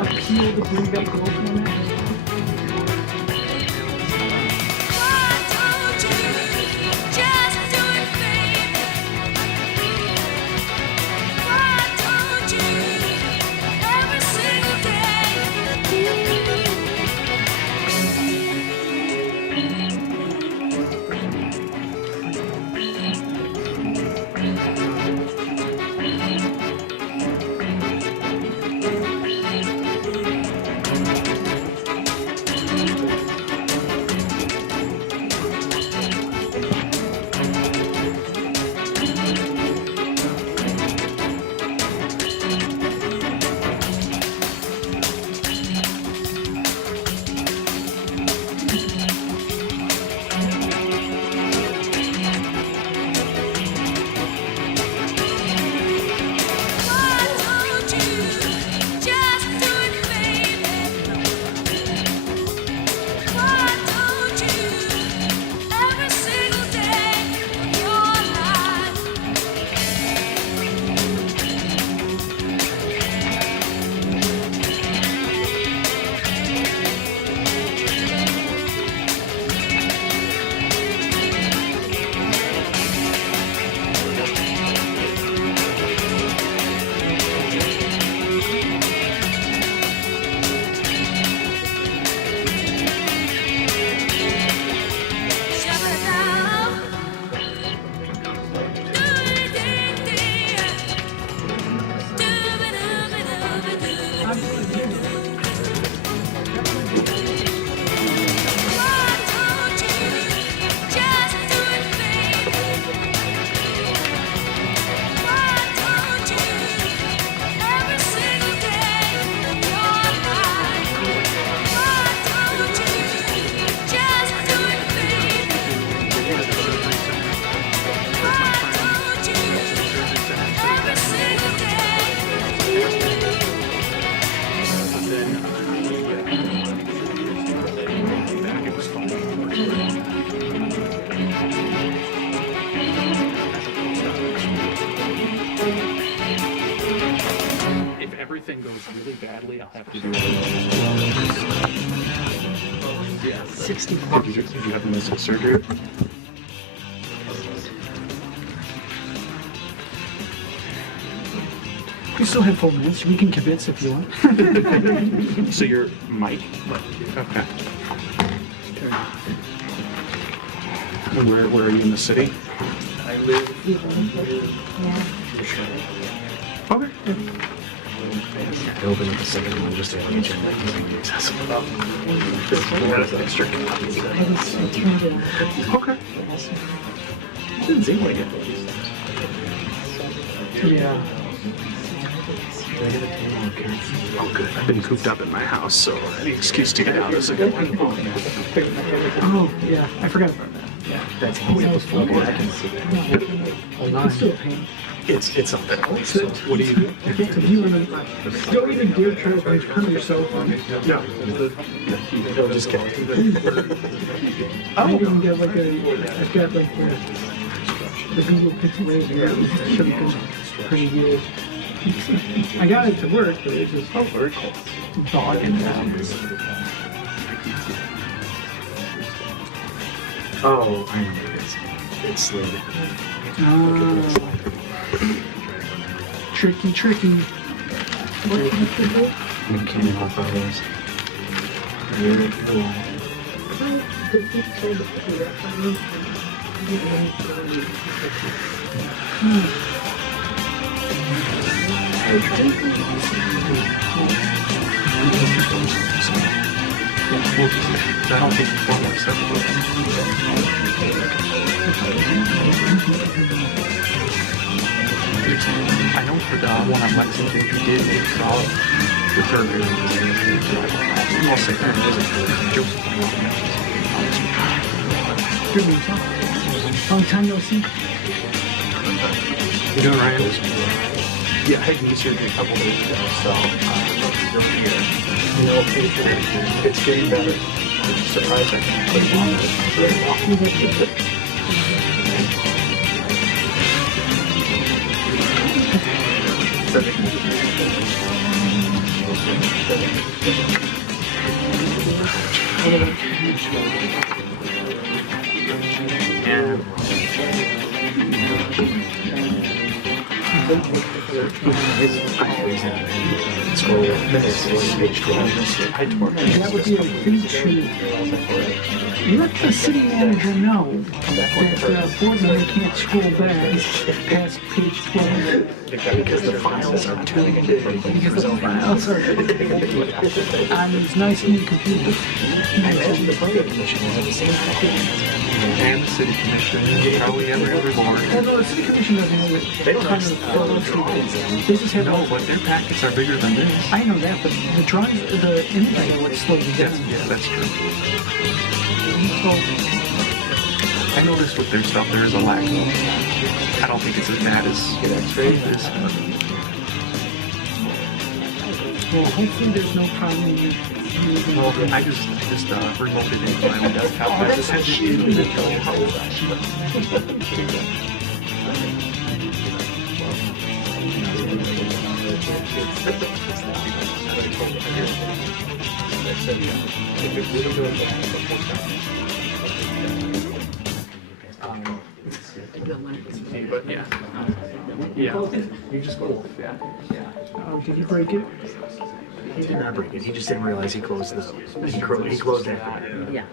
Appeal to bring back girlfriend. If everything goes really badly, I'll have to do it. Yeah. 60 Did you have missile surgery? We still have 4 minutes. We can convince if you want. So you're Mike? Okay. Where are you in the city? I live Okay. I opened up the second one just to make sure that it's be accessible. Extra copies. Okay. It didn't seem like it. Yeah. Did I get a table up here? Oh, good. I've been cooped up in my house, so any excuse to get out is a good one. Oh, yeah. I forgot about that. Yeah. That's before. Okay, I can see that. It's still a pain. It's something. So what do you do? If you don't even dare try to turn yourself on. No. They'll just kill it. I even get like I've got like the Google Pixel Razor. Should be pretty good. I got it to work, but it's just bogging down. Oh, I know what it is. It's slated. Tricky. We came off of those. Very cool. That'll take 4 more seconds. I know for the one on Lexington, we did install the third area. I'll sit there and visit Joseph. Good meeting, huh? Long time no see. You doing Ryan? Yeah, I had knee surgery a couple days ago, so it's getting better. I'm surprised I can play long very well. That would be a thing to let the city manager know that board member can't scroll back past page 12. Because the files are too big. Because the files are on these nice new computers. I imagine the planning commission will have the same thing. And the city commission, probably every other board. Although the city commission doesn't have a They don't ton have of photos. They just have No, but their packets are bigger than this. I know that, but the drawings, the images are what slows you down. Yeah, that's true. So, I noticed with their stuff there is a lag. I don't think it's as bad as this. well, hopefully there's no problem with using Well, I just remote it into my own desktop. I just had to do it until But yeah. Yeah. You just go. Yeah. Oh, did you break it? He did not break it. He just didn't realize he closed he closed that. Yeah.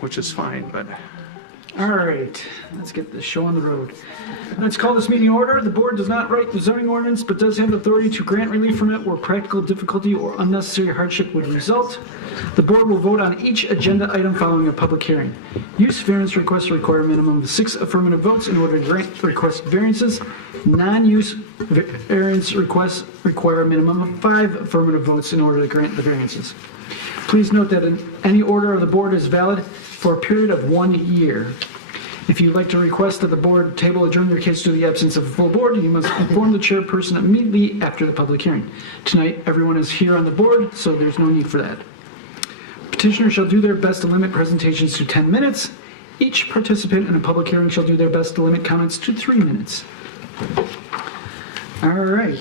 Which is fine, but All right, let's get the show on the road. Let's call this meeting to order. The board does not write the zoning ordinance, but does have authority to grant relief from it where practical difficulty or unnecessary hardship would result. The board will vote on each agenda item following a public hearing. Use variance requests require a minimum of 6 affirmative votes in order to grant request variances. Non-use variance requests require a minimum of 5 affirmative votes in order to grant the variances. Please note that any order of the board is valid for a period of 1 year. If you'd like to request that the board table adjourn your case to the absence of a full board, you must inform the chairperson immediately after the public hearing. Tonight, everyone is here on the board, so there's no need for that. Petitioners shall do their best to limit presentations to 10 minutes. Each participant in a public hearing shall do their best to limit comments to 3 minutes. All right.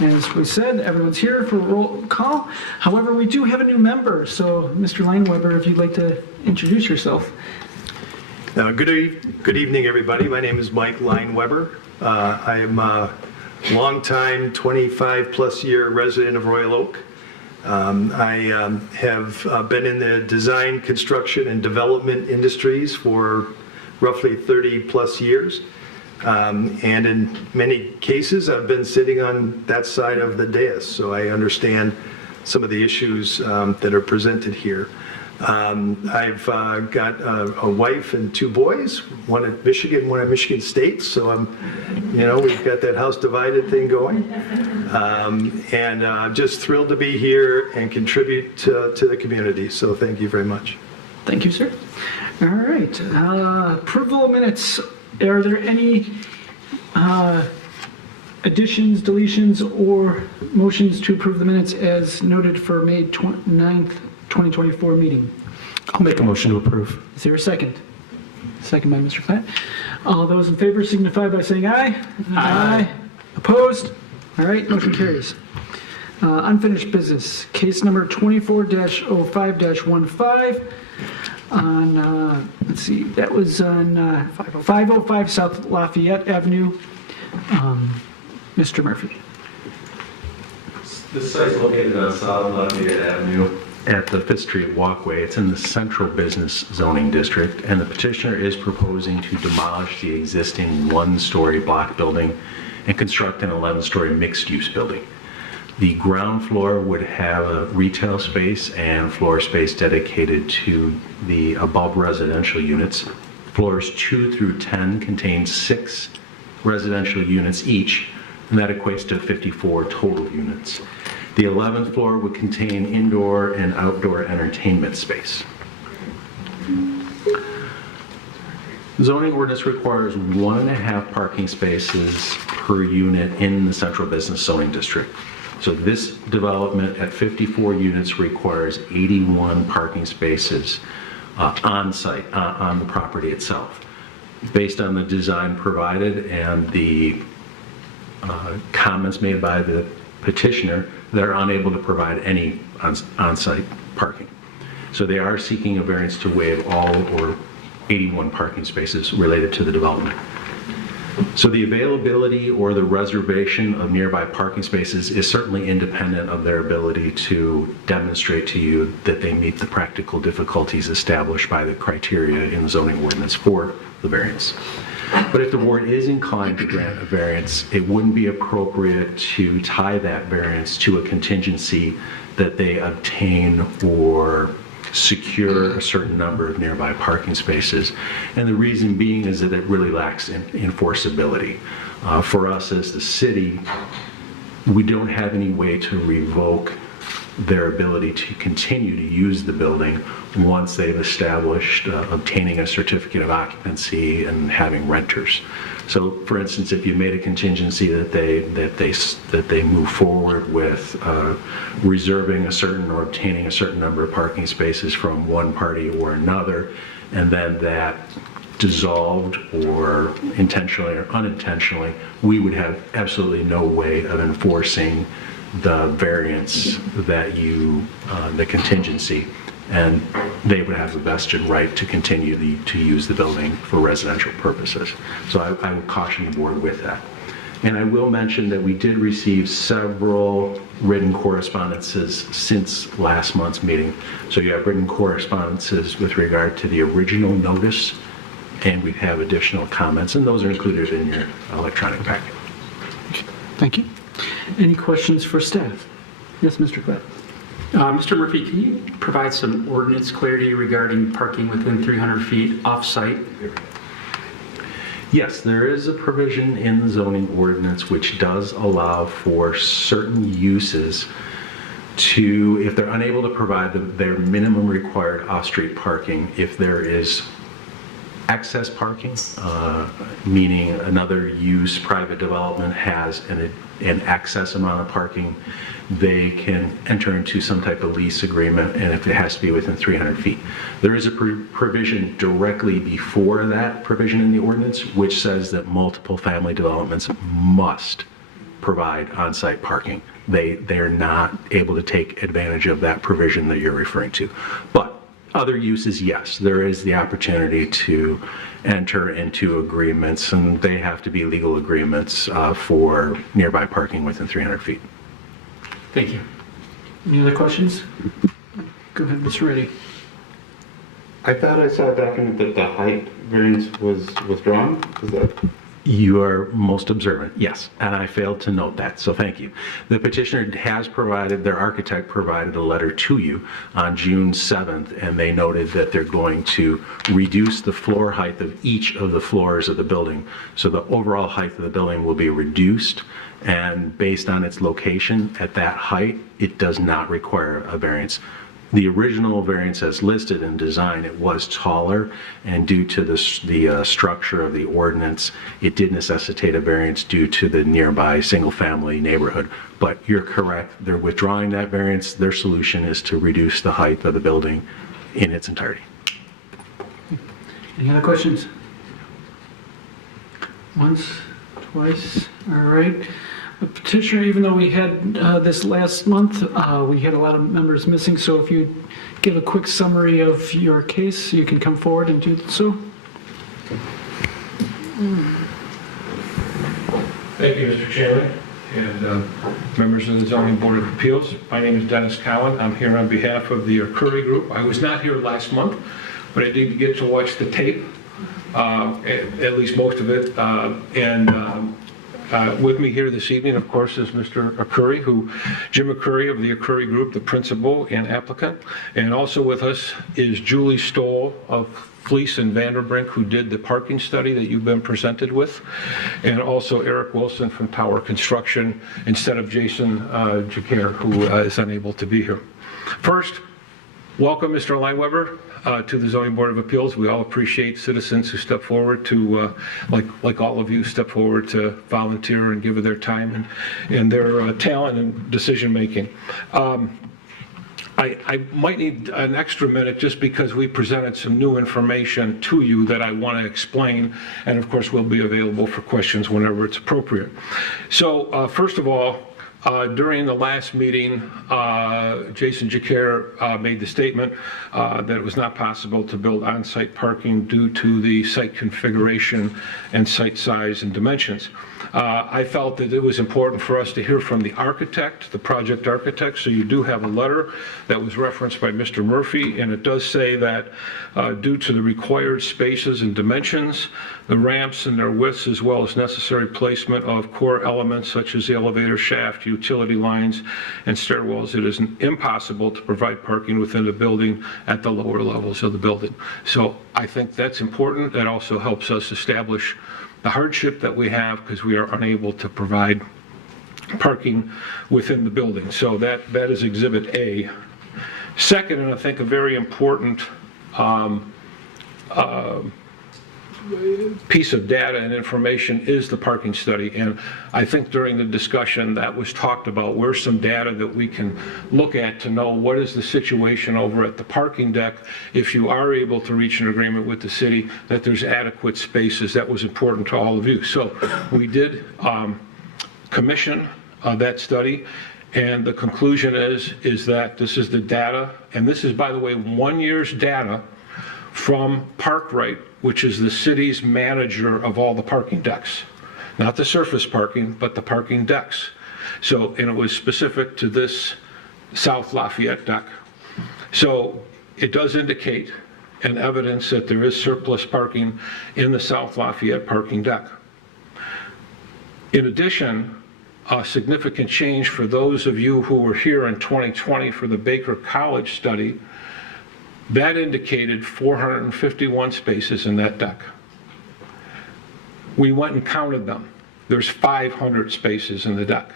As we said, everyone's here for a roll call. However, we do have a new member, so Mr. Lineweber, if you'd like to introduce yourself. Good evening, everybody. My name is Mike Lineweber. I am a longtime 25-plus year resident of Royal Oak. I have been in the design, construction, and development industries for roughly 30-plus years. And in many cases, I've been sitting on that side of the dais, so I understand some of the issues that are presented here. I've got a wife and 2 boys, one at Michigan, one at Michigan State, so we've got that house divided thing going. And I'm just thrilled to be here and contribute to the community, so thank you very much. Thank you, sir. All right. Approval of minutes. Are there any additions, deletions, or motions to approve the minutes as noted for May 9th, 2024 meeting? I'll make a motion to approve. Is there a second? Second by Mr. Platt. All those in favor signify by saying aye. Aye. Opposed? All right, motion carries. Unfinished business. Case number 24-05-15 on, let's see, that was on 505 South Lafayette Avenue. Mr. Murphy. This site's located on South Lafayette Avenue at the Fifth Street Walkway. It's in the Central Business Zoning District, and the petitioner is proposing to demolish the existing 1-story block building and construct an 11-story mixed-use building. The ground floor would have a retail space and floor space dedicated to the above residential units. Floors 2 through 10 contain 6 residential units each, and that equates to 54 total units. The 11th floor would contain indoor and outdoor entertainment space. Zoning ordinance requires 1.5 parking spaces per unit in the central business zoning district. So this development at 54 units requires 81 parking spaces on site, on the property itself. Based on the design provided and the comments made by the petitioner, they're unable to provide any on-site parking. So they are seeking a variance to waive all or 81 parking spaces related to the development. So the availability or the reservation of nearby parking spaces is certainly independent of their ability to demonstrate to you that they meet the practical difficulties established by the criteria in the zoning ordinance for the variance. But if the board is inclined to grant a variance, it wouldn't be appropriate to tie that variance to a contingency that they obtain or secure a certain number of nearby parking spaces. And the reason being is that it really lacks enforceability. For us as the city, we don't have any way to revoke their ability to continue to use the building once they've established obtaining a certificate of occupancy and having renters. So, for instance, if you made a contingency that they move forward with reserving a certain or obtaining a certain number of parking spaces from one party or another, and then that dissolved or intentionally or unintentionally, we would have absolutely no way of enforcing the variance that the contingency, and they would have a vested right to continue to use the building for residential purposes. So I would caution the board with that. And I will mention that we did receive several written correspondences since last month's meeting. So you have written correspondences with regard to the original notice, and we have additional comments, and those are included in your electronic packet. Thank you. Any questions for staff? Yes, Mr. Klett. Mr. Murphy, can you provide some ordinance clarity regarding parking within 300 feet off-site? Yes, there is a provision in the zoning ordinance which does allow for certain uses to, if they're unable to provide their minimum required off-street parking, if there is excess parking, meaning another use, private development has an excess amount of parking, they can enter into some type of lease agreement, and if it has to be within 300 feet. There is a provision directly before that provision in the ordinance which says that multiple family developments must provide on-site parking. They're not able to take advantage of that provision that you're referring to. But other uses, yes, there is the opportunity to enter into agreements, and they have to be legal agreements for nearby parking within 300 feet. Thank you. Any other questions? Go ahead, Mr. Reddy. I thought I saw a document that the height variance was withdrawn. Is that? You are most observant, yes, and I failed to note that, so thank you. The petitioner has provided, their architect provided a letter to you on June 7th, and they noted that they're going to reduce the floor height of each of the floors of the building. So the overall height of the building will be reduced, and based on its location at that height, it does not require a variance. The original variance as listed in design, it was taller, and due to the structure of the ordinance, it did necessitate a variance due to the nearby single-family neighborhood. But you're correct, they're withdrawing that variance. Their solution is to reduce the height of the building in its entirety. Any other questions? Once, twice, all right. Petitioner, even though we had this last month, we had a lot of members missing, so if you give a quick summary of your case, you can come forward and do so. Thank you, Mr. Chairman, and members of the Zoning Board of Appeals. My name is Dennis Cowan. I'm here on behalf of the Curry Group. I was not here last month, but I did get to watch the tape, at least most of it, and With me here this evening, of course, is Mr. Arcuri, Jim Arcuri of the Arcuri Group, the principal and applicant. And also with us is Julie Stoll of Fleece and Vanderbrink, who did the parking study that you've been presented with. And also Eric Wilson from Tower Construction, instead of Jason Jacquer, who is unable to be here. First, welcome, Mr. Lineweber, to the Zoning Board of Appeals. We all appreciate citizens who step forward to, like all of you, step forward to volunteer and give of their time and their talent and decision-making. I might need an extra minute just because we presented some new information to you that I want to explain, and of course we'll be available for questions whenever it's appropriate. So first of all, during the last meeting, Jason Jacquer made the statement that it was not possible to build on-site parking due to the site configuration and site size and dimensions. I felt that it was important for us to hear from the architect, the project architect, so you do have a letter that was referenced by Mr. Murphy, and it does say that due to the required spaces and dimensions, the ramps and their widths, as well as necessary placement of core elements such as the elevator shaft, utility lines, and stairwells, it is impossible to provide parking within the building at the lower levels of the building. So I think that's important. That also helps us establish the hardship that we have because we are unable to provide parking within the building. So that is Exhibit A. Second, and I think a very important piece of data and information is the parking study, and I think during the discussion that was talked about, where's some data that we can look at to know what is the situation over at the parking deck if you are able to reach an agreement with the city that there's adequate spaces. That was important to all of you. So we did commission that study, and the conclusion is that this is the data, and this is, by the way, 1 year's data from Parkrite, which is the city's manager of all the parking decks. Not the surface parking, but the parking decks. So, and it was specific to this South Lafayette deck. So it does indicate and evidence that there is surplus parking in the South Lafayette parking deck. In addition, a significant change for those of you who were here in 2020 for the Baker College study, that indicated 451 spaces in that deck. We went and counted them. There's 500 spaces in the deck.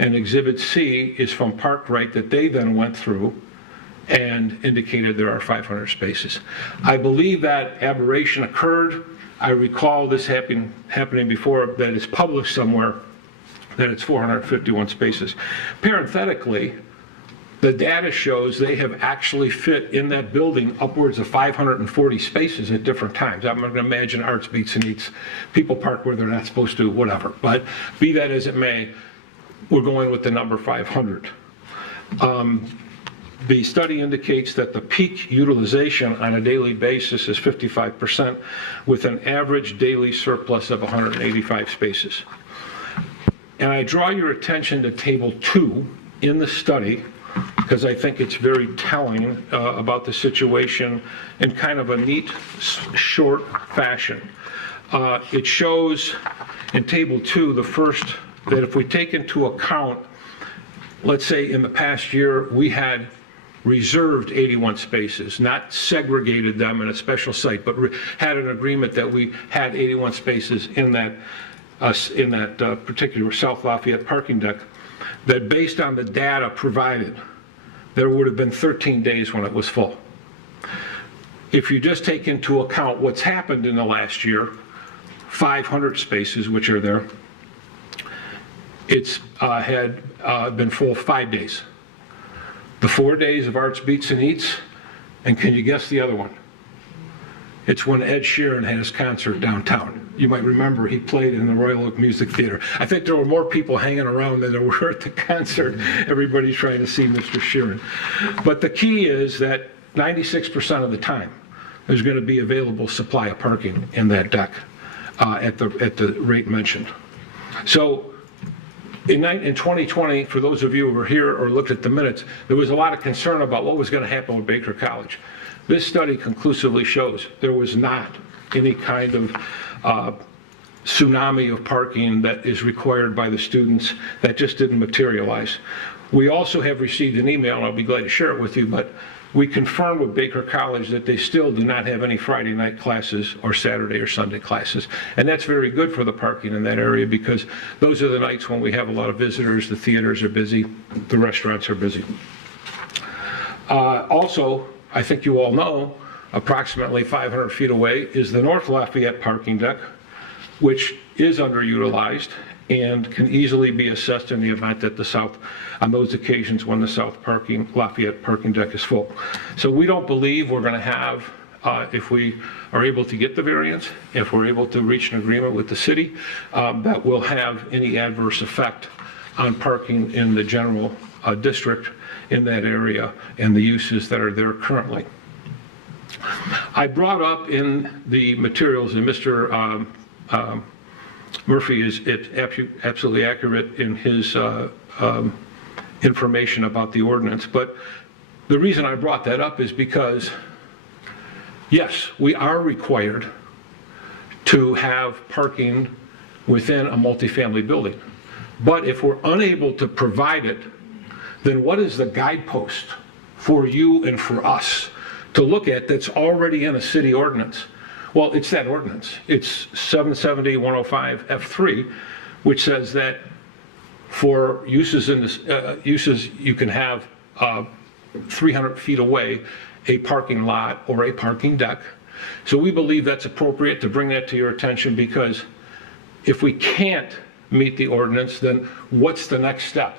And Exhibit C is from Parkrite that they then went through and indicated there are 500 spaces. I believe that aberration occurred. I recall this happening before, that it's published somewhere that it's 451 spaces. Parenthetically, the data shows they have actually fit in that building upwards of 540 spaces at different times. I'm going to imagine Arts Beats and Eats, people park where they're not supposed to, whatever. But be that as it may, we're going with the number 500. The study indicates that the peak utilization on a daily basis is 55%, with an average daily surplus of 185 spaces. And I draw your attention to Table 2 in the study, because I think it's very telling about the situation in kind of a neat, short fashion. It shows in Table 2, the first, that if we take into account, let's say in the past year, we had reserved 81 spaces, not segregated them in a special site, but had an agreement that we had 81 spaces in that particular South Lafayette parking deck, that based on the data provided, there would have been 13 days when it was full. If you just take into account what's happened in the last year, 500 spaces, which are there, it's had been full 5 days. The 4 days of Arts Beats and Eats, and can you guess the other one? It's when Ed Sheeran had his concert downtown. You might remember he played in the Royal Oak Music Theater. I think there were more people hanging around than there were at the concert. Everybody's trying to see Mr. Sheeran. But the key is that 96% of the time, there's going to be available supply of parking in that deck at the rate mentioned. So in 2020, for those of you who were here or looked at the minutes, there was a lot of concern about what was going to happen with Baker College. This study conclusively shows there was not any kind of tsunami of parking that is required by the students that just didn't materialize. We also have received an email, and I'll be glad to share it with you, but we confirmed with Baker College that they still do not have any Friday night classes or Saturday or Sunday classes. And that's very good for the parking in that area, because those are the nights when we have a lot of visitors, the theaters are busy, the restaurants are busy. Also, I think you all know, approximately 500 feet away is the North Lafayette parking deck, which is underutilized and can easily be assessed in the event that the south, on those occasions when the south Lafayette parking deck is full. So we don't believe we're going to have, if we are able to get the variance, if we're able to reach an agreement with the city, that will have any adverse effect on parking in the general district in that area and the uses that are there currently. I brought up in the materials, and Mr. Murphy is absolutely accurate in his information about the ordinance, but the reason I brought that up is because, yes, we are required to have parking within a multifamily building, but if we're unable to provide it, then what is the guidepost for you and for us to look at that's already in a city ordinance? Well, it's that ordinance. It's 770-105 F3, which says that for uses in this, uses you can have 300 feet away a parking lot or a parking deck. So we believe that's appropriate to bring that to your attention, because if we can't meet the ordinance, then what's the next step?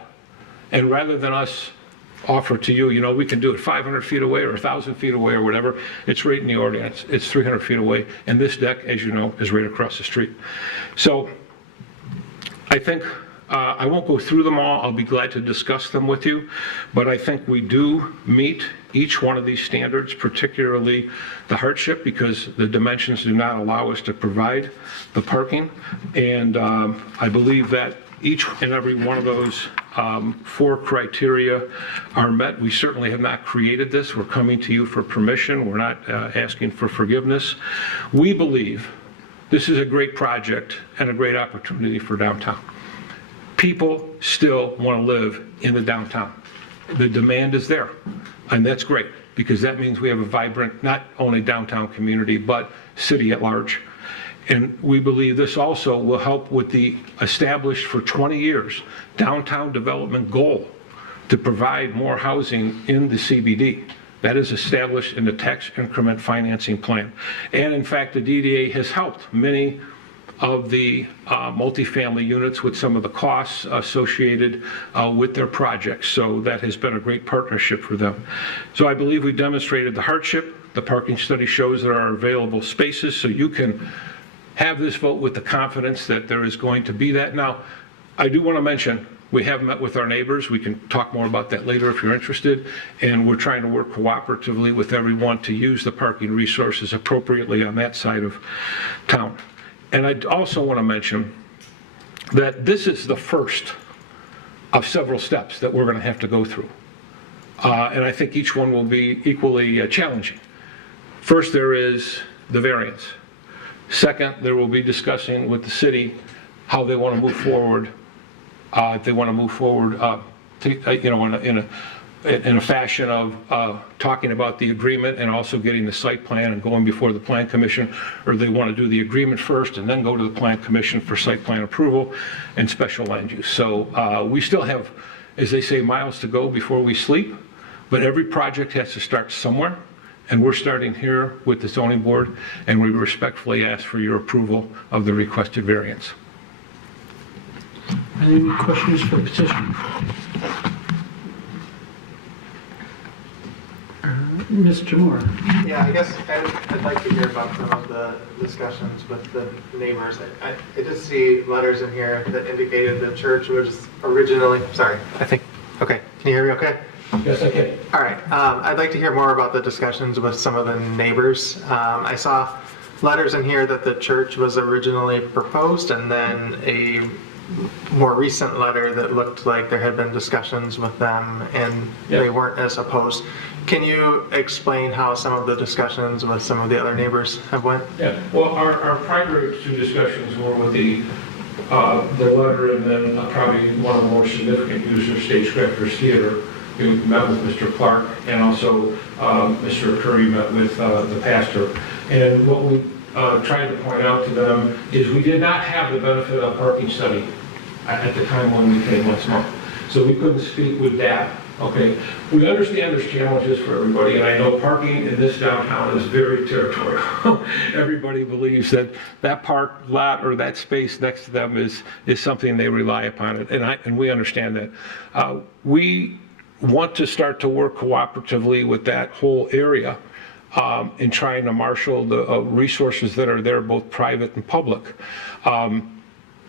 And rather than us offer to you, you know, we can do it 500 feet away or 1,000 feet away or whatever, it's right in the ordinance. It's 300 feet away, and this deck, as you know, is right across the street. So I think I won't go through them all. I'll be glad to discuss them with you, but I think we do meet each one of these standards, particularly the hardship, because the dimensions do not allow us to provide the parking, and I believe that each and every one of those 4 criteria are met. We certainly have not created this. We're coming to you for permission. We're not asking for forgiveness. We believe this is a great project and a great opportunity for downtown. People still want to live in the downtown. The demand is there, and that's great, because that means we have a vibrant, not only downtown community, but city at large. And we believe this also will help with the established for 20 years downtown development goal to provide more housing in the CBD. That is established in the tax increment financing plan. And in fact, the DDA has helped many of the multifamily units with some of the costs associated with their projects. So that has been a great partnership for them. So I believe we demonstrated the hardship. The parking study shows there are available spaces, so you can have this vote with the confidence that there is going to be that. Now, I do want to mention, we have met with our neighbors. We can talk more about that later if you're interested. And we're trying to work cooperatively with everyone to use the parking resources appropriately on that side of town. And I also want to mention that this is the first of several steps that we're going to have to go through. And I think each one will be equally challenging. First, there is the variance. Second, there will be discussing with the city how they want to move forward. If they want to move forward, in a fashion of talking about the agreement and also getting the site plan and going before the plan commission, or they want to do the agreement first and then go to the plan commission for site plan approval and special land use. So we still have, as they say, miles to go before we sleep, but every project has to start somewhere. And we're starting here with the zoning board, and we respectfully ask for your approval of the requested variance. Any questions for petition? Mr. Moore. Yeah, I guess I'd like to hear about some of the discussions with the neighbors. I just see letters in here that indicated the church was originally, sorry, okay, can you hear me okay? Yes, I can. All right, I'd like to hear more about the discussions with some of the neighbors. I saw letters in here that the church was originally proposed and then a more recent letter that looked like there had been discussions with them and they weren't as opposed. Can you explain how some of the discussions with some of the other neighbors have went? Yeah, well, our primary two discussions were with the letter and then probably one of the more significant users, Stagecrafters Theater. We met with Mr. Clark and also Mr. Curry met with the pastor. And what we tried to point out to them is we did not have the benefit of parking study at the time when we came last month. So we couldn't speak with that. Okay, we understand there's challenges for everybody, and I know parking in this downtown is very territorial. Everybody believes that that park lot or that space next to them is something they rely upon it, and we understand that. We want to start to work cooperatively with that whole area in trying to marshal the resources that are there, both private and public,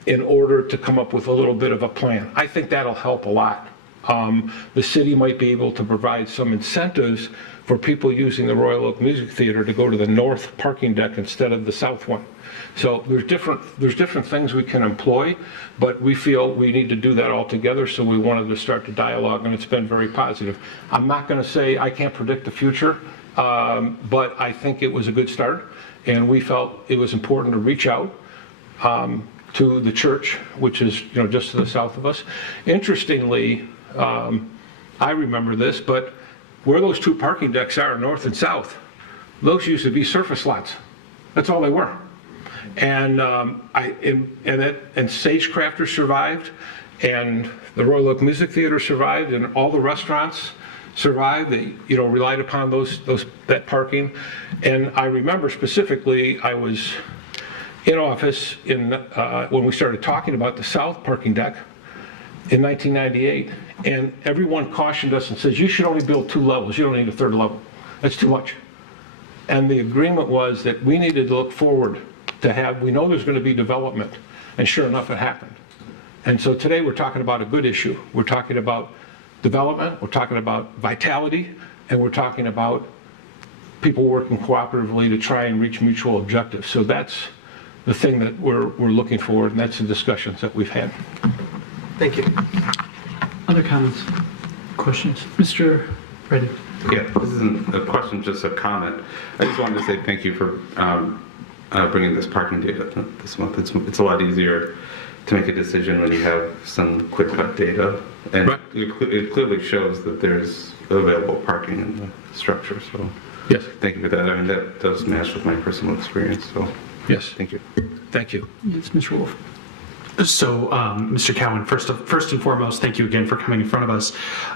in order to come up with a little bit of a plan. I think that'll help a lot. The city might be able to provide some incentives for people using the Royal Oak Music Theater to go to the north parking deck instead of the south one. So there's different things we can employ, but we feel we need to do that all together, so we wanted to start the dialogue, and it's been very positive. I'm not going to say I can't predict the future, but I think it was a good start, and we felt it was important to reach out to the church, which is just to the south of us. Interestingly, I remember this, but where those two parking decks are, north and south, those used to be surface lots. That's all they were. And Stagecrafters survived, and the Royal Oak Music Theater survived, and all the restaurants survived. They relied upon that parking. And I remember specifically, I was in office when we started talking about the south parking deck in 1998, and everyone cautioned us and says, you should only build 2 levels, you don't need a 3rd level. That's too much. And the agreement was that we needed to look forward to we know there's going to be development, and sure enough, it happened. And so today we're talking about a good issue. We're talking about development, we're talking about vitality, and we're talking about people working cooperatively to try and reach mutual objectives. So that's the thing that we're looking for, and that's the discussions that we've had. Thank you. Other comments, questions? Mr. Reddy. Yeah, this isn't a question, just a comment. I just wanted to say thank you for bringing this parking data this month. It's a lot easier to make a decision when you have some quick cut data, and right. It clearly shows that there's available parking in the structure. So yes, thank you for that. I mean, that does match with my personal experience. So yes, thank you. Thank you. Yes, Mr. Wolf. So, Mr. Cowan, first and foremost, thank you again for coming in front of us.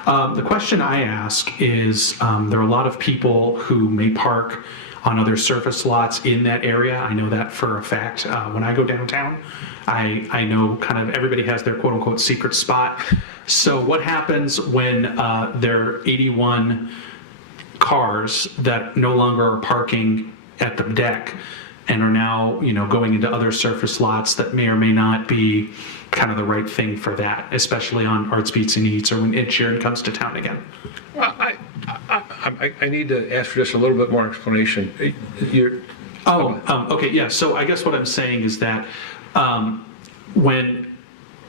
The question I ask is, there are a lot of people who may park on other surface lots in that area. I know that for a fact. When I go downtown, I know kind of everybody has their quote-unquote secret spot. So what happens when there are 81 cars that no longer are parking at the deck and are now, going into other surface lots that may or may not be kind of the right thing for that, especially on Arts, Beats, and Eats or when Ed Sheeran comes to town again? Well, I need to ask for just a little bit more explanation. Okay, yeah. So I guess what I'm saying is that when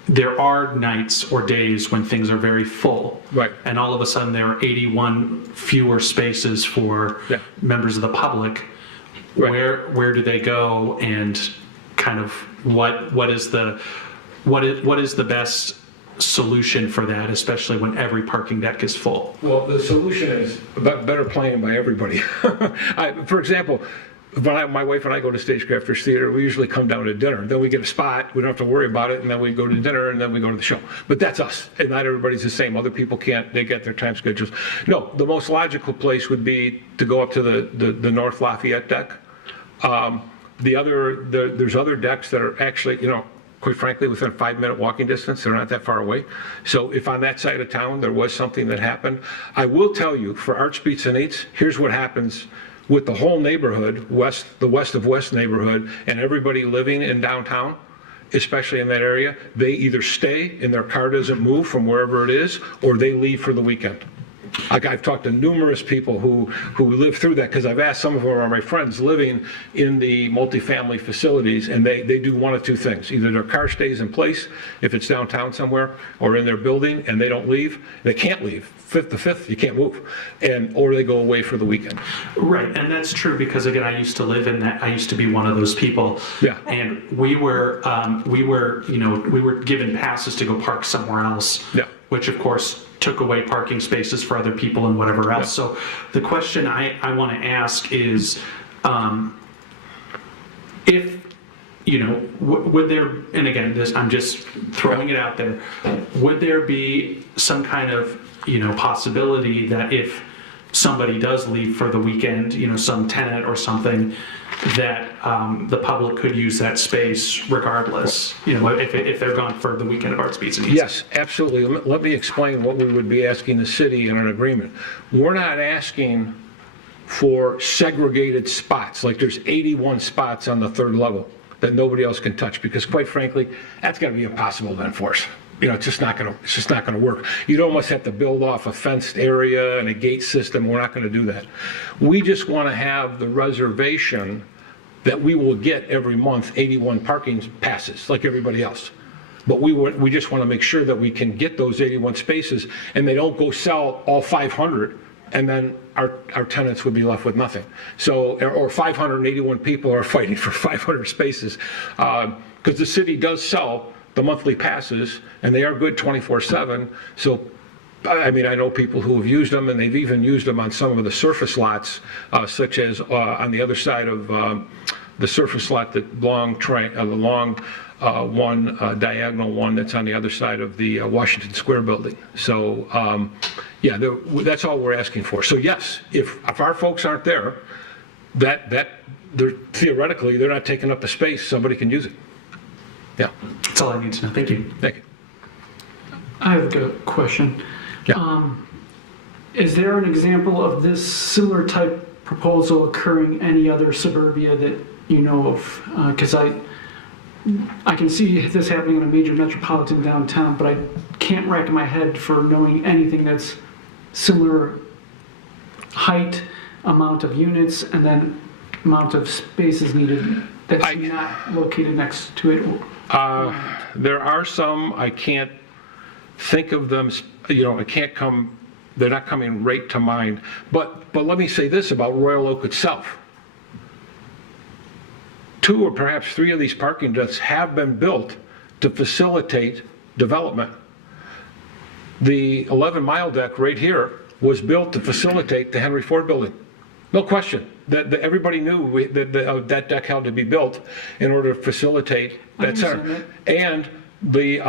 there are nights or days when things are very full, right, and all of a sudden there are 81 fewer spaces for members of the public, right, where do they go, and kind of what is the best solution for that, especially when every parking deck is full? Well, the solution is better planning by everybody. For example, when my wife and I go to Stagecrafters Theater, we usually come down to dinner. Then we get a spot, we don't have to worry about it, and then we go to dinner, and then we go to the show. But that's us, and not everybody's the same. Other people can't, they get their time schedules. No, the most logical place would be to go up to the North Lafayette deck. There's other decks that are actually, quite frankly, within a 5-minute walking distance. They're not that far away. So if on that side of town there was something that happened, I will tell you, for Arts, Beats, and Eats, here's what happens with the whole neighborhood, the West of West neighborhood, and everybody living in downtown, especially in that area. They either stay and their car doesn't move from wherever it is, or they leave for the weekend. Like I've talked to numerous people who live through that, because I've asked some of them are my friends living in the multifamily facilities, and they do one of two things. Either their car stays in place if it's downtown somewhere, or in their building and they don't leave. They can't leave. The 5th, you can't move. Or they go away for the weekend. Right, and that's true because again, I used to live in that. I used to be one of those people. Yeah. And we were given passes to go park somewhere else. Yeah. Which of course took away parking spaces for other people and whatever else. Yeah. So the question I want to ask is, if would there, and again, I'm just throwing it out there, would there be some kind of possibility that if somebody does leave for the weekend, some tenant or something, that the public could use that space regardless, if they're gone for the weekend of Art Speeds and Eats? Yes, absolutely. Let me explain what we would be asking the city in an agreement. We're not asking for segregated spots, like there's 81 spots on the 3rd level that nobody else can touch, because quite frankly, that's got to be impossible to enforce. It's just not going to work. You'd almost have to build off a fenced area and a gate system. We're not going to do that. We just want to have the reservation that we will get every month 81 parking passes like everybody else. But we just want to make sure that we can get those 81 spaces and they don't go sell all 500, and then our tenants would be left with nothing. So, or 581 people are fighting for 500 spaces, because the city does sell the monthly passes, and they are good 24/7. So, I mean, I know people who have used them, and they've even used them on some of the surface lots, such as on the other side of the surface lot, the long diagonal one that's on the other side of the Washington Square building. So, yeah, that's all we're asking for. So yes, if our folks aren't there, theoretically they're not taking up the space. Somebody can use it. Yeah. That's all I need to know. Thank you. Thank you. I have a question. Yeah. Is there an example of this similar type proposal occurring any other suburbia that you know of? Because I can see this happening in a major metropolitan downtown, but I can't rack my head for knowing anything that's similar height, amount of units, and then amount of spaces needed that's not located next to it. There are some. I can't think of them. I can't come. They're not coming right to mind. But let me say this about Royal Oak itself. 2 or perhaps 3 of these parking decks have been built to facilitate development. The 11-mile deck right here was built to facilitate the Henry Ford building. No question. That everybody knew that deck had to be built in order to facilitate that center. And the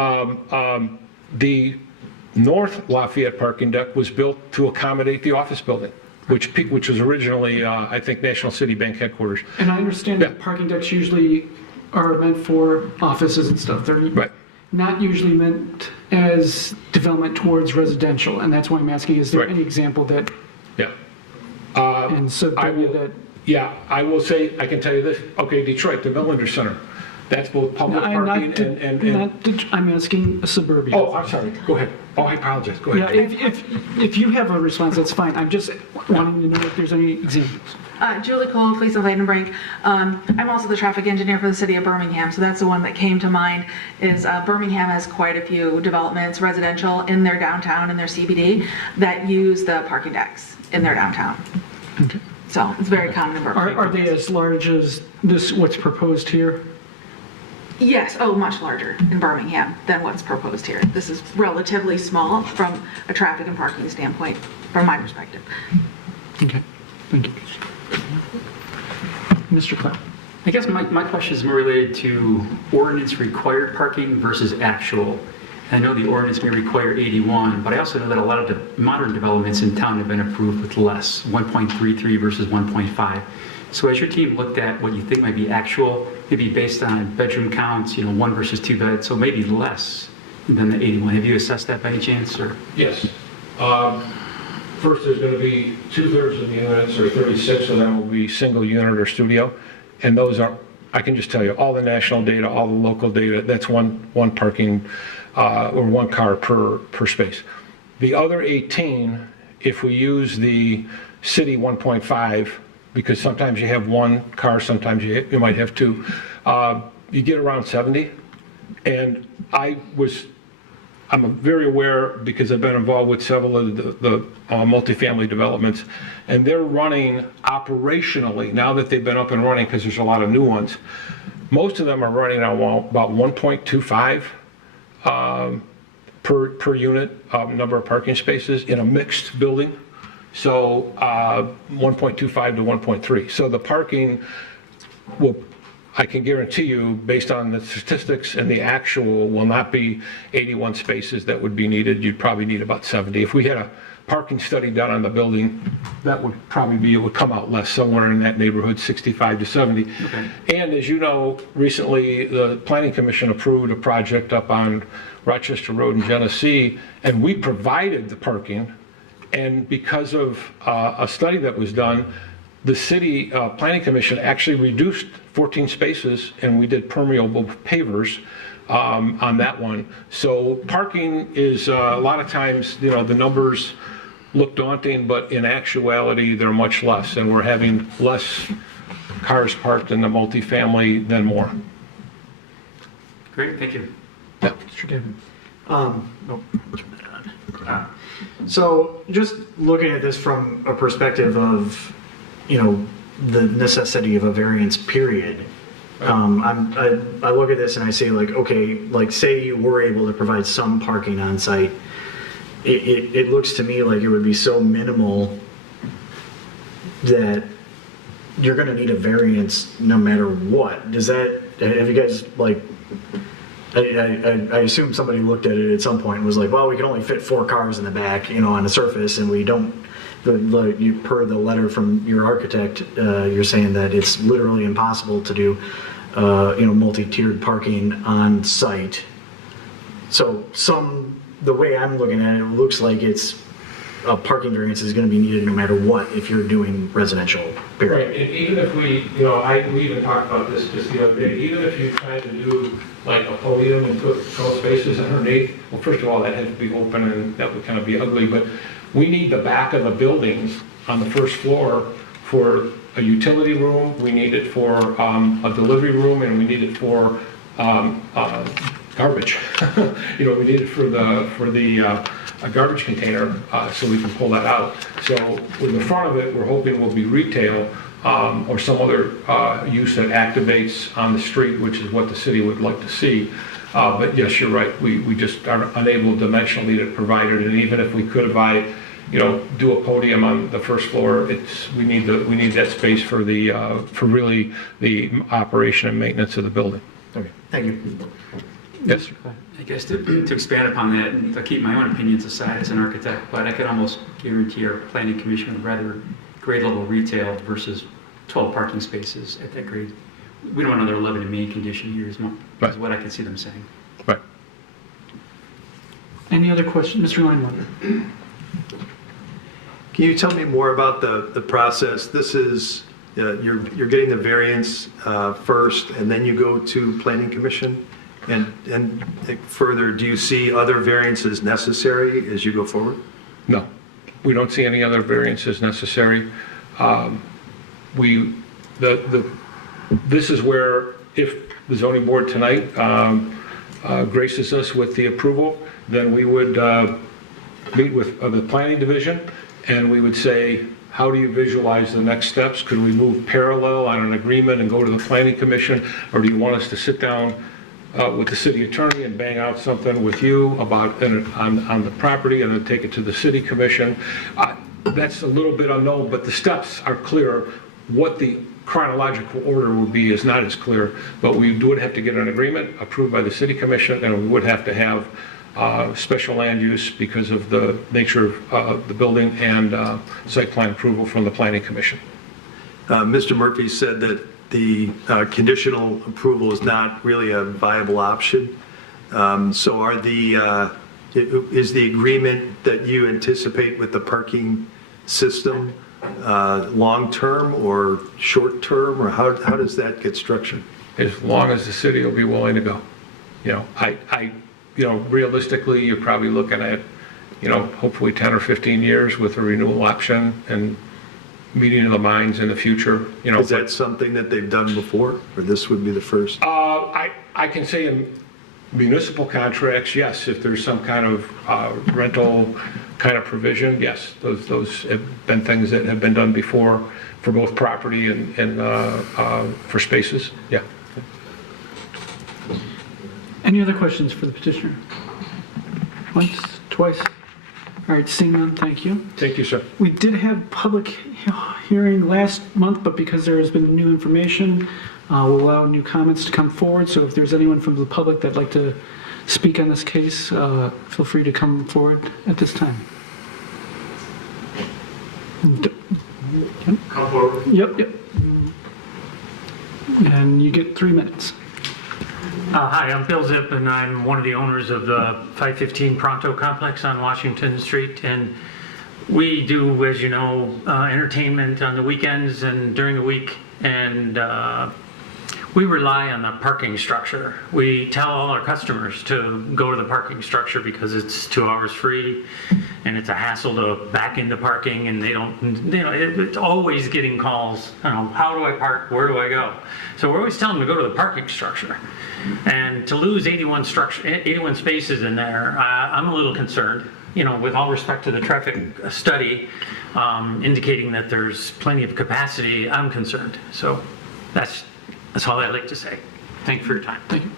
North Lafayette parking deck was built to accommodate the office building, which was originally, I think, National City Bank headquarters. And I understand that parking decks usually are meant for offices and stuff. They're not usually meant as development towards residential, and that's why I'm asking, is there any example that in suburbia that... Yeah, I will say, I can tell you this. Okay, Detroit, the Millender Center. That's both public parking and... I'm asking a suburbia. Oh, I'm sorry. Go ahead. Oh, I apologize. Go ahead. Yeah, if you have a response, that's fine. I'm just wanting to know if there's any examples. Julie Cole, Police of Heidenbrink. I'm also the traffic engineer for the city of Birmingham, so that's the one that came to mind. Is Birmingham has quite a few developments, residential, in their downtown, in their CBD, that use the parking decks in their downtown. Okay. So it's very common in Birmingham. Are they as large as this? What's proposed here? Yes, much larger in Birmingham than what's proposed here. This is relatively small from a traffic and parking standpoint, from my perspective. Okay, thank you. Mr. Cloud. I guess my question is more related to ordinance required parking versus actual. I know the ordinance may require 81, but I also know that a lot of the modern developments in town have been approved with less, 1.33 versus 1.5. So as your team looked at what you think might be actual, maybe based on bedroom counts, 1 versus 2 beds, so maybe less than the 81. Have you assessed that by any chance? Or? Yes. First, there's going to be 2/3 of the units, or 36 of them will be single unit or studio. And those are, I can just tell you, all the national data, all the local data, that's one parking or 1 car per space. The other 18 if we use the city 1.5, because sometimes you have one car, sometimes you might have two, you get around 70. And I'm very aware, because I've been involved with several of the multifamily developments, and they're running operationally, now that they've been up and running, because there's a lot of new ones, most of them are running on about 1.25 per unit number of parking spaces in a mixed building. So 1.25 to 1.3. So the parking will, I can guarantee you, based on the statistics and the actual, will not be 81 spaces that would be needed. You'd probably need about 70. If we had a parking study done on the building, that would probably be, it would come out less, somewhere in that neighborhood, 65 to 70. Okay. And as you know, recently the Planning Commission approved a project up on Rochester Road in Genesee, and we provided the parking. And because of a study that was done, the city planning commission actually reduced 14 spaces, and we did permeable pavers on that one. So parking is a lot of times, the numbers look daunting, but in actuality, they're much less, and we're having less cars parked in the multifamily than more. Great, thank you. Yeah. Mr. David. So just looking at this from a perspective of, the necessity of a variance period, I look at this and I say, like, okay, like, say you were able to provide some parking on site, it looks to me like it would be so minimal that you're going to need a variance no matter what. Have you guys, like, I assume somebody looked at it at some point and was like, well, we can only fit 4 cars in the back, on the surface, and we don't, you, per the letter from your architect, you're saying that it's literally impossible to do, multi-tiered parking on site. So the way I'm looking at it, it looks like it's a parking variance is going to be needed no matter what if you're doing residential, period. Right, and even if we, we even talked about this just the other day, even if you tried to do like a podium and put 12 spaces underneath, well, first of all, that has to be open and that would kind of be ugly, but we need the back of the buildings on the first floor for a utility room, we need it for a delivery room, and we need it for garbage. We need it for a garbage container so we can pull that out. So in the front of it, we're hoping will be retail or some other use that activates on the street, which is what the city would like to see. But yes, you're right. We just are unable dimensionally to provide it. And even if we could do a podium on the first floor, we need that space for really the operation and maintenance of the building. Okay, thank you. Yes. I guess to expand upon that, and to keep my own opinions aside as an architect, but I could almost guarantee our planning commission would rather grade level retail versus 12 parking spaces at that grade. We don't want another 11 in main condition here is what I can see them saying. Right. Any other questions? Mr. Lineweber. Can you tell me more about the process? This is, you're getting the variance first, and then you go to planning commission? And further, do you see other variances necessary as you go forward? No, we don't see any other variances necessary. This is where, if the zoning board tonight graces us with the approval, then we would meet with the planning division, and we would say, how do you visualize the next steps? Could we move parallel on an agreement and go to the planning commission, or do you want us to sit down with the city attorney and bang out something with you about on the property and then take it to the city commission? That's a little bit unknown, but the steps are clear. What the chronological order would be is not as clear, but we would have to get an agreement approved by the city commission, and we would have to have special land use because of the nature of the building, and site plan approval from the planning commission. Mr. Murphy said that the conditional approval is not really a viable option. So is the agreement that you anticipate with the parking system long-term or short-term, or how does that get structured? As long as the city will be willing to go. Realistically, you're probably looking at, hopefully 10 or 15 years with a renewal option and meeting of the minds in the future. Is that something that they've done before, or this would be the first? I can say in municipal contracts, yes, if there's some kind of rental kind of provision, yes, those have been things that have been done before for both property and for spaces, yeah. Any other questions for the petitioner? Once, twice? All right, seeing none, thank you. Thank you, sir. We did have public hearing last month, but because there has been new information, we'll allow new comments to come forward. So if there's anyone from the public that'd like to speak on this case, feel free to come forward at this time. Come forward. Yep. And you get 3 minutes. Hi, I'm Bill Zipp, and I'm one of the owners of the 515 Pronto Complex on Washington Street. And we do, as you know, entertainment on the weekends and during the week. And we rely on the parking structure. We tell all our customers to go to the parking structure because it's 2 hours free, and it's a hassle to back into parking, and they don't, it's always getting calls, how do I park, where do I go? So we're always telling them to go to the parking structure. And to lose 81 spaces in there, I'm a little concerned, with all respect to the traffic study indicating that there's plenty of capacity. I'm concerned. So that's all I'd like to say. Thank you for your time. Thank you.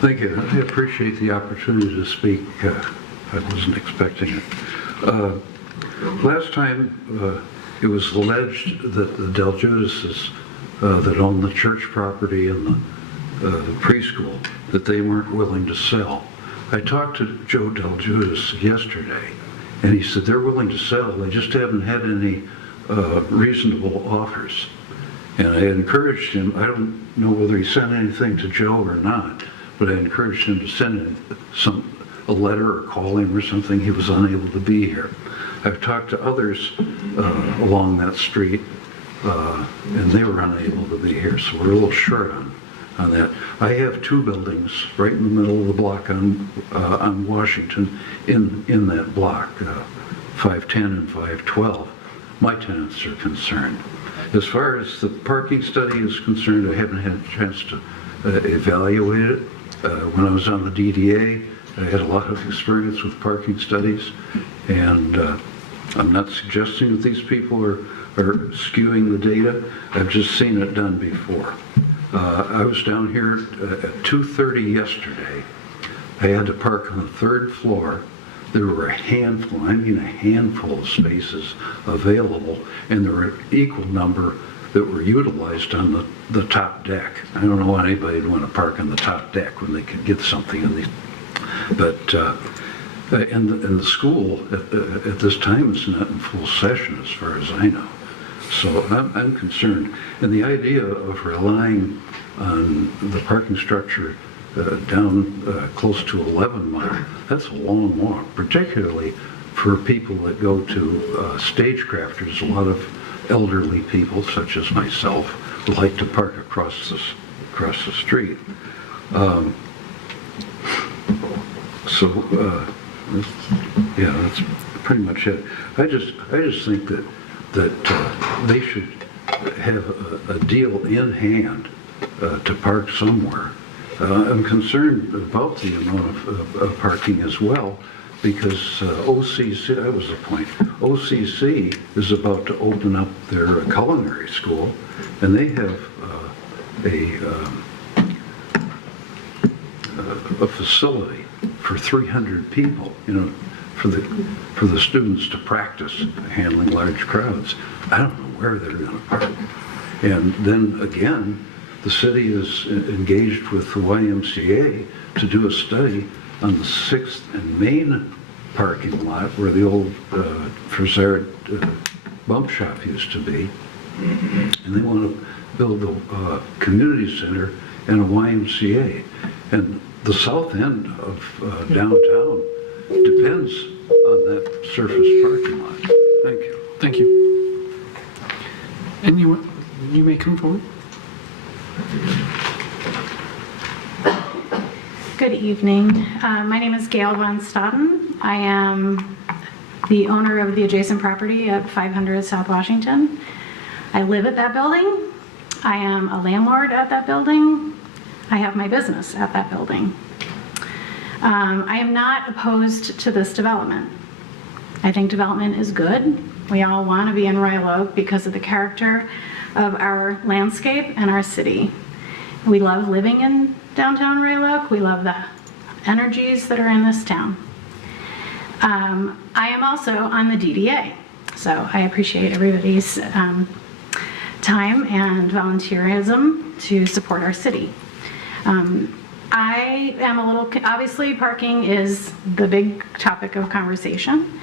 Thank you. I appreciate the opportunity to speak. I wasn't expecting it. Last time, it was alleged that the Del Judices that owned the church property and the preschool, that they weren't willing to sell. I talked to Joe Del Judice yesterday, and he said they're willing to sell. They just haven't had any reasonable offers. And I encouraged him, I don't know whether he sent anything to Joe or not, but I encouraged him to send a letter or call him or something. He was unable to be here. I've talked to others along that street, and they were unable to be here, so we're a little short on that. I have 2 buildings right in the middle of the block on Washington in that block, 510 and 512. My tenants are concerned. As far as the parking study is concerned, I haven't had a chance to evaluate it. When I was on the DDA, I had a lot of experience with parking studies, and I'm not suggesting that these people are skewing the data. I've just seen it done before. I was down here at 2:30 yesterday. I had to park on the 3rd floor. There were a handful of spaces available, and there were an equal number that were utilized on the top deck. I don't know why anybody'd want to park on the top deck when they could get something in these. But and the school at this time is not in full session, as far as I know. So I'm concerned. And the idea of relying on the parking structure down close to 11 Mile, that's a long walk, particularly for people that go to Stagecrafters. A lot of elderly people, such as myself, who like to park across the street. Yeah, that's pretty much it. I just think that they should have a deal in hand to park somewhere. I'm concerned about the amount of parking as well, because OCC, that was the point, OCC is about to open up their culinary school, and they have a facility for 300 people, for the students to practice handling large crowds. I don't know where they're going to park. And then again, the city is engaged with the YMCA to do a study on the 6th and Main parking lot where the old Frizard bump shop used to be. And they want to build a community center and a YMCA. And the south end of downtown depends on that surface parking lot. Thank you. Thank you. Anyone, you may come forward. Good evening. My name is Gail Von Staden. I am the owner of the adjacent property at 500 South Washington. I live at that building. I am a landlord at that building. I have my business at that building. I am not opposed to this development. I think development is good. We all want to be in Royal Oak because of the character of our landscape and our city. We love living in downtown Royal Oak. We love the energies that are in this town. I am also on the DDA, so I appreciate everybody's time and volunteerism to support our city. I am a little, obviously parking is the big topic of conversation.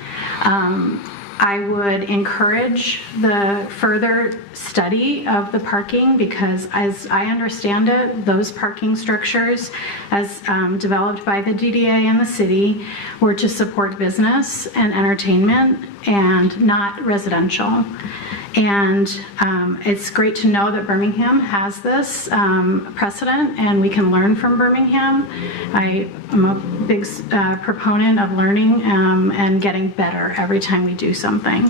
I would encourage the further study of the parking because as I understand it, those parking structures as developed by the DDA and the city were to support business and entertainment and not residential. And it's great to know that Birmingham has this precedent and we can learn from Birmingham. I am a big proponent of learning and getting better every time we do something.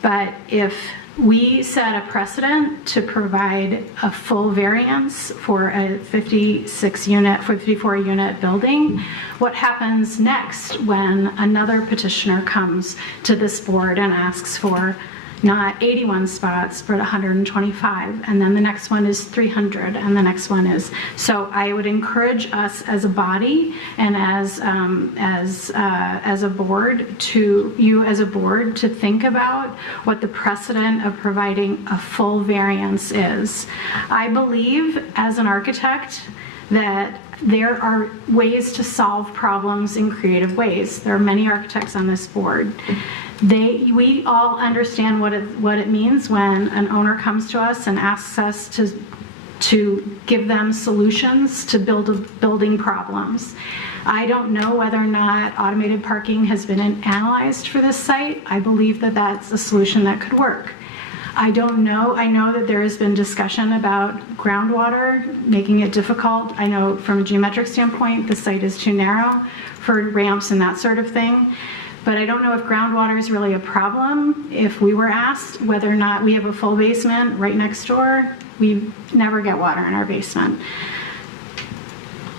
But if we set a precedent to provide a full variance for a 54 unit building, what happens next when another petitioner comes to this board and asks for not 81 spots, but 125, and then the next one is 300, and the next one is. So I would encourage us as a body and as a board to think about what the precedent of providing a full variance is. I believe as an architect that there are ways to solve problems in creative ways. There are many architects on this board. We all understand what it means when an owner comes to us and asks us to give them solutions to building problems. I don't know whether or not automated parking has been analyzed for this site. I believe that that's a solution that could work. I don't know. I know that there has been discussion about groundwater, making it difficult. I know from a geometric standpoint, the site is too narrow for ramps and that sort of thing. But I don't know if groundwater is really a problem. If we were asked whether or not we have a full basement right next door, we never get water in our basement.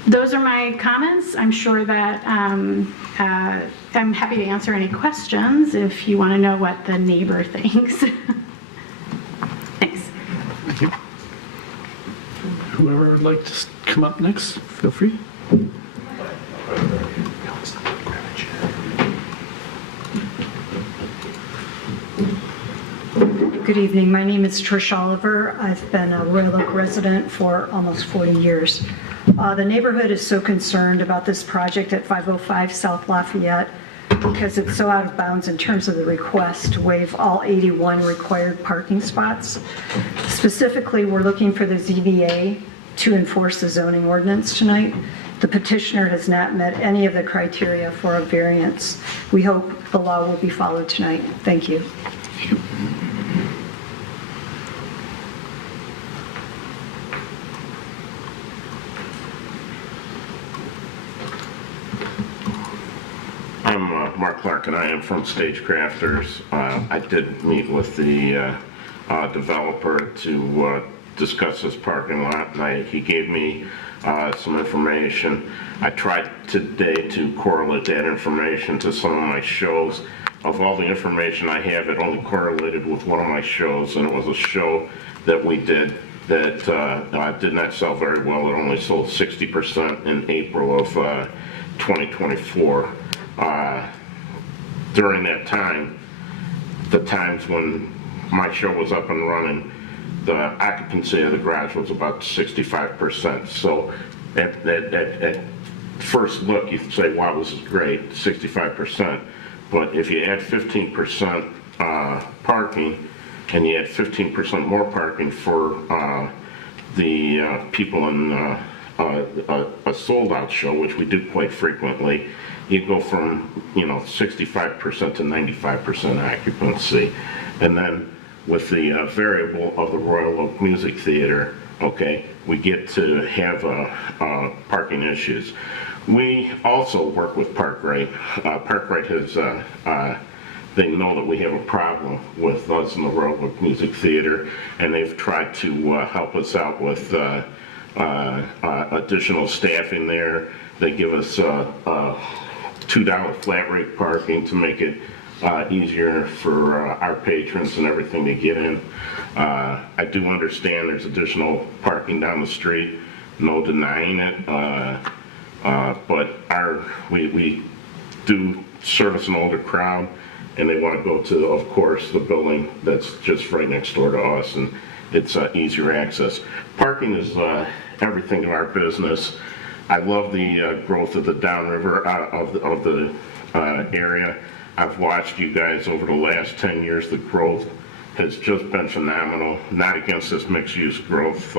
Those are my comments. I'm sure that I'm happy to answer any questions if you want to know what the neighbor thinks. Thanks. Thank you. Whoever would like to come up next, feel free. Good evening. My name is Trish Oliver. I've been a Royal Oak resident for almost 40 years. The neighborhood is so concerned about this project at 505 South Lafayette because it's so out of bounds in terms of the request to waive all 81 required parking spots. Specifically, we're looking for the ZBA to enforce the zoning ordinance tonight. The petitioner has not met any of the criteria for a variance. We hope the law will be followed tonight. Thank you. I'm Mark Clark, and I am from Stagecrafters. I did meet with the developer to discuss this parking lot, and he gave me some information. I tried today to correlate that information to some of my shows. Of all the information I have, it only correlated with one of my shows, and it was a show that we did that did not sell very well. It only sold 60% in April of 2024. During that time, the times when my show was up and running, the occupancy of the garage was about 65%. So at first look, you say, wow, this is great, 65%. But if you add 15% parking, and you add 15% more parking for the people in a sold-out show, which we do quite frequently, you go from 65% to 95% occupancy. And then with the variable of the Royal Oak Music Theater, okay, we get to have parking issues. We also work with Parkrite. Parkrite has, they know that we have a problem with us in the Royal Oak Music Theater, and they've tried to help us out with additional staffing there. They give us $2 flat rate parking to make it easier for our patrons and everything to get in. I do understand there's additional parking down the street, no denying it, but we do service an older crowd, and they want to go to, of course, the building that's just right next door to us, and it's easier access. Parking is everything to our business. I love the growth of the downriver of the area. I've watched you guys over the last 10 years. The growth has just been phenomenal. Not against this mixed-use growth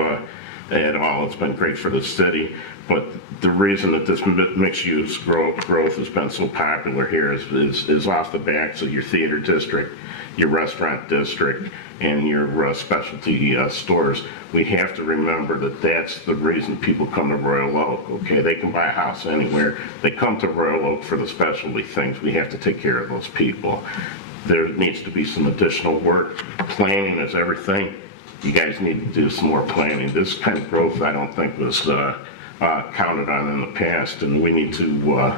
at all. It's been great for the city. But the reason that this mixed-use growth has been so popular here is off the backs of your theater district, your restaurant district, and your specialty stores. We have to remember that that's the reason people come to Royal Oak, okay? They can buy a house anywhere. They come to Royal Oak for the specialty things. We have to take care of those people. There needs to be some additional work. Planning is everything. You guys need to do some more planning. This kind of growth I don't think was counted on in the past, and we need to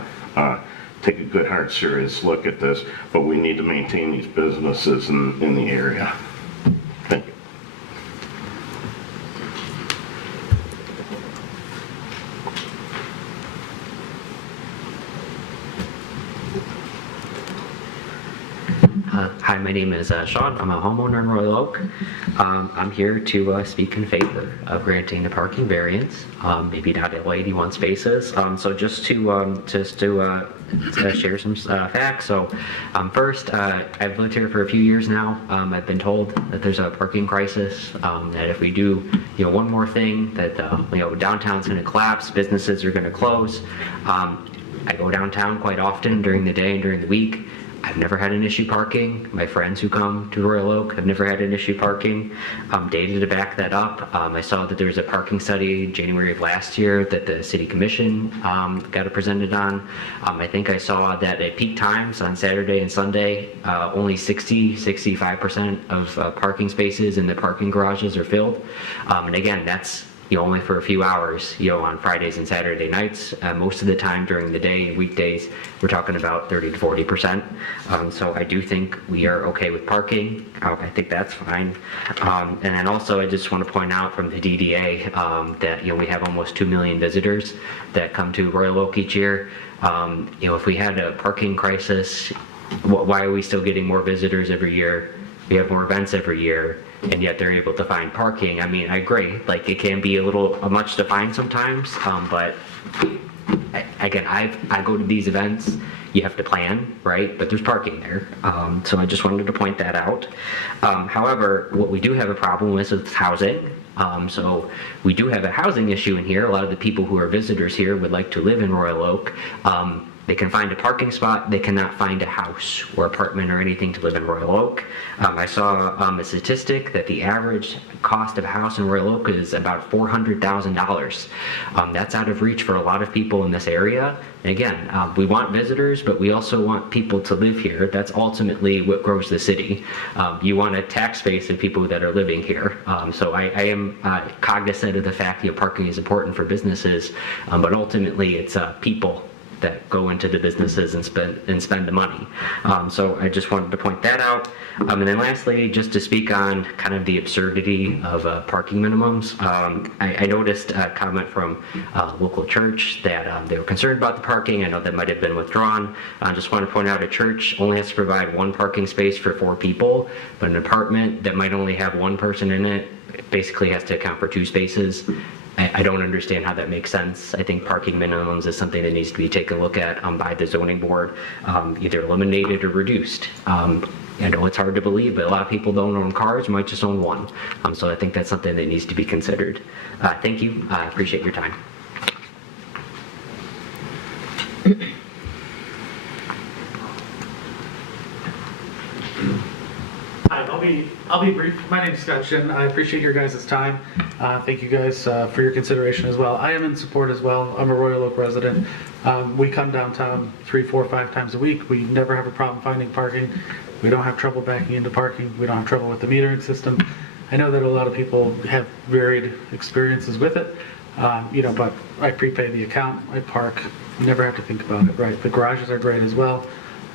take a good, hard, serious look at this, but we need to maintain these businesses in the area. Thank you. Hi, my name is Sean. I'm a homeowner in Royal Oak. I'm here to speak in favor of granting the parking variance, maybe not all 81 spaces. So just to share some facts. So first, I've lived here for a few years now. I've been told that there's a parking crisis, that if we do one more thing, that downtown's going to collapse, businesses are going to close. I go downtown quite often during the day and during the week. I've never had an issue parking. My friends who come to Royal Oak have never had an issue parking. Data to back that up. I saw that there was a parking study January of last year that the City Commission got it presented on. I think I saw that at peak times on Saturday and Sunday, only 65% of parking spaces in the parking garages are filled. And again, that's only for a few hours, on Fridays and Saturday nights. Most of the time during the day, weekdays, we're talking about 30 to 40%. So I do think we are okay with parking. I think that's fine. And then also I just want to point out from the DDA that, we have almost 2 million visitors that come to Royal Oak each year. If we had a parking crisis, why are we still getting more visitors every year? We have more events every year, and yet they're able to find parking. I mean, I agree, like it can be a little much to find sometimes, but again, I go to these events, you have to plan, right? But there's parking there. So I just wanted to point that out. However, what we do have a problem with is housing. So we do have a housing issue in here. A lot of the people who are visitors here would like to live in Royal Oak. They can find a parking spot, they cannot find a house or apartment or anything to live in Royal Oak. I saw a statistic that the average cost of a house in Royal Oak is about $400,000. That's out of reach for a lot of people in this area. And again, we want visitors, but we also want people to live here. That's ultimately what grows the city. You want a tax base of people that are living here. So I am cognizant of the fact that parking is important for businesses, but ultimately it's people that go into the businesses and spend the money. So I just wanted to point that out. And then lastly, just to speak on kind of the absurdity of parking minimums, I noticed a comment from a local church that they were concerned about the parking. I know that might have been withdrawn. I just want to point out a church only has to provide one parking space for 4 people, but an apartment that might only have 1 person in it basically has to account for 2 spaces. I don't understand how that makes sense. I think parking minimums is something that needs to be taken a look at by the zoning board, either eliminated or reduced. I know it's hard to believe, but a lot of people don't own cars, might just own 1. So I think that's something that needs to be considered. Thank you. I appreciate your time. Hi, I'll be brief. My name's Scott Shin. I appreciate your guys' time. Thank you guys for your consideration as well. I am in support as well. I'm a Royal Oak resident. We come downtown 3, 4, 5 times a week. We never have a problem finding parking. We don't have trouble backing into parking. We don't have trouble with the metering system. I know that a lot of people have varied experiences with it, but I prepay the account, I park, never have to think about it, right? The garages are great as well.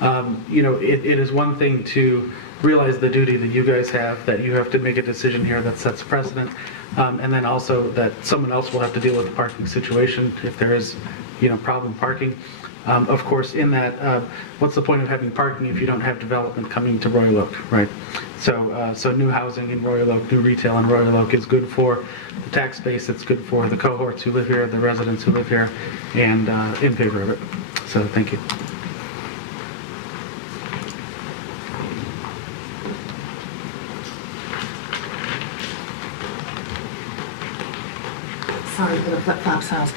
It is one thing to realize the duty that you guys have, that you have to make a decision here that sets precedent, and then also that someone else will have to deal with the parking situation if there is, problem parking. Of course, in that, what's the point of having parking if you don't have development coming to Royal Oak, right? So new housing in Royal Oak, new retail in Royal Oak is good for the tax base, it's good for the cohorts who live here, the residents who live here, and in favor of it. So thank you. Sorry for the flip-flop sounds.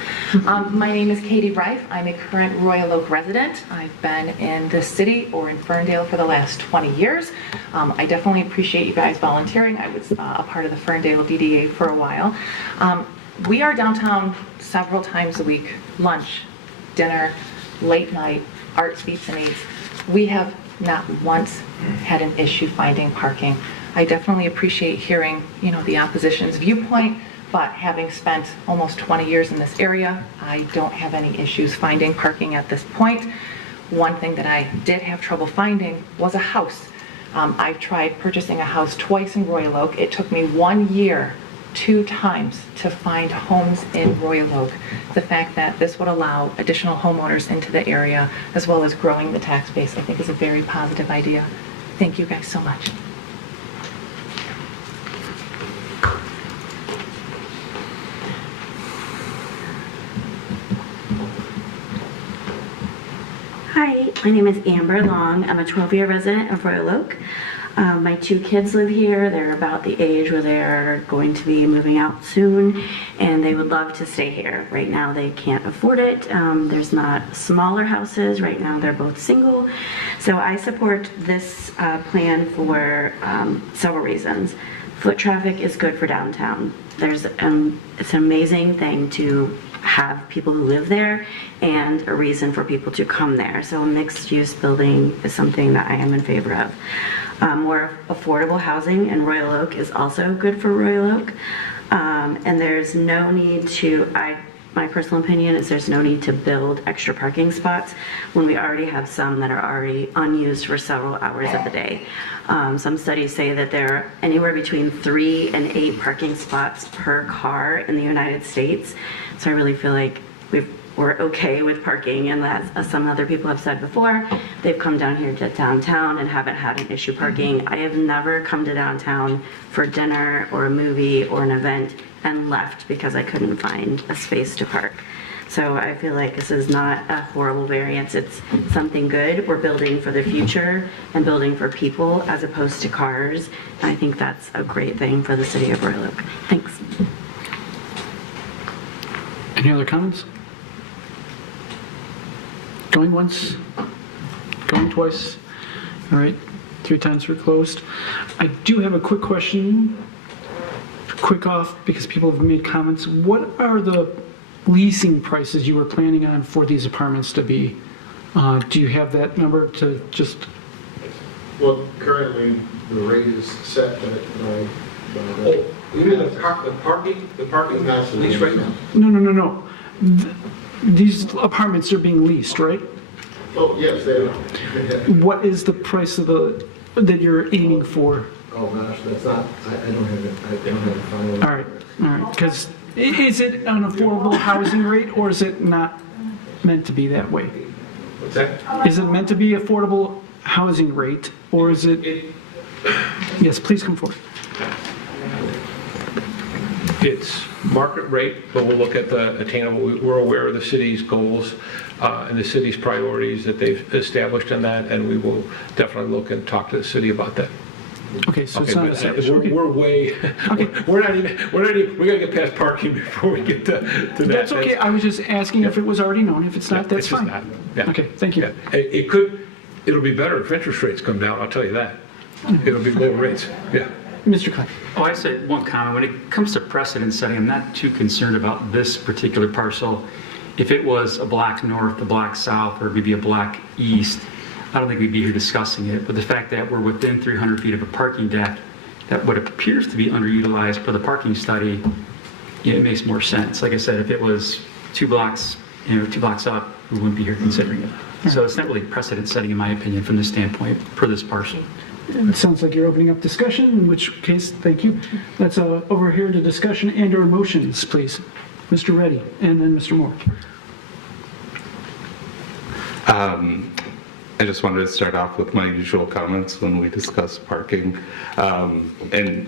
My name is Katie Reif. I'm a current Royal Oak resident. I've been in the city or in Ferndale for the last 20 years. I definitely appreciate you guys volunteering. I was a part of the Ferndale DDA for a while. We are downtown several times a week, lunch, dinner, late night, art speaks and eats. We have not once had an issue finding parking. I definitely appreciate hearing, the opposition's viewpoint. But having spent almost 20 years in this area, I don't have any issues finding parking at this point. One thing that I did have trouble finding was a house. I've tried purchasing a house twice in Royal Oak. It took me 1 year, 2 times to find homes in Royal Oak. The fact that this would allow additional homeowners into the area, as well as growing the tax base, I think is a very positive idea. Thank you guys so much. Hi, my name is Amber Long. I'm a 12-year resident of Royal Oak. My 2 kids live here. They're about the age where they're going to be moving out soon, and they would love to stay here. Right now they can't afford it. There's not smaller houses. Right now they're both single. So I support this plan for several reasons. Foot traffic is good for downtown. It's an amazing thing to have people who live there and a reason for people to come there. So a mixed-use building is something that I am in favor of. More affordable housing in Royal Oak is also good for Royal Oak. And there's no need to, my personal opinion is there's no need to build extra parking spots when we already have some that are already unused for several hours of the day. Some studies say that there are anywhere between 3 and 8 parking spots per car in the United States. So I really feel like we're okay with parking, and as some other people have said before, they've come down here to downtown and haven't had an issue parking. I have never come to downtown for dinner or a movie or an event and left because I couldn't find a space to park. So I feel like this is not a horrible variance. It's something good. We're building for the future and building for people as opposed to cars. And I think that's a great thing for the city of Royal Oak. Thanks. Any other comments? Going once, going twice. All right, 3 times we're closed. I do have a quick question, quick off, because people have made comments. What are the leasing prices you were planning on for these apartments to be? Do you have that number to just? Well, currently the rate is set by You mean the parking lease right now? No. These apartments are being leased, right? Oh, yes, they are. What is the price of that you're aiming for? Oh gosh, that's not, I don't have it, I don't have it final. All right, because is it an affordable housing rate, or is it not meant to be that way? What's that? Is it meant to be affordable housing rate, or is it? Yes, please come forward. It's market rate, but we'll look at the attainable. We're aware of the city's goals and the city's priorities that they've established in that, and we will definitely look and talk to the city about that. Okay, so it's not established. We're way. Okay. We're not even. We gotta get past parking before we get to that. That's okay. I was just asking if it was already known. If it's not, that's fine. Yeah. Okay, thank you. Yeah. It'll be better if interest rates come down. I'll tell you that. It'll be low rates, yeah. Mr. Klein. Oh, I said one comment. When it comes to precedent setting, I'm not too concerned about this particular parcel. If it was a block north, a block south, or maybe a block east, I don't think we'd be here discussing it. But the fact that we're within 300 feet of a parking deck, that what appears to be underutilized for the parking study, it makes more sense. Like I said, if it was 2 blocks, 2 blocks up, we wouldn't be here considering it. So it's not really precedent setting, in my opinion, from this standpoint, for this parcel. It sounds like you're opening up discussion, in which case, thank you. Let's over here to discussion and/or motions, please. Mr. Reddy, and then Mr. Moore. I just wanted to start off with my usual comments when we discuss parking. And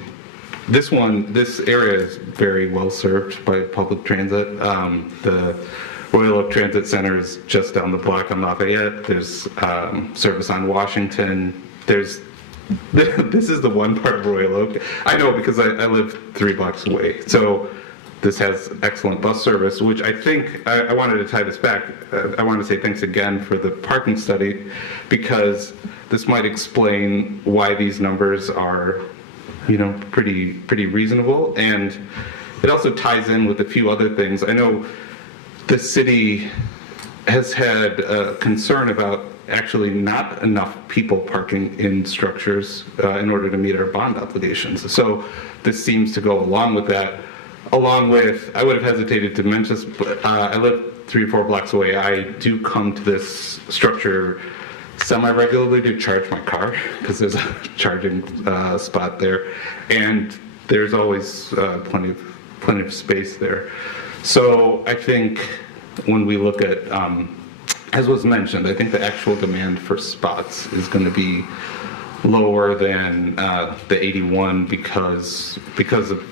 this area is very well served by public transit. The Royal Oak Transit Center is just down the block on Lafayette. There's service on Washington. This is the one part of Royal Oak. I know because I live 3 blocks away. So this has excellent bus service, which I think, I wanted to tie this back. I want to say thanks again for the parking study, because this might explain why these numbers are, pretty reasonable. And it also ties in with a few other things. I know the city has had a concern about actually not enough people parking in structures in order to meet our bond obligations. So this seems to go along with that. Along with, I would have hesitated to mention this, but I live 3 or 4 blocks away. I do come to this structure semi-regularly to charge my car because there's a charging spot there, and there's always plenty of space there. So I think when we look at, as was mentioned, I think the actual demand for spots is going to be lower than the 81 because of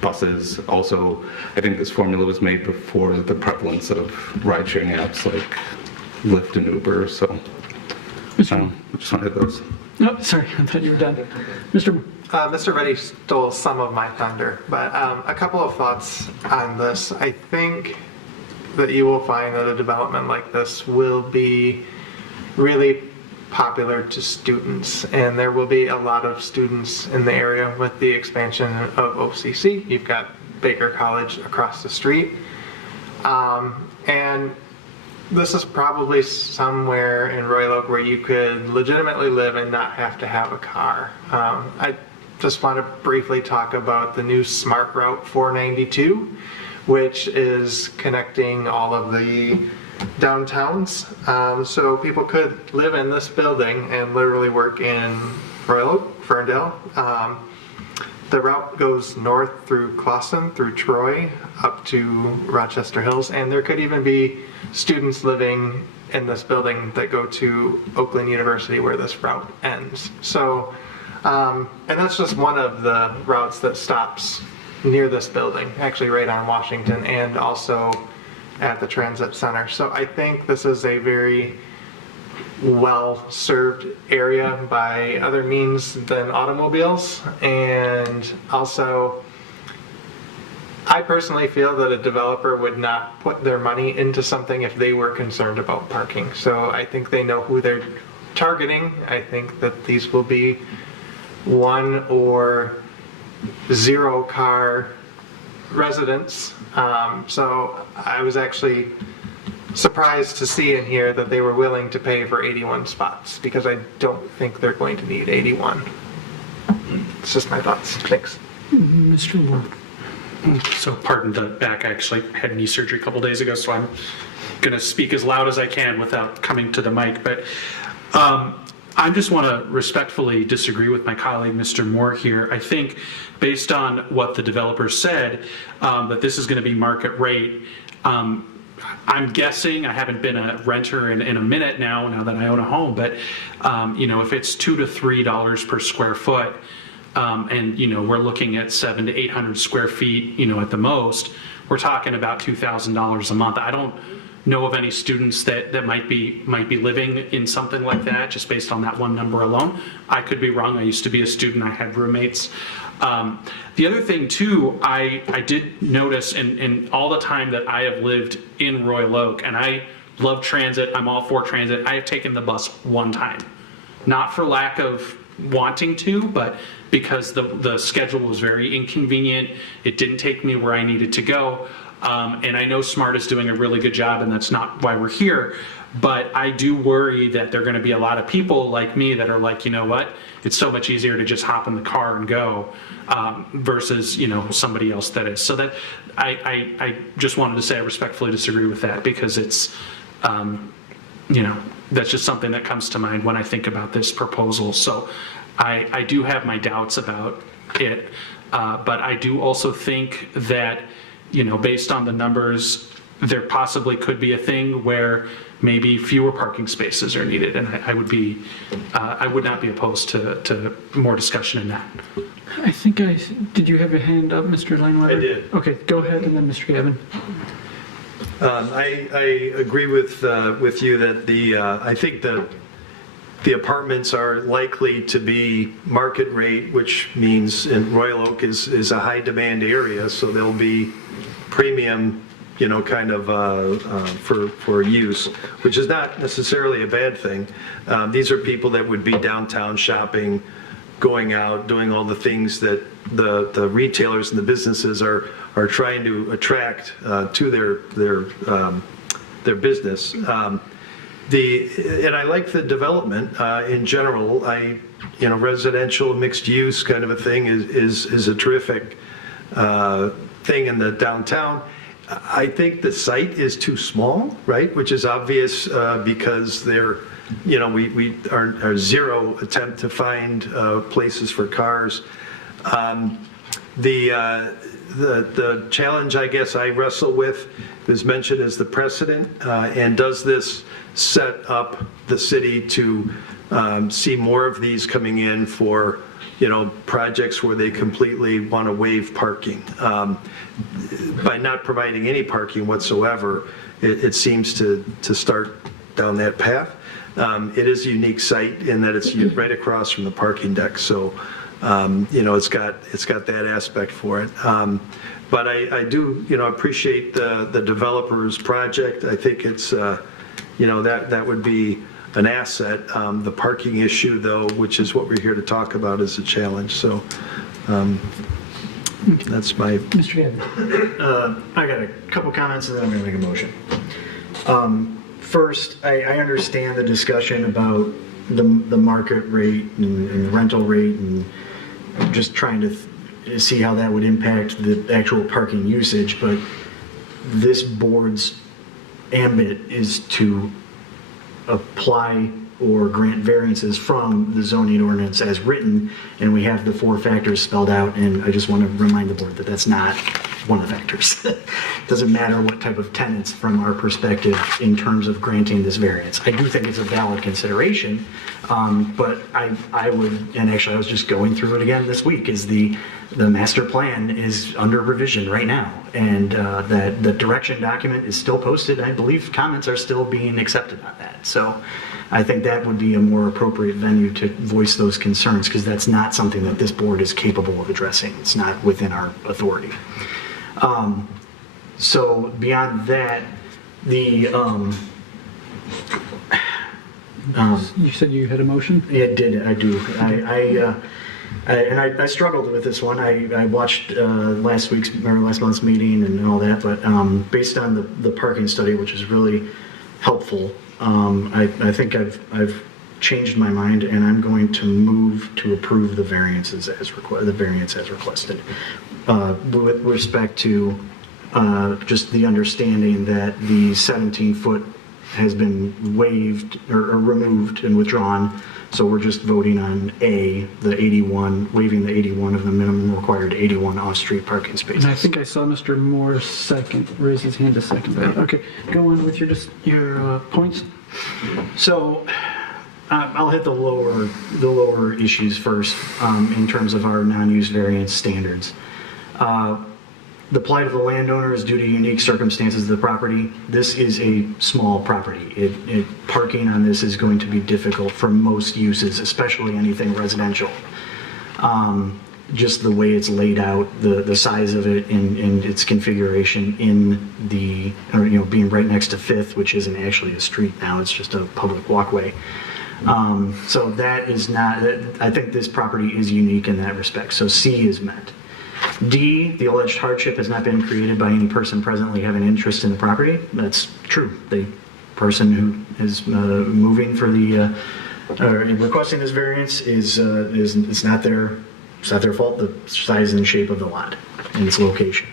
buses. Also, I think this formula was made before the prevalence of ride-sharing apps like Lyft and Uber. So, just wanted those. No, sorry, I thought you were done. Mr. Reddy stole some of my thunder, but a couple of thoughts on this. I think that you will find that a development like this will be really popular to students, and there will be a lot of students in the area with the expansion of OCC. You've got Baker College across the street, and this is probably somewhere in Royal Oak where you could legitimately live and not have to have a car. I just want to briefly talk about the new Smart Route 492, which is connecting all of the downtowns. So people could live in this building and literally work in Royal Oak, Ferndale. The route goes north through Clawson, through Troy, up to Rochester Hills, and there could even be students living in this building that go to Oakland University where this route ends. So, and that's just one of the routes that stops near this building, actually right on Washington and also at the transit center. So I think this is a very well-served area by other means than automobiles. And also, I personally feel that a developer would not put their money into something if they were concerned about parking. So I think they know who they're targeting. I think that these will be 1 or 0 car residents. So I was actually surprised to see in here that they were willing to pay for 81 spots, because I don't think they're going to need 81. It's just my thoughts. Thanks. Mr. Ward. So pardon the back, I actually had knee surgery a couple days ago, so I'm going to speak as loud as I can without coming to the mic. But I just want to respectfully disagree with my colleague, Mr. Moore here. I think based on what the developer said, that this is going to be market rate. I'm guessing, I haven't been a renter in a minute now that I own a home, but if it's $2 to $3 per square foot, and we're looking at 700 to 800 square feet, at the most, we're talking about $2,000 a month. I don't know of any students that might be living in something like that, just based on that one number alone. I could be wrong. I used to be a student. I had roommates. The other thing too, I did notice in all the time that I have lived in Royal Oak, and I love transit, I'm all for transit, I have taken the bus one time. Not for lack of wanting to, but because the schedule was very inconvenient, it didn't take me where I needed to go. And I know SMART is doing a really good job, and that's not why we're here. But I do worry that there are going to be a lot of people like me that are like, you know what, it's so much easier to just hop in the car and go versus, you know, somebody else that is. So that I just wanted to say I respectfully disagree with that, because it's, you know, that's just something that comes to mind when I think about this proposal. So I do have my doubts about it, but I do also think that, you know, based on the numbers, there possibly could be a thing where maybe fewer parking spaces are needed, and I would not be opposed to more discussion in that. I think did you have your hand up, Mr. Lineweber? I did. Okay, go ahead, and then Mr. Gavin. I agree with you that I think the apartments are likely to be market rate, which means in Royal Oak is a high demand area, so there'll be premium, you know, kind of for use, which is not necessarily a bad thing. These are people that would be downtown shopping, going out, doing all the things that the retailers and the businesses are trying to attract to their business. And I like the development in general. You know, residential mixed use kind of a thing is a terrific thing in the downtown. I think the site is too small, right? Which is obvious because they're, you know, we are zero attempt to find places for cars. The challenge, I guess, I wrestle with is mentioned as the precedent, and does this set up the city to see more of these coming in for, you know, projects where they completely want to waive parking. By not providing any parking whatsoever, it seems to start down that path. It is a unique site in that it's right across from the parking deck, so you know, it's got that aspect for it. But I do, you know, appreciate the developer's project. I think it's you know, that would be an asset. The parking issue, though, which is what we're here to talk about, is a challenge. So that's my... Mr. Gavin. I got a couple comments, and then I'm going to make a motion. First, I understand the discussion about the market rate and rental rate, and just trying to see how that would impact the actual parking usage, but this board's ambit is to apply or grant variances from the zoning ordinance as written, and we have the 4 factors spelled out, and I just want to remind the board that that's not one of the factors. Doesn't matter what type of tenants from our perspective in terms of granting this variance. I do think it's a valid consideration, but I would, and actually I was just going through it again this week, is the master plan is under revision right now, and that the direction document is still posted. I believe comments are still being accepted on that. So I think that would be a more appropriate venue to voice those concerns, because that's not something that this board is capable of addressing. It's not within our authority. So beyond that, the you said you had a motion? Yeah, I did. I do. I struggled with this one. I watched last month's meeting and all that, but based on the parking study, which is really helpful, I think I've changed my mind, and I'm going to move to approve the variance as requested. With respect to just the understanding that the 17-foot has been waived or removed and withdrawn, so we're just voting on the 81, waiving the 81 of the minimum required 81 off-street parking spaces. And I think I saw Mr. Moore raise his hand a second. But okay, go on with your points. So I'll hit the lower issues first in terms of our non-use variance standards. The plight of the landowner is due to unique circumstances of the property. This is a small property. Parking on this is going to be difficult for most uses, especially anything residential. Just the way it's laid out, the size of it, and its configuration in being right next to 5th, which isn't actually a street now, it's just a public walkway. So that is not, I think this property is unique in that respect. So C is met. D, the alleged hardship has not been created by any person presently having interest in the property. That's true. The person who is moving for the, requesting this variance is it's not their fault, the size and shape of the lot and its location.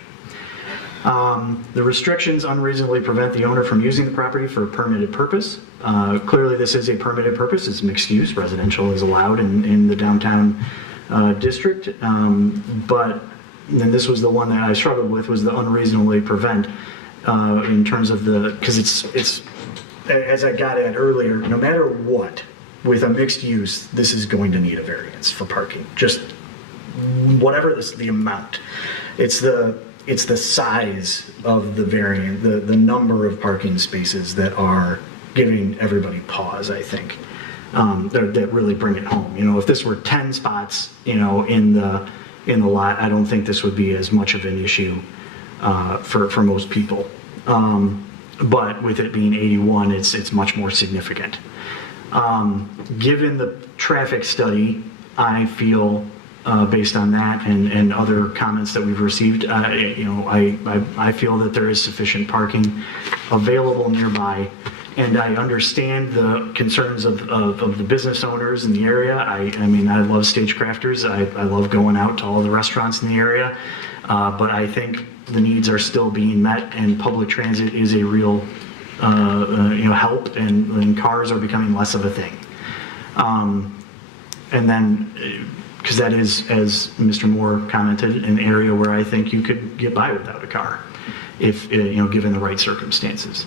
The restrictions unreasonably prevent the owner from using the property for a permitted purpose. Clearly this is a permitted purpose. It's mixed use. Residential is allowed in the downtown district. But then this was the one that I struggled with, was the unreasonably prevent in terms of the, because it's as I got at earlier, no matter what, with a mixed use, this is going to need a variance for parking. Just whatever the amount. It's the size of the variant, the number of parking spaces that are giving everybody pause, I think, that really bring it home. You know, if this were 10 spots, you know, in the lot, I don't think this would be as much of an issue for most people. But with it being 81, it's much more significant. Given the traffic study, I feel based on that and other comments that we've received, I feel that there is sufficient parking available nearby, and I understand the concerns of the business owners in the area. I mean, I love Stagecrafters. I love going out to all the restaurants in the area, but I think the needs are still being met, and public transit is a real help, and cars are becoming less of a thing. And then, because that is, as Mr. Moore commented, an area where I think you could get by without a car, if given the right circumstances.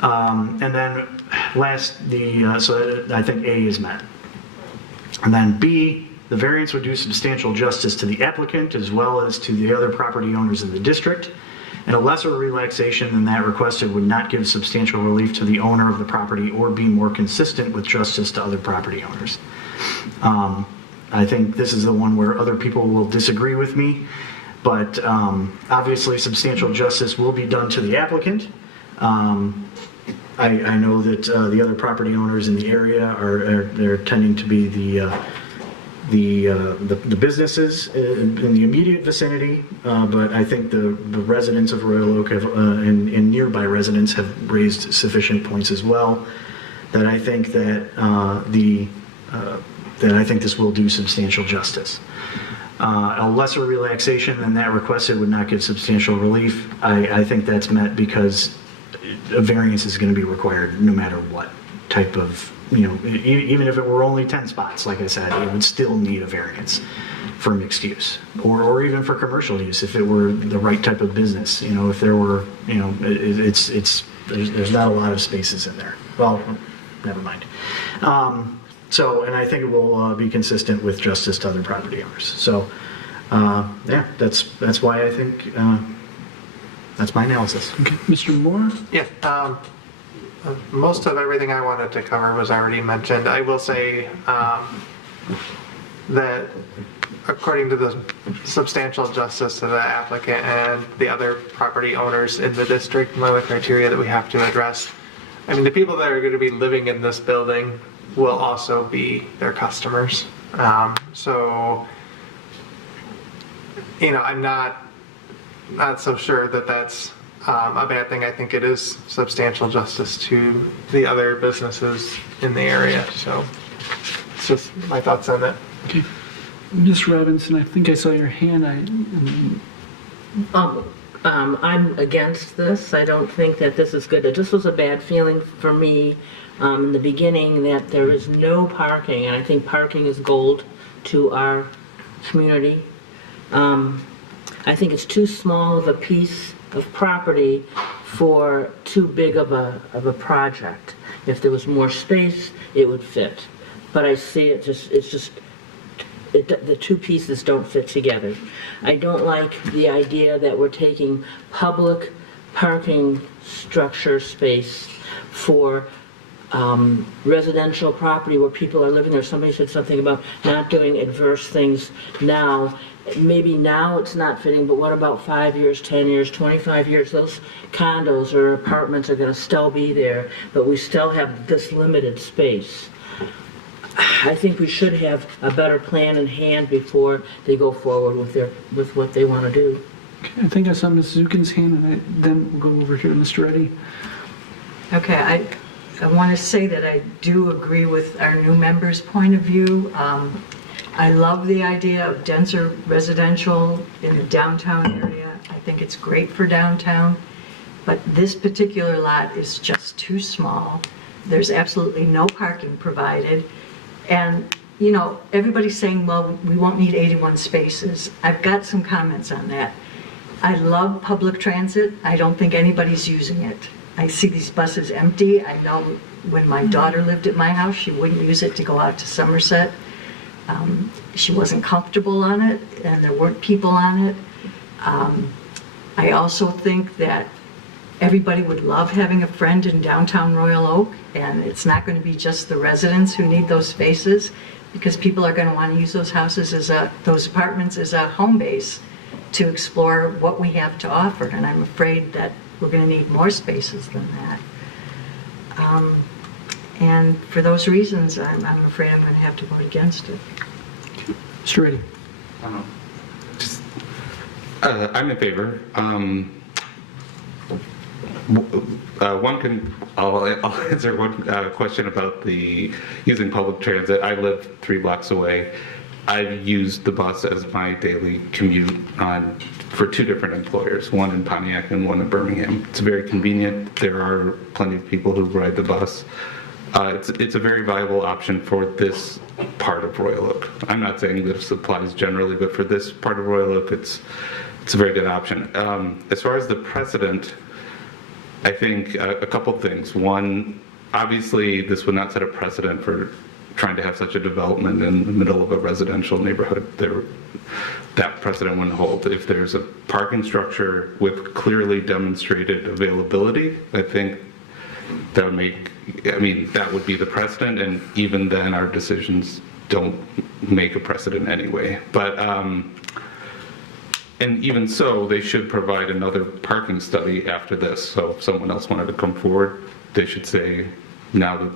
And then last, so I think A is met. And then B, the variance would do substantial justice to the applicant as well as to the other property owners in the district. And a lesser relaxation than that requested would not give substantial relief to the owner of the property or be more consistent with justice to other property owners. I think this is the one where other people will disagree with me, but obviously substantial justice will be done to the applicant. I know that the other property owners in the area they're tending to be the businesses in the immediate vicinity, but I think the residents of Royal Oak and nearby residents have raised sufficient points as well that I think that I think this will do substantial justice. A lesser relaxation than that requested would not give substantial relief. I think that's met because a variance is going to be required no matter what type of, even if it were only 10 spots, like I said, it would still need a variance for mixed use or even for commercial use if it were the right type of business. If there were, there's not a lot of spaces in there. Well, never mind. And I think it will be consistent with justice to other property owners. So, yeah, that's why I think that's my analysis. Okay, Mr. Moore? Yeah, most of everything I wanted to cover was already mentioned. I will say that according to the substantial justice to the applicant and the other property owners in the district, one of the criteria that we have to address, I mean, the people that are going to be living in this building will also be their customers. So, I'm not so sure that that's a bad thing. I think it is substantial justice to the other businesses in the area. So, it's just my thoughts on that. Okay. Ms. Robinson, I think I saw your hand. I'm against this. I don't think that this is good. It just was a bad feeling for me in the beginning that there is no parking, and I think parking is gold to our community. I think it's too small of a piece of property for too big of a project. If there was more space, it would fit. But I see the two pieces don't fit together. I don't like the idea that we're taking public parking structure space for residential property where people are living there. Somebody said something about not doing adverse things now. Maybe now it's not fitting, but what about 5 years, 10 years, 25 years? Those condos or apartments are going to still be there, but we still have this limited space. I think we should have a better plan in hand before they go forward with what they want to do. Okay, I think I saw Ms. Zukin's hand, and then we'll go over here to Mr. Reddy. Okay, I want to say that I do agree with our new member's point of view. I love the idea of denser residential in the downtown area. I think it's great for downtown, but this particular lot is just too small. There's absolutely no parking provided. And, you know, everybody's saying, well, we won't need 81 spaces. I've got some comments on that. I love public transit. I don't think anybody's using it. I see these buses empty. I know when my daughter lived at my house, she wouldn't use it to go out to Somerset. She wasn't comfortable on it, and there weren't people on it. I also think that everybody would love having a friend in downtown Royal Oak, and it's not going to be just the residents who need those spaces, because people are going to want to use those houses those apartments as a home base to explore what we have to offer. And I'm afraid that we're going to need more spaces than that. And for those reasons, I'm afraid I'm going to have to vote against it. Mr. Reddy. I'm in favor. I'll answer one question about the using public transit. I live 3 blocks away. I've used the bus as my daily commute for 2 different employers, one in Pontiac and one in Birmingham. It's very convenient. There are plenty of people who ride the bus. It's a very viable option for this part of Royal Oak. I'm not saying this applies generally, but for this part of Royal Oak, it's a very good option. As far as the precedent, I think a couple things. One, obviously, this would not set a precedent for trying to have such a development in the middle of a residential neighborhood. That precedent wouldn't hold. If there's a parking structure with clearly demonstrated availability, I think that would be the precedent, and even then our decisions don't make a precedent anyway. But and even so, they should provide another parking study after this. So if someone else wanted to come forward, they should say, now that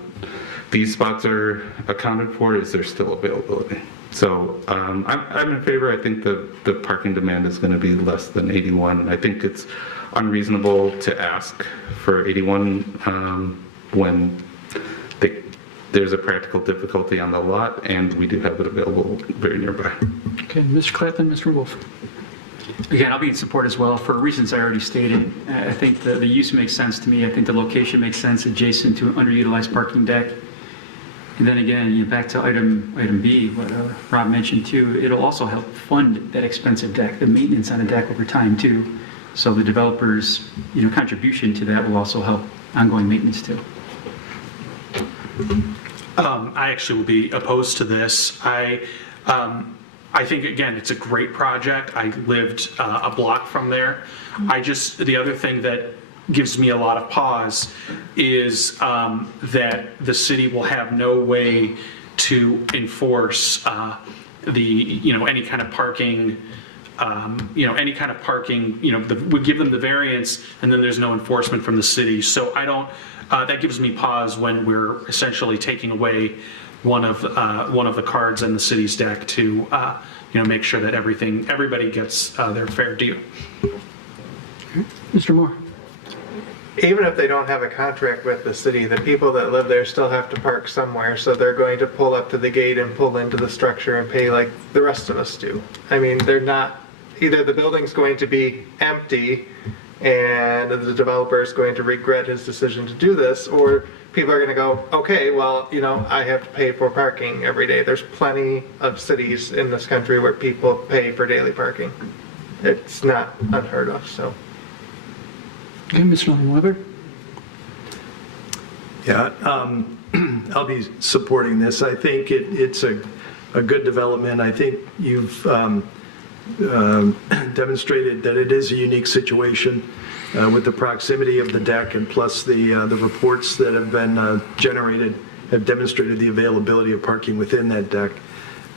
these spots are accounted for, is there still availability? So I'm in favor. I think the parking demand is going to be less than 81. And I think it's unreasonable to ask for 81 when there's a practical difficulty on the lot, and we do have it available very nearby. Okay, Mr. Claflin, Mr. Wolf. Again, I'll be in support as well for reasons I already stated. I think the use makes sense to me. I think the location makes sense adjacent to an underutilized parking deck. And then again, back to item B, what Rob mentioned too, it'll also help fund that expensive deck, the maintenance on a deck over time too. So the developer's contribution to that will also help ongoing maintenance too. I actually will be opposed to this. I think, again, it's a great project. I lived a block from there. The other thing that gives me a lot of pause is that the city will have no way to enforce any kind of parking, would give them the variance, and then there's no enforcement from the city. So that gives me pause when we're essentially taking away one of the cards in the city's deck to make sure that everybody gets their fair deal. Mr. Moore. Even if they don't have a contract with the city, the people that live there still have to park somewhere, so they're going to pull up to the gate and pull into the structure and pay like the rest of us do. I mean, they're not, either the building's going to be empty and the developer is going to regret his decision to do this, or people are going to go, okay, well, I have to pay for parking every day. There's plenty of cities in this country where people pay for daily parking. It's not unheard of, so. Okay, Mr. Weber. Yeah, I'll be supporting this. I think it's a good development. I think you've demonstrated that it is a unique situation with the proximity of the deck, and plus the reports that have been generated have demonstrated the availability of parking within that deck.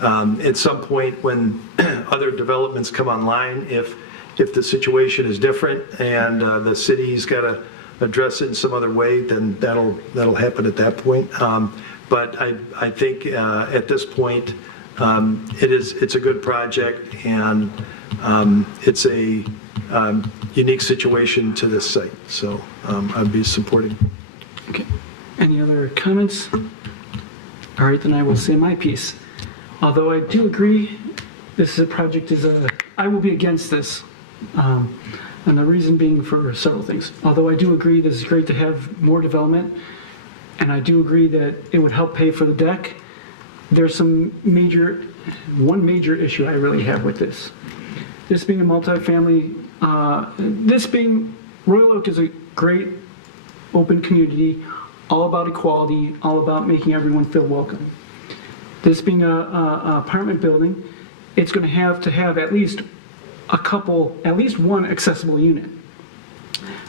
At some point when other developments come online, if the situation is different and the city's got to address it in some other way, then that'll happen at that point. But I think at this point, it's a good project, and it's a unique situation to this site. So I'd be supporting. Okay. Any other comments? All right, then I will say my piece. Although I do agree, this project I will be against this. And the reason being for several things. Although I do agree this is great to have more development, and I do agree that it would help pay for the deck, there's one major issue I really have with this. This being a multifamily, Royal Oak is a great open community, all about equality, all about making everyone feel welcome. This being a apartment building, it's going to have at least one accessible unit.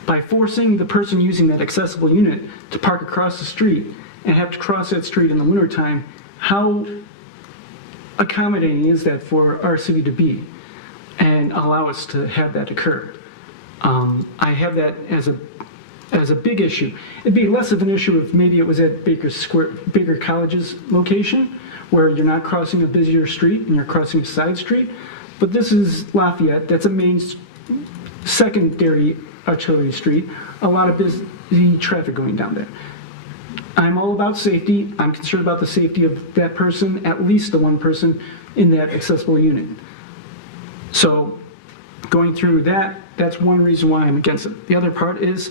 By forcing the person using that accessible unit to park across the street and have to cross that street in the wintertime, how accommodating is that for our city to be and allow us to have that occur? I have that as a big issue. It'd be less of an issue if maybe it was at Baker College's location, where you're not crossing a busier street and you're crossing a side street. But this is Lafayette. That's a main secondary artillery street. A lot of busy traffic going down there. I'm all about safety. I'm concerned about the safety of that person, at least the one person in that accessible unit. So going through that, that's one reason why I'm against it. The other part is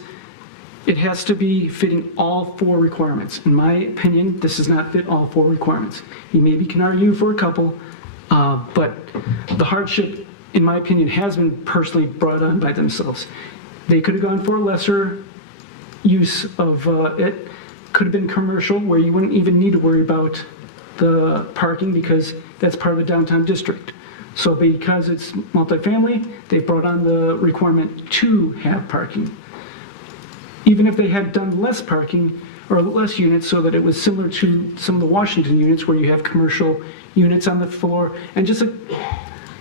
it has to be fitting all 4 requirements. In my opinion, this does not fit all 4 requirements. You maybe can argue for a couple, but the hardship, in my opinion, has been personally brought on by themselves. They could have gone for a lesser use of it. Could have been commercial, where you wouldn't even need to worry about the parking because that's part of the downtown district. So because it's multifamily, they brought on the requirement to have parking. Even if they had done less parking or less units so that it was similar to some of the Washington units where you have commercial units on the floor and just a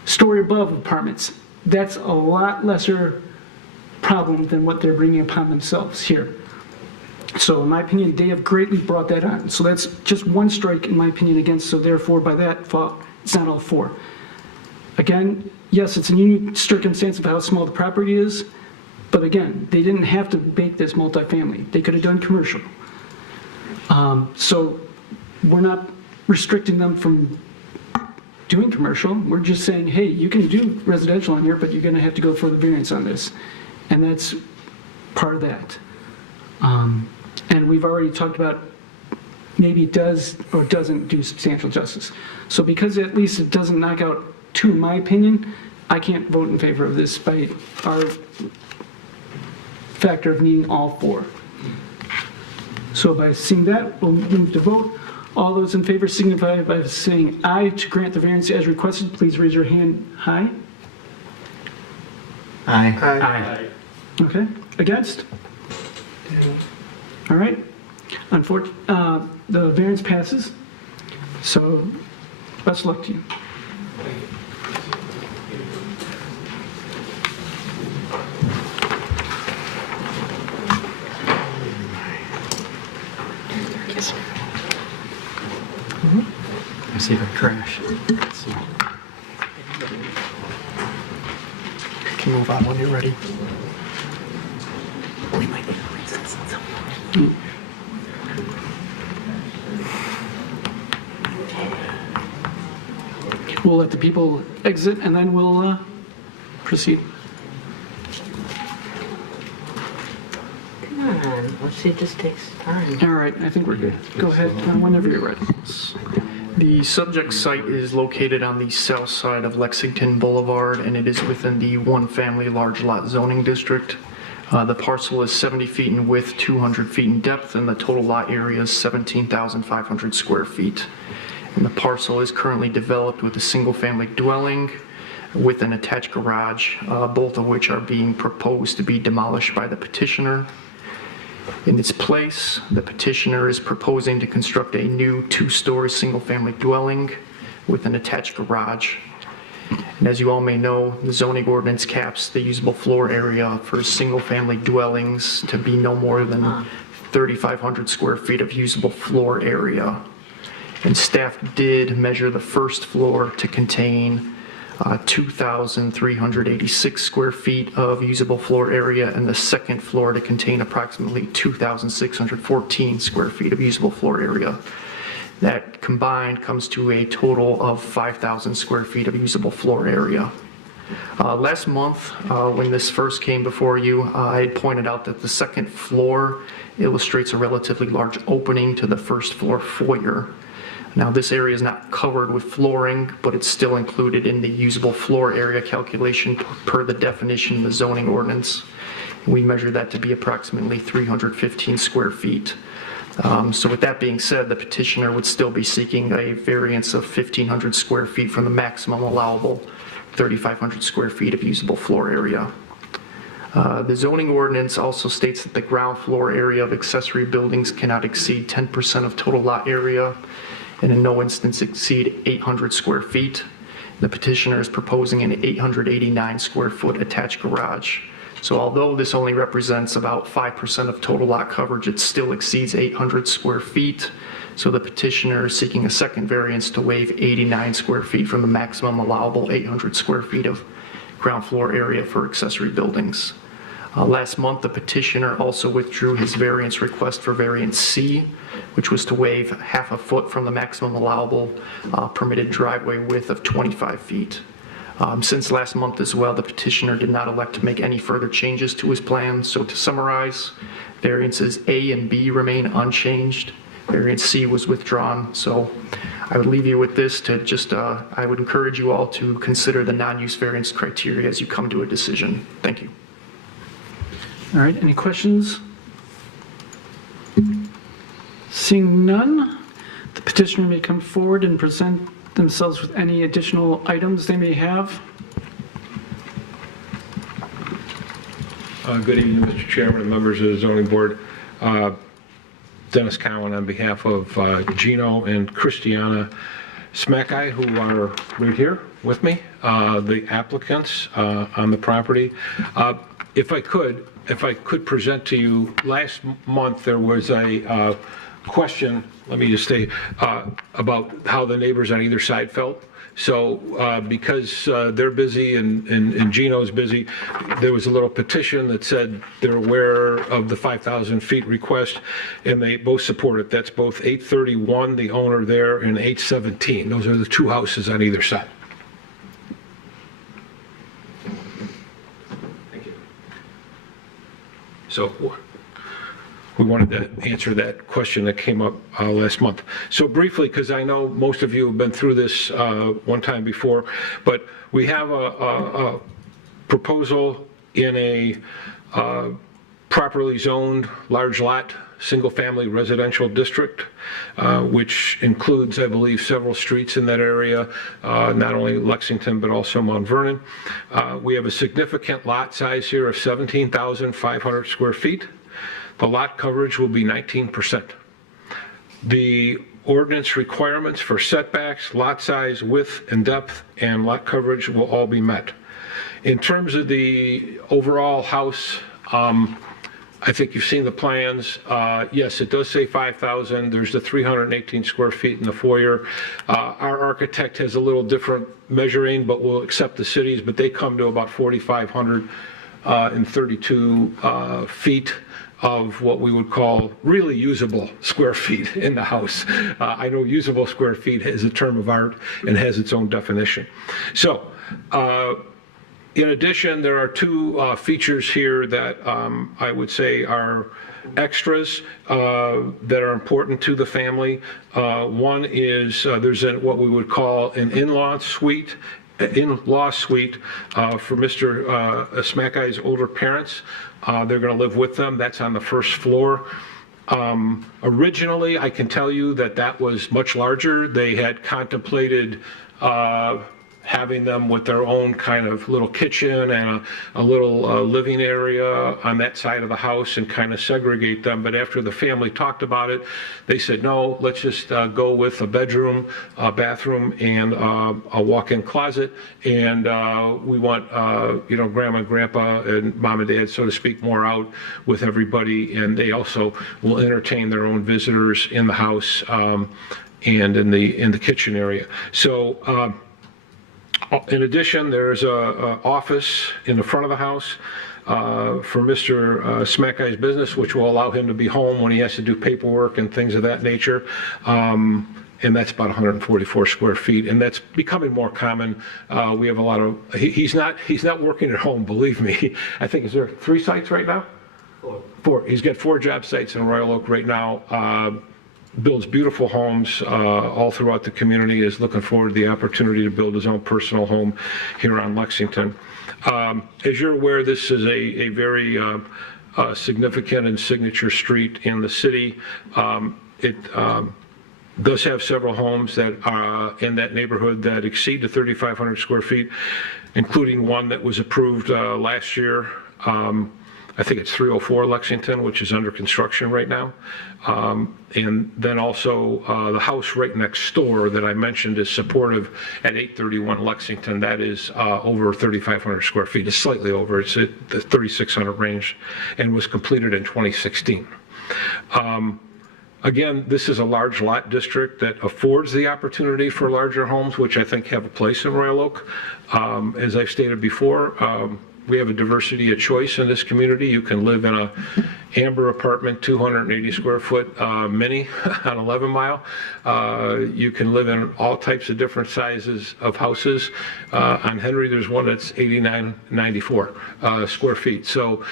story above apartments, that's a lot lesser problem than what they're bringing upon themselves here. So in my opinion, they have greatly brought that on. So that's just one strike, in my opinion, against, so therefore by that fault, it's not all 4. Again, yes, it's a unique circumstance of how small the property is, but again, they didn't have to make this multifamily. They could have done commercial. So we're not restricting them from doing commercial. We're just saying, hey, you can do residential on here, but you're going to have to go for the variance on this. And that's part of that. And we've already talked about maybe it does or doesn't do substantial justice. So because at least it doesn't knock out 2, in my opinion, I can't vote in favor of this by our factor of needing all 4. So by seeing that, we'll move to vote. All those in favor signify by saying aye to grant the variance as requested. Please raise your hand high. Aye. Aye. Okay. Against? All right. Unfortunately, the variance passes. So best of luck to you. Let's see if I crash. Can move on when you're ready. We might need a recess at some point. We'll let the people exit and then we'll proceed. Come on, let's see if this takes time. All right, I think we're good. Go ahead whenever you're ready. The subject site is located on the south side of Lexington Boulevard, and it is within the one-family large lot zoning district. The parcel is 70 feet in width, 200 feet in depth, and the total lot area is 17,500 square feet. And the parcel is currently developed with a single-family dwelling with an attached garage, both of which are being proposed to be demolished by the petitioner. In its place, the petitioner is proposing to construct a new 2-story single-family dwelling with an attached garage. And as you all may know, the zoning ordinance caps the usable floor area for single-family dwellings to be no more than 3,500 square feet of usable floor area. And staff did measure the first floor to contain 2,386 square feet of usable floor area, and the second floor to contain approximately 2,614 square feet of usable floor area. That combined comes to a total of 5,000 square feet of usable floor area. Last month, when this first came before you, I had pointed out that the second floor illustrates a relatively large opening to the first floor foyer. Now, this area is not covered with flooring, but it's still included in the usable floor area calculation per the definition in the zoning ordinance. We measure that to be approximately 315 square feet. So with that being said, the petitioner would still be seeking a variance of 1,500 square feet from the maximum allowable 3,500 square feet of usable floor area. The zoning ordinance also states that the ground floor area of accessory buildings cannot exceed 10% of total lot area, and in no instance exceed 800 square feet. The petitioner is proposing an 889 square foot attached garage. So although this only represents about 5% of total lot coverage, it still exceeds 800 square feet. So the petitioner is seeking a second variance to waive 89 square feet from the maximum allowable 800 square feet of ground floor area for accessory buildings. Last month, the petitioner also withdrew his variance request for variance C, which was to waive half a foot from the maximum allowable permitted driveway width of 25 feet. Since last month as well, the petitioner did not elect to make any further changes to his plan. So to summarize, variances A and B remain unchanged. Variance C was withdrawn. So I would leave you with this to just, I would encourage you all to consider the non-use variance criteria as you come to a decision. Thank you. All right, any questions? Seeing none, the petitioner may come forward and present themselves with any additional items they may have. Good evening, Mr. Chairman and members of the zoning board. Dennis Cowan on behalf of Gino and Christiana Smackeye, who are right here with me, the applicants on the property. If I could present to you, last month there was a question, let me just say, about how the neighbors on either side felt. So because they're busy and Gino's busy, there was a little petition that said they're aware of the 5,000 feet request, and they both support it. That's both 831, the owner there, and 817. Those are the two houses on either side. Thank you. So we wanted to answer that question that came up last month. So briefly, because I know most of you have been through this one time before, but we have a proposal in a properly zoned large lot, single-family residential district, which includes, I believe, several streets in that area, not only Lexington, but also Mount Vernon. We have a significant lot size here of 17,500 square feet. The lot coverage will be 19%. The ordinance requirements for setbacks, lot size, width, and depth, and lot coverage will all be met. In terms of the overall house, I think you've seen the plans. Yes, it does say 5,000. There's the 318 square feet in the foyer. Our architect has a little different measuring, but we'll accept the cities, but they come to about 4,532 feet of what we would call really usable square feet in the house. I know usable square feet is a term of art and has its own definition. So, in addition, there are two features here that I would say are extras that are important to the family. One is there's what we would call an in-law suite for Mr. Smackeye's older parents. They're going to live with them. That's on the first floor. Originally, I can tell you that was much larger. They had contemplated having them with their own kind of little kitchen and a little living area on that side of the house and kind of segregate them. But after the family talked about it, they said, no, let's just go with a bedroom, a bathroom, and a walk-in closet. And we want, grandma and grandpa and mom and dad, so to speak, more out with everybody. And they also will entertain their own visitors in the house and in the kitchen area. So, in addition, there's a office in the front of the house for Mr. Smackey's business, which will allow him to be home when he has to do paperwork and things of that nature. And that's about 144 square feet, and that's becoming more common. We have a lot of. He's not working at home, believe me. I think is there 3 sites right now? 4. He's got 4 job sites in Royal Oak right now. Builds beautiful homes all throughout the community, is looking forward to the opportunity to build his own personal home here on Lexington. As you're aware, this is a very significant and signature street in the city. It does have several homes that are in that neighborhood that exceed the 3,500 square feet, including one that was approved last year. I think it's 304 Lexington, which is under construction right now. And then also the house right next door that I mentioned is supportive at 831 Lexington. That is over 3,500 square feet. It's slightly over. It's at the 3,600 range and was completed in 2016. Again, this is a large lot district that affords the opportunity for larger homes, which I think have a place in Royal Oak. As I've stated before, we have a diversity of choice in this community. You can live in a Amber apartment, 280 square foot mini on 11 Mile. You can live in all types of different sizes of houses. On Henry, there's one that's 8994 square feet. So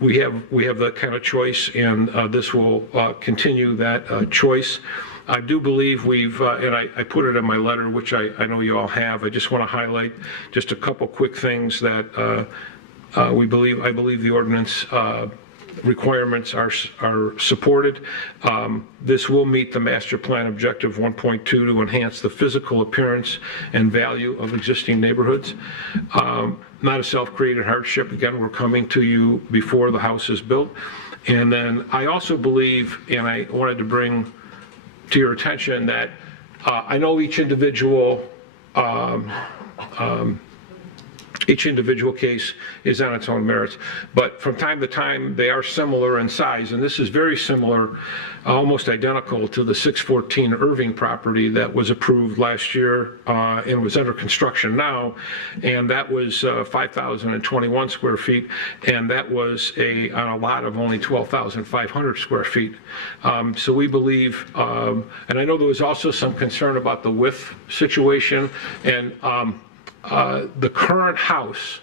we have that kind of choice, and this will continue that choice. I do believe we've, and I put it in my letter, which I know you all have. I just want to highlight just a couple quick things that I believe the ordinance requirements are supported. This will meet the master plan objective 1.2 to enhance the physical appearance and value of existing neighborhoods. Not a self-created hardship. Again, we're coming to you before the house is built. And then I also believe, and I wanted to bring to your attention that I know each individual case is on its own merits, but from time to time they are similar in size, and this is very similar, almost identical to the 614 Irving property that was approved last year and was under construction now, and that was 5,021 square feet, and that was on a lot of only 12,500 square feet. So we believe, and I know there was also some concern about the width situation, and the current house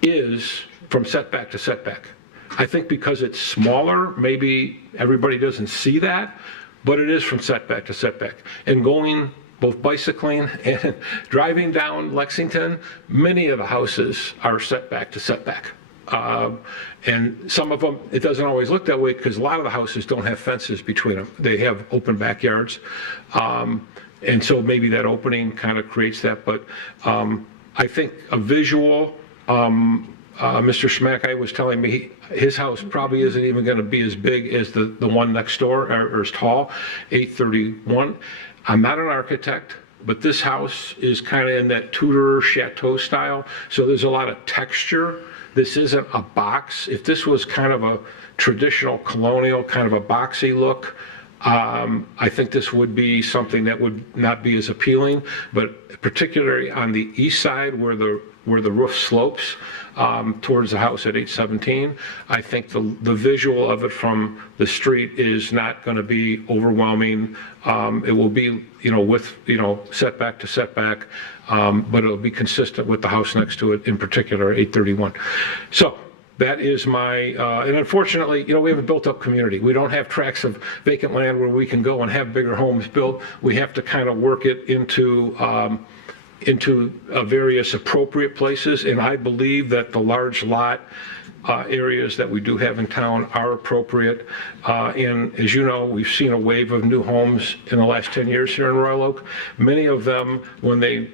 is from setback to setback. I think because it's smaller, maybe everybody doesn't see that, but it is from setback to setback. And going, both bicycling and driving down Lexington, many of the houses are setback to setback. And some of them, it doesn't always look that way because a lot of the houses don't have fences between them. They have open backyards. And so maybe that opening kind of creates that, but I think a visual, Mr. Schmackey was telling me his house probably isn't even going to be as big as the one next door, or as tall, 831. I'm not an architect, but this house is kind of in that Tudor chateau style, so there's a lot of texture. This isn't a box. If this was kind of a traditional colonial, kind of a boxy look, I think this would be something that would not be as appealing, but particularly on the east side where the roof slopes towards the house at 817, I think the visual of it from the street is not going to be overwhelming. It will be, with, setback to setback, but it'll be consistent with the house next to it, in particular, 831. So that is my, and unfortunately, we have a built-up community. We don't have tracts of vacant land where we can go and have bigger homes built. We have to kind of work it into various appropriate places, and I believe that the large lot areas that we do have in town are appropriate. And as you know, we've seen a wave of new homes in the last 10 years here in Royal Oak. Many of them, when they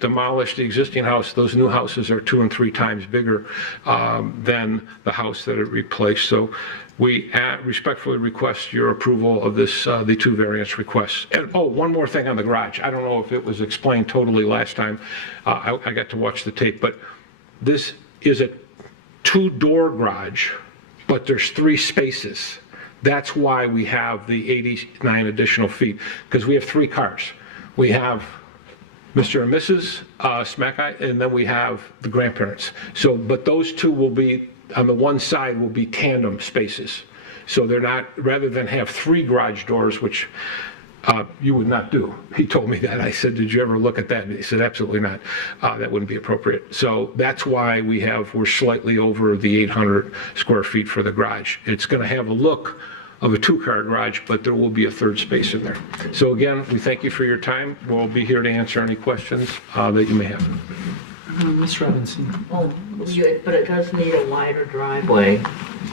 demolish the existing house, those new houses are 2 and 3 times bigger than the house that it replaced. So we respectfully request your approval of this, the 2 variance requests. And, oh, one more thing on the garage. I don't know if it was explained totally last time. I got to watch the tape, but this is a 2-door garage, but there's 3 spaces. That's why we have the 89 additional feet, because we have 3 cars. We have Mr. and Mrs. Smackeye, and then we have the grandparents. So, but those 2 will be, on the one side, will be tandem spaces. So they're not, rather than have 3 garage doors, which you would not do. He told me that. I said, did you ever look at that? And he said, absolutely not. That wouldn't be appropriate. So that's why we're slightly over the 800 square feet for the garage. It's going to have a look of a 2-car garage, but there will be a 3rd space in there. So again, we thank you for your time. We'll be here to answer any questions that you may have. Ms. Robinson. Oh, but it does need a wider driveway,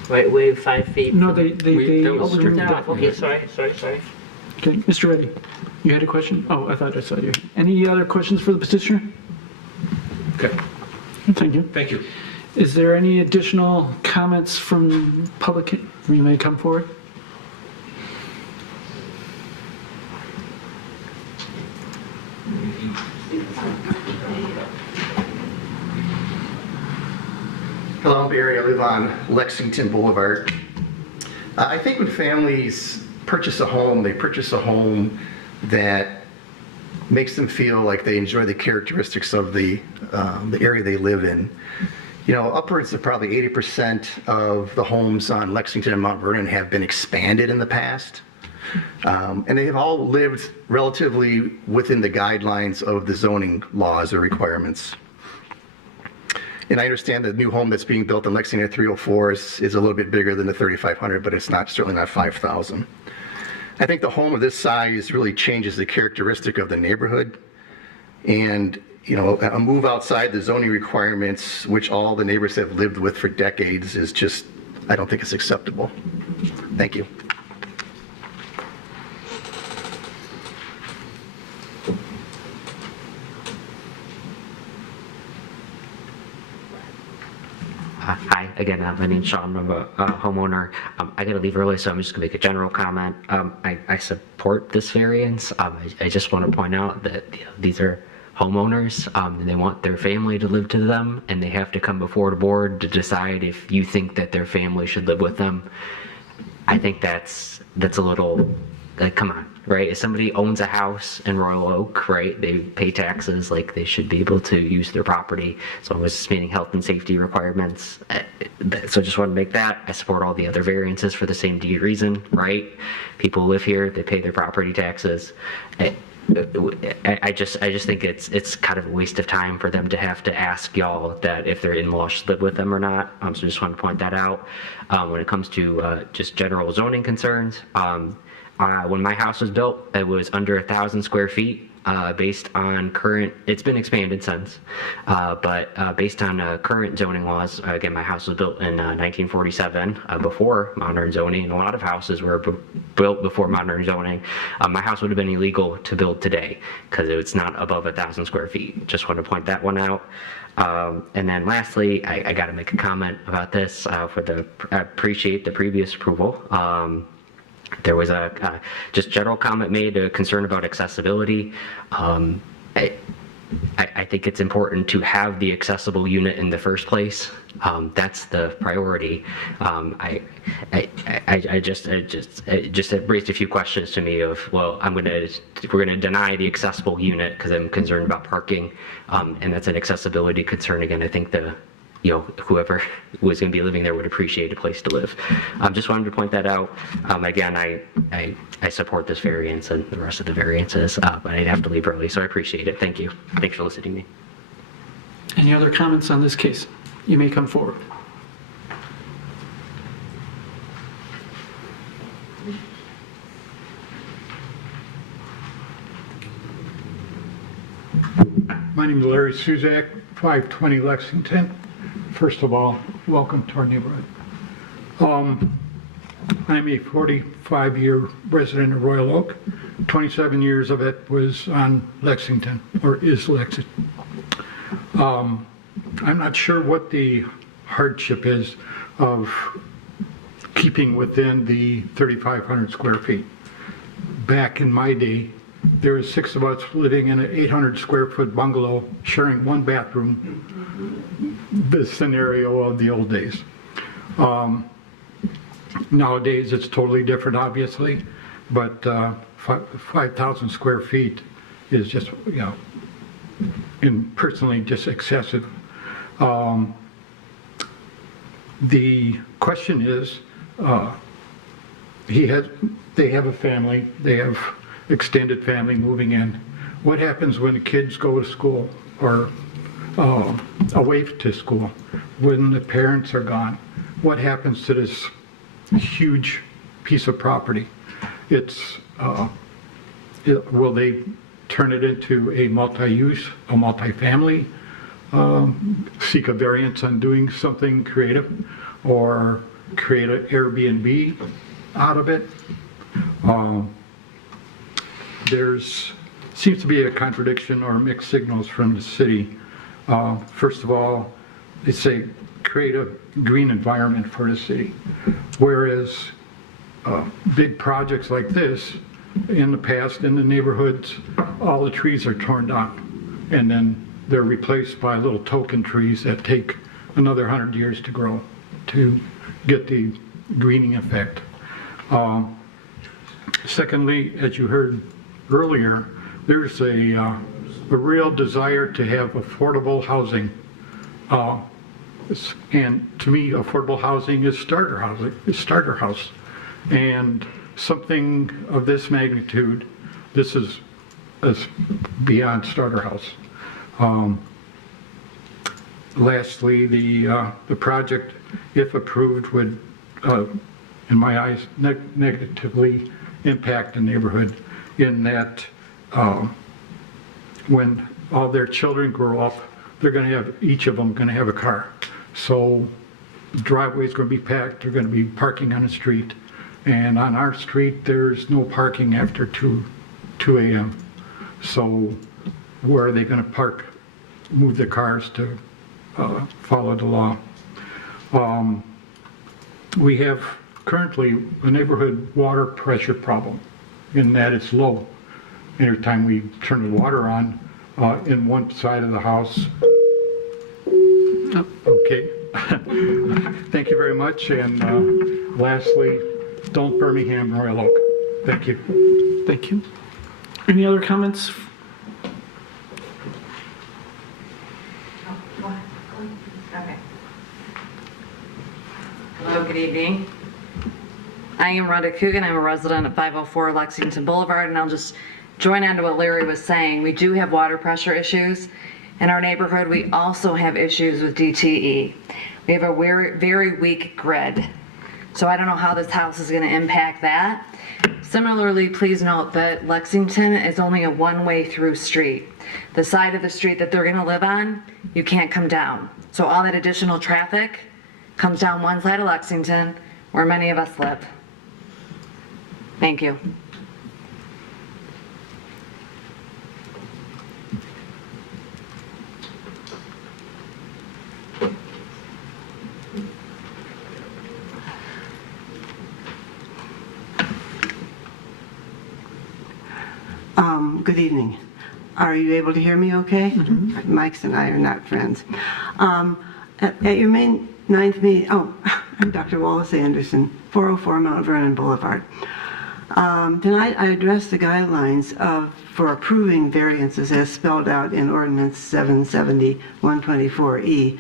right, way 5 feet. No, they Oh, we took assumed that off, okay, sorry. Okay, Mr. Reddy, you had a question? Oh, I thought I saw you. Any other questions for the petitioner? Okay. Thank you. Thank you. Is there any additional comments from public? You may come forward. Hello, I'm Barry. I live on Lexington Boulevard. I think when families purchase a home, they purchase a home that makes them feel like they enjoy the characteristics of the area they live in. You know, upwards of probably 80% of the homes on Lexington and Mount Vernon have been expanded in the past. And they have all lived relatively within the guidelines of the zoning laws or requirements. And I understand the new home that's being built in Lexington at 304 is a little bit bigger than the 3,500, but it's certainly not 5,000. I think the home of this size really changes the characteristic of the neighborhood. And, you know, a move outside the zoning requirements, which all the neighbors have lived with for decades, is just, I don't think it's acceptable. Thank you. Hi, again, my name's Sean. I'm a homeowner. I got to leave early, so I'm just going to make a general comment. I support this variance. I just want to point out that these are homeowners, and they want their family to live to them, and they have to come before the board to decide if you think that their family should live with them. I think that's a little, like, come on, right? If somebody owns a house in Royal Oak, right, they pay taxes, like, they should be able to use their property as long as it's meeting health and safety requirements. So I just want to make that. I support all the other variances for the same reason, right? People live here, they pay their property taxes. I just think it's kind of a waste of time for them to have to ask y'all that if their in-laws should live with them or not. So just want to point that out. When it comes to just general zoning concerns, when my house was built, it was under 1,000 square feet. Based on current, it's been expanded since, but based on current zoning laws, again, my house was built in 1947, before modern zoning, and a lot of houses were built before modern zoning. My house would have been illegal to build today because it's not above 1,000 square feet. Just want to point that one out. And then lastly, I got to make a comment about this. I appreciate the previous approval. There was a just general comment made, a concern about accessibility. I think it's important to have the accessible unit in the first place. That's the priority. It just raised a few questions to me of, well, we're gonna deny the accessible unit because I'm concerned about parking, and that's an accessibility concern. Again, I think whoever was going to be living there would appreciate a place to live. Just wanted to point that out. Again, I support this variance and the rest of the variances, but I'd have to leave early, so I appreciate it. Thank you. Thanks for listening to me. Any other comments on this case? You may come forward. My name is Larry Suzak, 520 Lexington. First of all, welcome to our neighborhood. I'm a 45-year resident of Royal Oak. 27 years of it was on Lexington, or is Lexington. I'm not sure what the hardship is of keeping within the 3,500 square feet. Back in my day, there was 6 of us living in an 800 square foot bungalow sharing one bathroom. The scenario of the old days. Nowadays it's totally different, obviously, but 5,000 square feet is just, you know, and personally just excessive. The question is, they have a family, they have extended family moving in. What happens when the kids go to school or away to school, when the parents are gone? What happens to this huge piece of property? Will they turn it into a multi-use, a multi-family, seek a variance on doing something creative, or create an Airbnb out of it? There's seems to be a contradiction or mixed signals from the city. First of all, they say create a green environment for the city, whereas big projects like this, in the past, in the neighborhoods, all the trees are torn down, and then they're replaced by little token trees that take another 100 years to grow to get the greening effect. Secondly, as you heard earlier, there's a real desire to have affordable housing. And to me, affordable housing is starter house. And something of this magnitude, this is beyond starter house. Lastly, the project, if approved, would, in my eyes, negatively impact the neighborhood in that when all their children grow up, they're going to have, each of them going to have a car. So the driveway is going to be packed, they're going to be parking on the street. And on our street, there's no parking after 2 a.m. So where are they going to park, move the cars to follow the law? We have currently a neighborhood water pressure problem in that it's low. Every time we turn the water on in one side of the house. Okay. Thank you very much. And lastly, don't Birmingham Royal Oak. Thank you. Thank you. Any other comments? Okay. Hello, good evening. I am Rhonda Coogan. I'm a resident of 504 Lexington Boulevard, and I'll just join on to what Larry was saying. We do have water pressure issues in our neighborhood. We also have issues with DTE. We have a very weak grid. So I don't know how this house is going to impact that. Similarly, please note that Lexington is only a one-way through street. The side of the street that they're going to live on, you can't come down. So all that additional traffic comes down one side of Lexington, where many of us live. Thank you. Good evening. Are you able to hear me okay? Mm-hmm. Mike's and I are not friends. At your May 9th meeting, I'm Dr. Wallace Anderson, 404 Mount Vernon Boulevard. Tonight I addressed the guidelines for approving variances as spelled out in Ordinance 770-124E.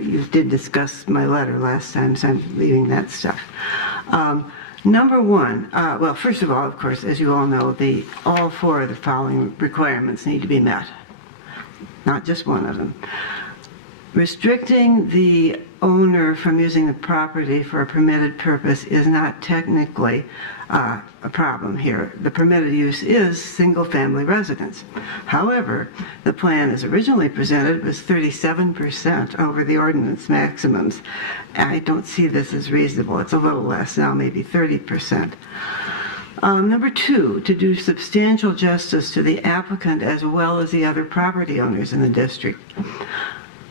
You did discuss my letter last time, so I'm leaving that stuff. Number one, well, first of all, of course, as you all know, all 4 of the following requirements need to be met, not just one of them. Restricting the owner from using the property for a permitted purpose is not technically a problem here. The permitted use is single-family residence. However, the plan as originally presented was 37% over the ordinance maximums. I don't see this as reasonable. It's a little less now, maybe 30%. Number two, to do substantial justice to the applicant as well as the other property owners in the district.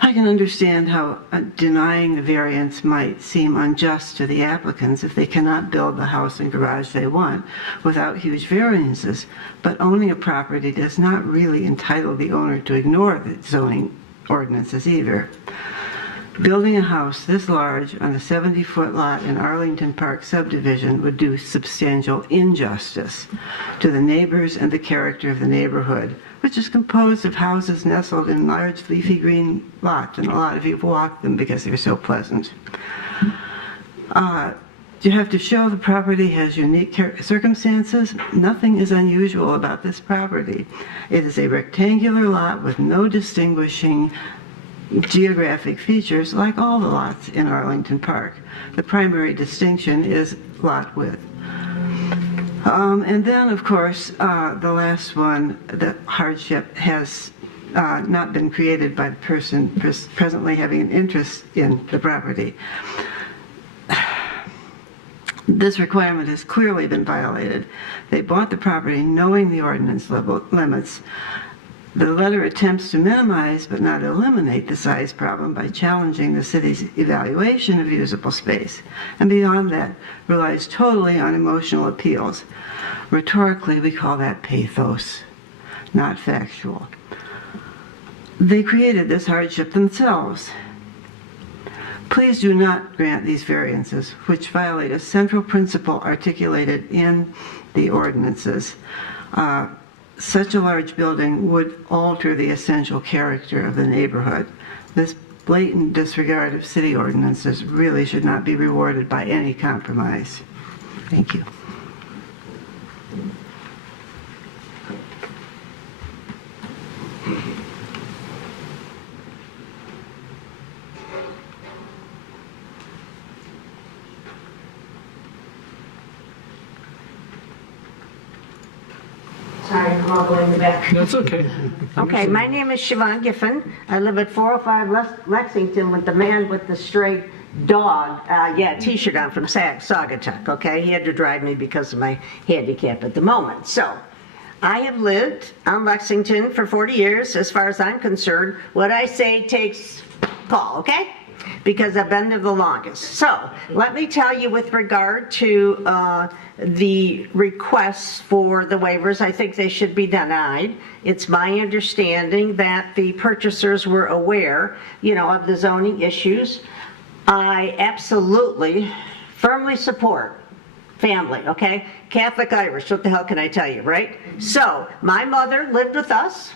I can understand how denying the variance might seem unjust to the applicants if they cannot build the house and garage they want without huge variances, but owning a property does not really entitle the owner to ignore the zoning ordinances either. Building a house this large on a 70-foot lot in Arlington Park subdivision would do substantial injustice to the neighbors and the character of the neighborhood, which is composed of houses nestled in large leafy green lots, and a lot of you walk them because they're so pleasant. You have to show the property has unique circumstances. Nothing is unusual about this property. It is a rectangular lot with no distinguishing geographic features like all the lots in Arlington Park. The primary distinction is lot width. And then, of course, the last one, the hardship has not been created by the person presently having an interest in the property. This requirement has clearly been violated. They bought the property knowing the ordinance limits. The letter attempts to minimize but not eliminate the size problem by challenging the city's evaluation of usable space, and beyond that, relies totally on emotional appeals. Rhetorically, we call that pathos, not factual. They created this hardship themselves. Please do not grant these variances, which violate a central principle articulated in the ordinances. Such a large building would alter the essential character of the neighborhood. This blatant disregard of city ordinances really should not be rewarded by any compromise. Thank you. Sorry, I'm all going in the back. That's okay. Okay, my name is Siobhan Giffen. I live at 405 Lexington with the man with the stray dog, t-shirt on from Saugatuck, okay? He had to drive me because of my handicap at the moment. So, I have lived on Lexington for 40 years. As far as I'm concerned, what I say takes call, okay? Because I've been there the longest. So, let me tell you with regard to the requests for the waivers, I think they should be denied. It's my understanding that the purchasers were aware, of the zoning issues. I absolutely, firmly support family, okay? Catholic Irish, what the hell can I tell you, right? So, my mother lived with us,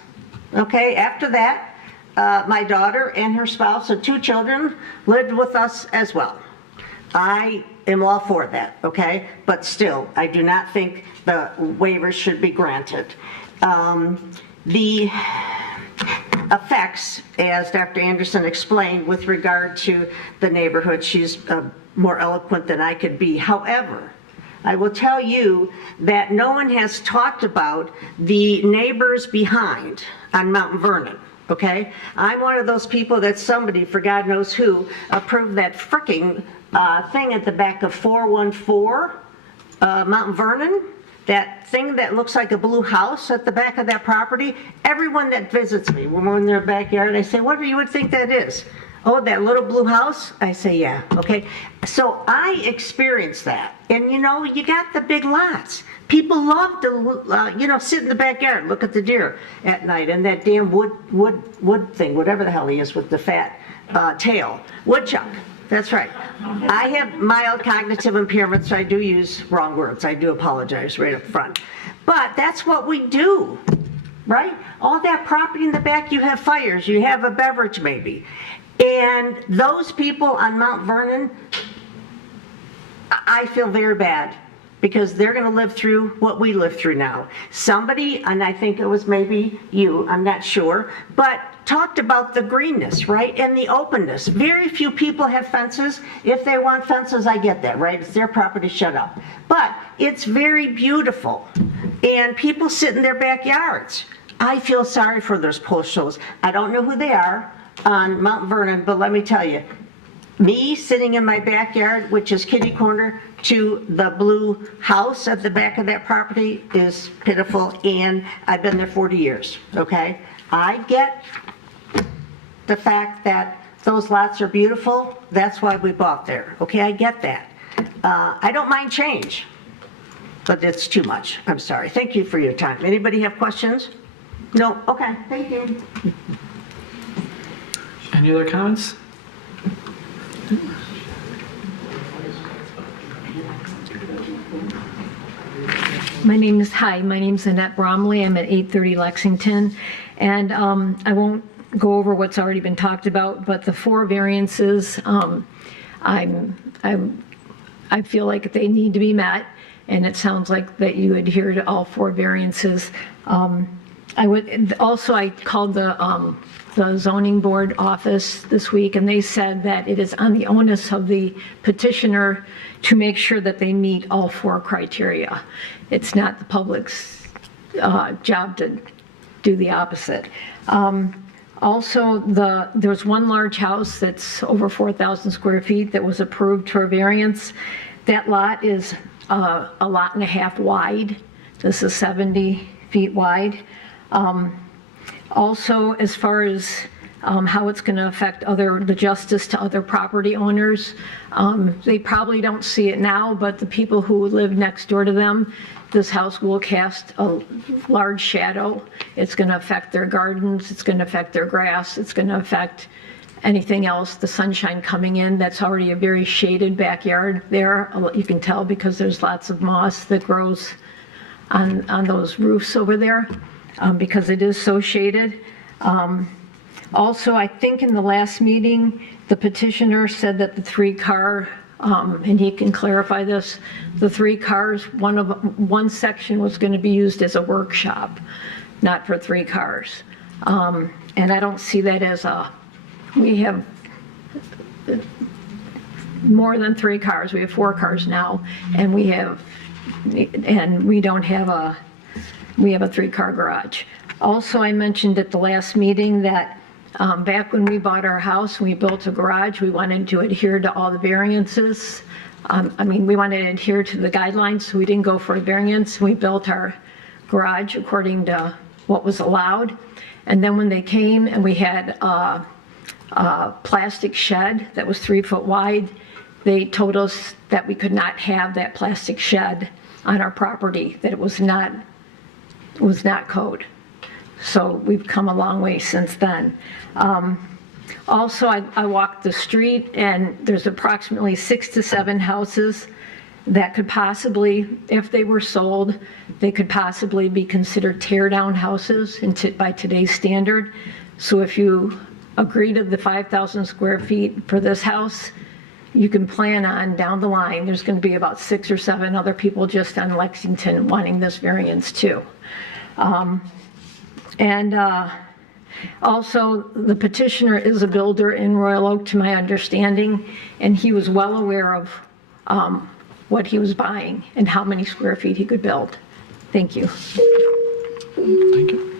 okay? After that, my daughter and her spouse and 2 children lived with us as well. I am all for that, okay? But still, I do not think the waivers should be granted. The effects, as Dr. Anderson explained, with regard to the neighborhood, she's more eloquent than I could be. However, I will tell you that no one has talked about the neighbors behind on Mount Vernon. Okay? I'm one of those people that somebody, for God knows who, approved that fricking thing at the back of 414 Mount Vernon. That thing that looks like a blue house at the back of that property. Everyone that visits me, when we're in their backyard, I say, what do you would think that is? Oh, that little blue house? I say, yeah, okay. So I experienced that. And you got the big lots. People love to, sit in the backyard, look at the deer at night, and that damn wood thing, whatever the hell he is with the fat tail. Woodchuck, that's right. I have mild cognitive impairment, so I do use wrong words. I do apologize right up front. But that's what we do, right? All that property in the back, you have fires, you have a beverage maybe. And those people on Mount Vernon, I feel very bad because they're going to live through what we live through now. Somebody, and I think it was maybe you, I'm not sure, but talked about the greenness, right, and the openness. Very few people have fences. If they want fences, I get that, right? It's their property, shut up. But it's very beautiful, and people sit in their backyards. I feel sorry for those post shows. I don't know who they are on Mount Vernon, but let me tell you, me sitting in my backyard, which is kitty corner, to the blue house at the back of that property is pitiful, and I've been there 40 years, okay? I get the fact that those lots are beautiful. That's why we bought there, okay? I get that. I don't mind change, but it's too much. I'm sorry. Thank you for your time. Anybody have questions? No? Okay, thank you. Any other comments? My name is Annette Bromley. I'm at 830 Lexington. And I won't go over what's already been talked about, but the 4 variances, I feel like they need to be met, and it sounds like that you adhere to all 4 variances. I called the zoning board office this week, and they said that it is on the onus of the petitioner to make sure that they meet all 4 criteria. It's not the public's job to do the opposite. Also, there's one large house that's over 4,000 square feet that was approved for a variance. That lot is a lot and a half wide. This is 70 feet wide. Also, as far as how it's going to affect the justice to other property owners, they probably don't see it now, but the people who live next door to them, this house will cast a large shadow. It's going to affect their gardens, it's going to affect their grass, it's going to affect anything else, the sunshine coming in. That's already a very shaded backyard there. You can tell because there's lots of moss that grows on those roofs over there because it is so shaded. Also, I think in the last meeting, the petitioner said that the 3-car, and he can clarify this, the 3 cars, one section was going to be used as a workshop, not for 3 cars. And I don't see that as we have more than 3 cars. We have 4 cars now, and we have a 3-car garage. Also, I mentioned at the last meeting that back when we bought our house, we built a garage, we wanted to adhere to all the variances. We wanted to adhere to the guidelines, so we didn't go for a variance. We built our garage according to what was allowed. And then when they came and we had a plastic shed that was 3 foot wide, they told us that we could not have that plastic shed on our property, that it was not code. So we've come a long way since then. Also, I walked the street, and there's approximately 6 to 7 houses that could possibly, if they were sold, they could possibly be considered tear-down houses by today's standard. So if you agree to the 5,000 square feet for this house, you can plan on down the line, there's going to be about 6 or 7 other people just on Lexington wanting this variance too. Also, the petitioner is a builder in Royal Oak, to my understanding, and he was well aware of what he was buying and how many square feet he could build. Thank you. Thank you.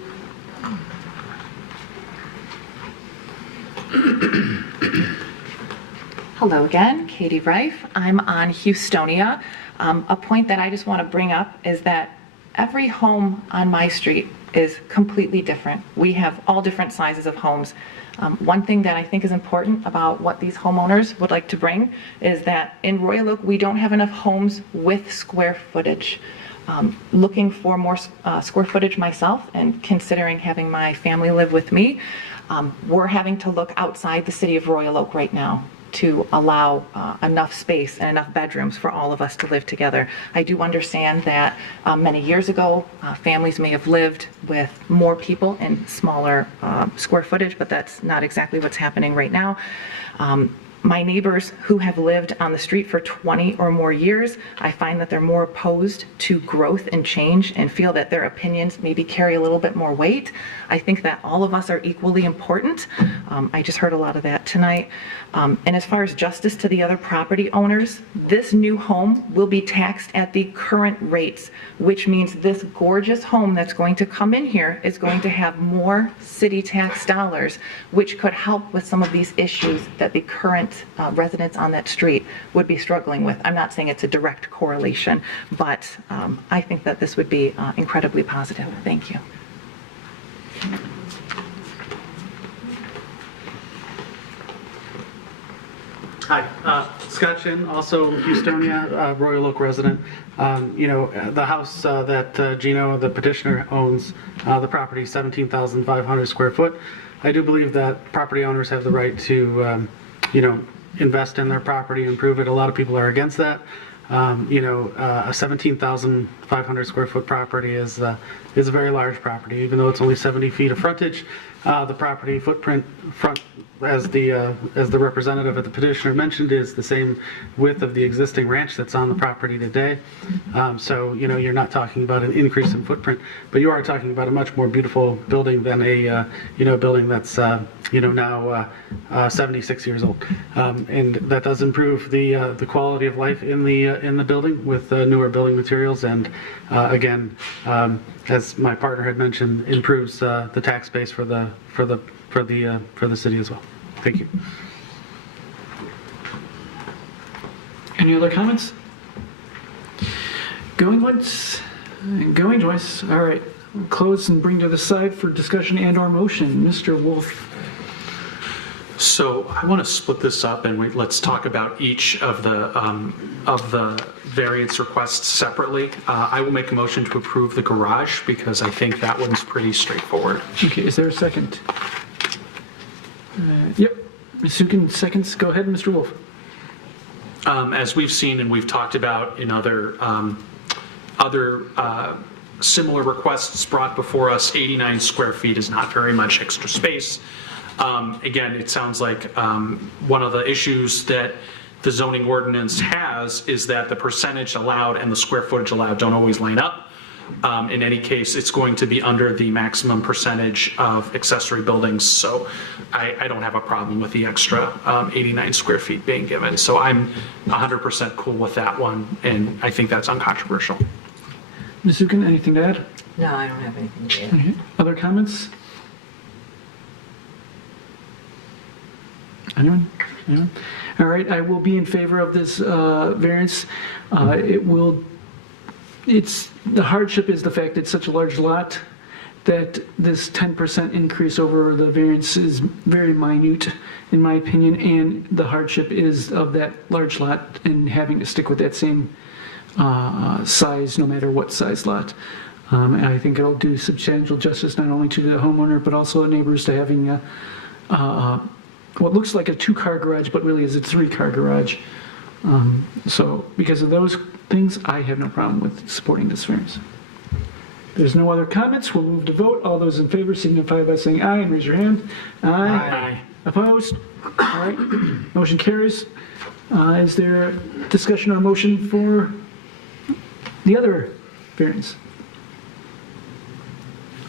Hello again, Katie Reif. I'm on Houstonia. A point that I just want to bring up is that every home on my street is completely different. We have all different sizes of homes. One thing that I think is important about what these homeowners would like to bring is that in Royal Oak, we don't have enough homes with square footage. Looking for more square footage myself and considering having my family live with me, we're having to look outside the city of Royal Oak right now to allow enough space and enough bedrooms for all of us to live together. I do understand that many years ago, families may have lived with more people in smaller square footage, but that's not exactly what's happening right now. My neighbors who have lived on the street for 20 or more years, I find that they're more opposed to growth and change and feel that their opinions maybe carry a little bit more weight. I think that all of us are equally important. I just heard a lot of that tonight. And as far as justice to the other property owners, this new home will be taxed at the current rates, which means this gorgeous home that's going to come in here is going to have more city tax dollars, which could help with some of these issues that the current residents on that street would be struggling with. I'm not saying it's a direct correlation, but I think that this would be incredibly positive. Thank you. Hi, Scott Shin, also Houstonia, Royal Oak resident. The house that Gino, the petitioner, owns, the property is 17,500 square foot. I do believe that property owners have the right to, invest in their property, improve it. A lot of people are against that. A 17,500 square foot property is a very large property, even though it's only 70 feet of frontage. The property footprint front, as the representative of the petitioner mentioned, is the same width of the existing ranch that's on the property today. So you're not talking about an increase in footprint, but you are talking about a much more beautiful building than a building that's now 76 years old, and that does improve the quality of life in the building with newer building materials, and again, as my partner had mentioned, improves the tax base for the city as well. Thank you. Any other comments? Going once, going twice. All right, close and bring to the side for discussion and/or motion. Mr. Wolf. So I want to split this up and let's talk about each of the variance requests separately. I will make a motion to approve the garage because I think that one's pretty straightforward. Okay, is there a second? Yep, Ms. Sukin seconds. Go ahead, Mr. Wolf. As we've seen and we've talked about in other similar requests brought before us, 89 square feet is not very much extra space. Again, it sounds like one of the issues that the zoning ordinance has is that the percentage allowed and the square footage allowed don't always line up. In any case, it's going to be under the maximum percentage of accessory buildings, so I don't have a problem with the extra 89 square feet being given. So I'm 100% cool with that one, and I think that's uncontroversial. Ms. Zukin, anything to add? No, I don't have anything to add. Okay. Other comments? Anyone? Anyone? All right, I will be in favor of this variance. The hardship is the fact it's such a large lot that this 10% increase over the variance is very minute, in my opinion, and the hardship is of that large lot and having to stick with that same size, no matter what size lot. And I think it'll do substantial justice not only to the homeowner, but also the neighbors to having what looks like a 2-car garage, but really is a 3-car garage. So because of those things, I have no problem with supporting this variance. There's no other comments. We'll move to vote. All those in favor signify by saying aye and raise your hand. Aye. Aye. Opposed? All right. Motion carries. Is there discussion or motion for the other variance?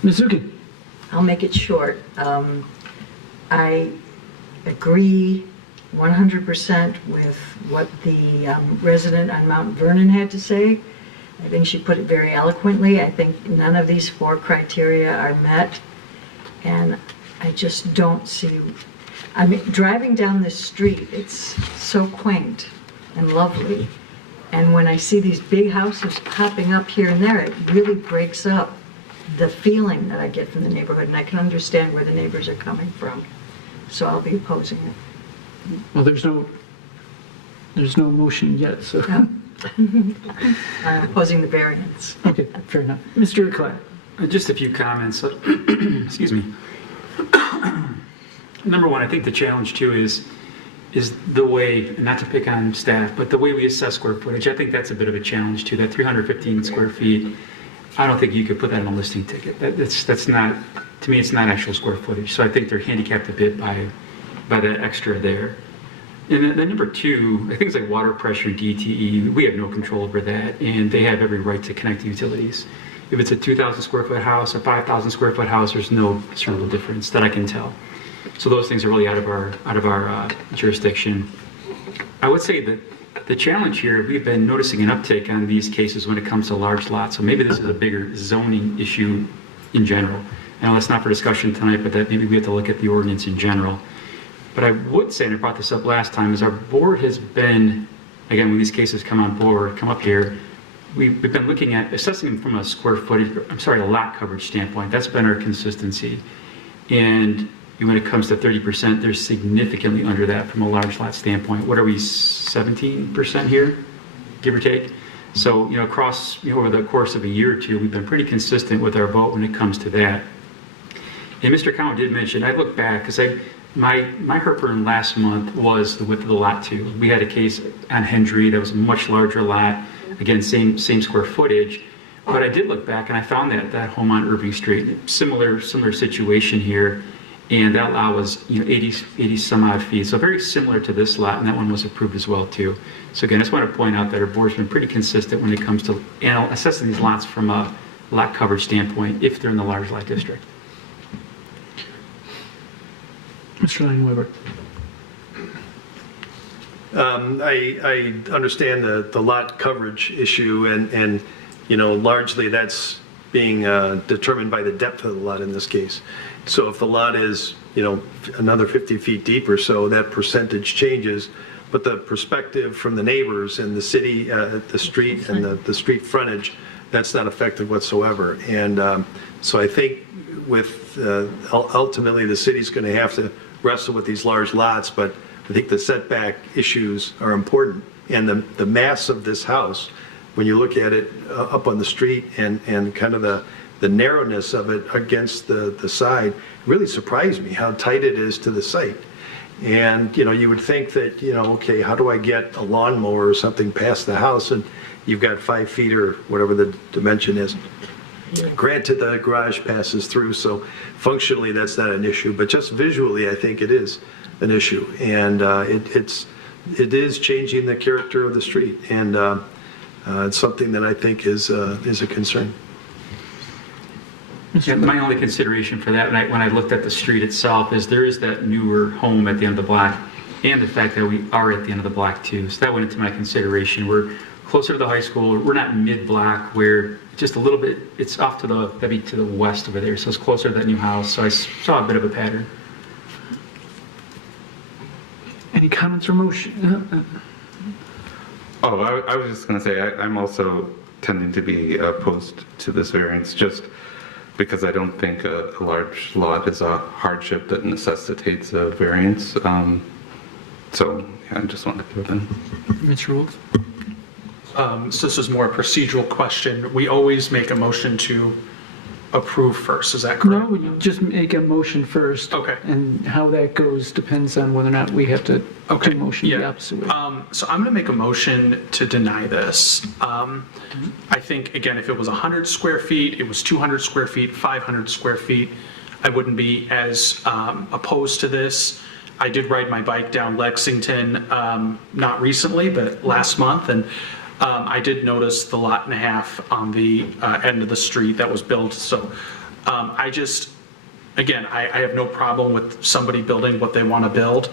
Ms. Zukin. I'll make it short. I agree 100% with what the resident on Mount Vernon had to say. I think she put it very eloquently. I think none of these 4 criteria are met, and I just don't see, I mean, driving down this street, it's so quaint and lovely, and when I see these big houses popping up here and there, it really breaks up the feeling that I get from the neighborhood, and I can understand where the neighbors are coming from, so I'll be opposing it. Well, there's no motion yet, so. Yeah. I'm opposing the variance. Okay, fair enough. Mr. Clay. Just a few comments. Excuse me. Number one, I think the challenge too is the way, and not to pick on staff, but the way we assess square footage. I think that's a bit of a challenge too. That 315 square feet, I don't think you could put that on a listing ticket. That's not, to me, it's not actual square footage. So I think they're handicapped a bit by the extra there. And then number two, things like water pressure, DTE, we have no control over that, and they have every right to connect to utilities. If it's a 2,000 square foot house or 5,000 square foot house, there's no discernible difference that I can tell. So those things are really out of our jurisdiction. I would say that the challenge here, we've been noticing an uptick on these cases when it comes to large lots. So maybe this is a bigger zoning issue in general. I know that's not for discussion tonight, but that maybe we have to look at the ordinance in general. But I would say, and I brought this up last time, is our board has been, again, when these cases come up here, we've been looking at assessing them from a square footage, a lot coverage standpoint. That's been our consistency. And when it comes to 30%, they're significantly under that from a large lot standpoint. What are we, 17% here, give or take? So, across, over the course of a year or two, we've been pretty consistent with our vote when it comes to that. And Mr. Cowan did mention, I look back, because my heartburn last month was the width of the lot too. We had a case on Hendry that was a much larger lot, again, same square footage. But I did look back and I found that home on Irving Street, similar situation here. And that lot was 80 some odd feet. So very similar to this lot, and that one was approved as well too. So again, I just want to point out that our board's been pretty consistent when it comes to assessing these lots from a lot coverage standpoint if they're in the large lot district. Mr. Langweber. I understand the lot coverage issue, and largely that's being determined by the depth of the lot in this case. So if the lot is another 50 feet deep or so, that percentage changes. But the perspective from the neighbors and the city, the street and the street frontage, that's not affected whatsoever. And so I think with ultimately the city's going to have to wrestle with these large lots, but I think the setback issues are important. And the mass of this house, when you look at it up on the street and kind of the narrowness of it against the side, really surprised me how tight it is to the site. And you would think that okay, how do I get a lawnmower or something past the house, and you've got 5 feet or whatever the dimension is. Granted, the garage passes through, so functionally that's not an issue, but just visually I think it is an issue. And it is changing the character of the street, and it's something that I think is a concern. Yeah, my only consideration for that, when I looked at the street itself, is there is that newer home at the end of the block, and the fact that we are at the end of the block too. So that went into my consideration. We're closer to the high school. We're not mid-block, where just a little bit, it's off to the west over there, so it's closer to that new house. So I saw a bit of a pattern. Any comments or motion? Oh, I was just going to say, I'm also tending to be opposed to this variance, just because I don't think a large lot is a hardship that necessitates a variance. So yeah, I just wanted to throw that in. Mr. Wolf? So this is more a procedural question. We always make a motion to approve first, is that correct? No, you just make a motion first. Okay. And how that goes depends on whether or not we have to do motion the opposite way. So I'm going to make a motion to deny this. I think, again, if it was 100 square feet, it was 200 square feet, 500 square feet, I wouldn't be as opposed to this. I did ride my bike down Lexington, not recently, but last month, and I did notice the lot and a half on the end of the street that was built. So I just, again, I have no problem with somebody building what they want to build,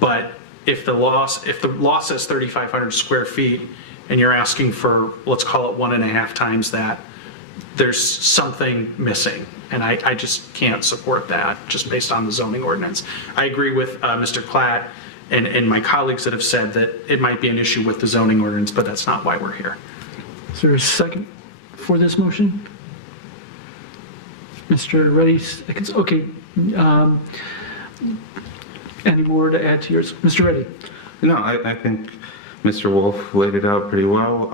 but if the law says 3,500 square feet and you're asking for, let's call it 1.5 times that, there's something missing. And I just can't support that just based on the zoning ordinance. I agree with Mr. Klatt and my colleagues that have said that it might be an issue with the zoning ordinance, but that's not why we're here. Is there a second for this motion? Mr. Reddy seconds. Okay. Any more to add to yours? Mr. Reddy? No, I think Mr. Wolf laid it out pretty well.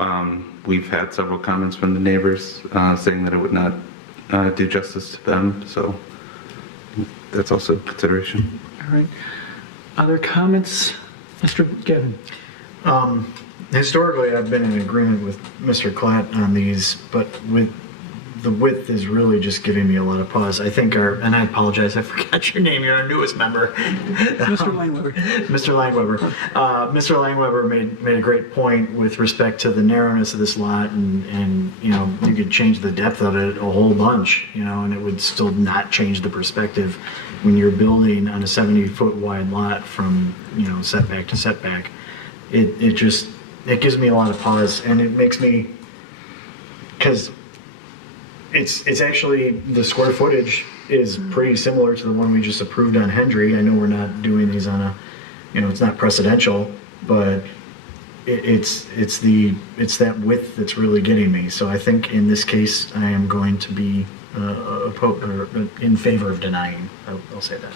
We've had several comments from the neighbors saying that it would not do justice to them, so that's also a consideration. All right. Other comments? Mr. Gavin? Historically, I've been in agreement with Mr. Klatt on these, but with the width is really just giving me a lot of pause. I think and I apologize, I forgot your name, you're our newest member. Mr. Langweber. Mr. Langweber. Mr. Langweber made a great point with respect to the narrowness of this lot, and you know, you could change the depth of it a whole bunch, you know, and it would still not change the perspective when you're building on a 70-foot wide lot from, you know, setback to setback. It gives me a lot of pause, and it makes me, because it's actually, the square footage is pretty similar to the one we just approved on Hendry. I know we're not doing these on a, you know, it's not precedential, but it's that width that's really getting me. So I think in this case, I am going to be in favor of denying. I'll say that.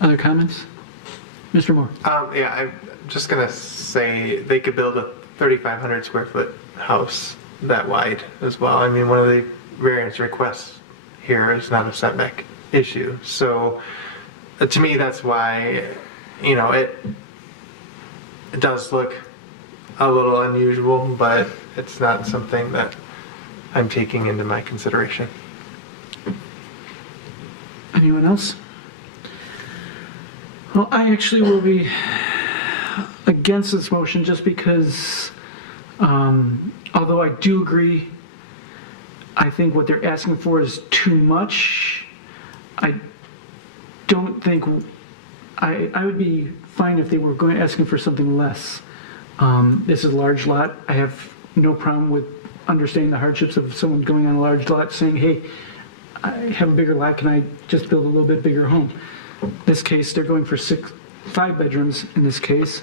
Other comments? Mr. Moore? Yeah, I'm just gonna say they could build a 3,500 square foot house that wide as well. I mean, one of the variance requests here is not a setback issue. So to me, that's why, you know, it does look a little unusual, but it's not something that I'm taking into my consideration. Anyone else? Well, I actually will be against this motion just because, although I do agree, I think what they're asking for is too much. I don't think, I would be fine if they were asking for something less. This is a large lot. I have no problem with understanding the hardships of someone going on a large lot saying, hey, I have a bigger lot, can I just build a little bit bigger home? In this case, they're going for 5 bedrooms in this case.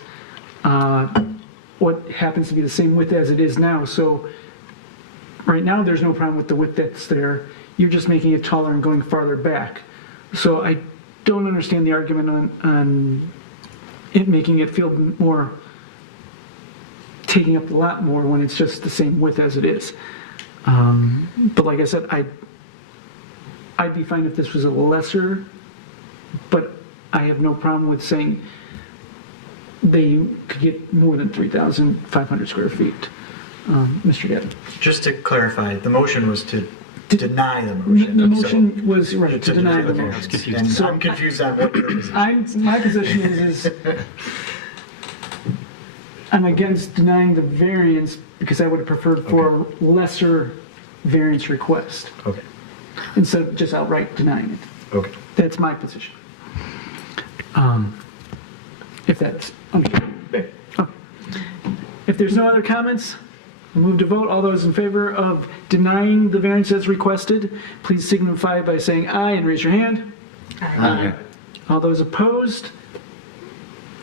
What happens to be the same width as it is now. So right now there's no problem with the width that's there. You're just making it taller and going farther back. So I don't understand the argument on it making it feel more, taking up the lot more when it's just the same width as it is. But like I said, I'd be fine if this was a lesser, but I have no problem with saying they could get more than 3,500 square feet. Mr. Gavin. Just to clarify, the motion was to deny the motion. The motion was, right, to deny the okay, motion. And So I'm confused on what your position my position is I'm against denying the variance because I would have preferred for a lesser variance request. Okay. Instead of just outright denying it. Okay. That's my position. If that's understood. Okay. If there's no other comments, we'll move to vote. All those in favor of denying the variance as requested, please signify by saying aye and raise your hand. Aye. All those opposed?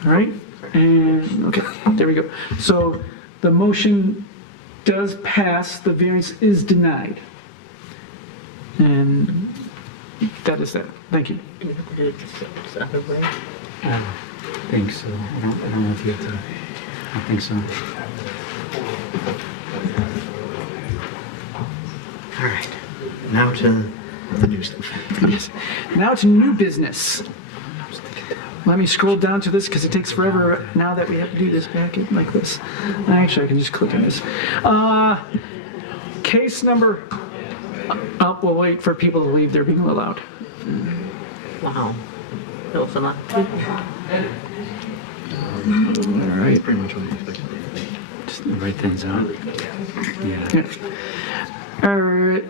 All right, and, okay, there we go. So the motion does pass, the variance is denied. And that is that. Thank you. I think so. I don't know if you have to. I think so. All right. Now to the new stuff. Yes. Now to new business. Let me scroll down to this because it takes forever now that we have to do this packet like this. Actually, I can just click on this. Case number. Oh, we'll wait for people to leave. They're being allowed. Wow. That was a lot. All right. Pretty much what I expected. Just write things out. Yeah.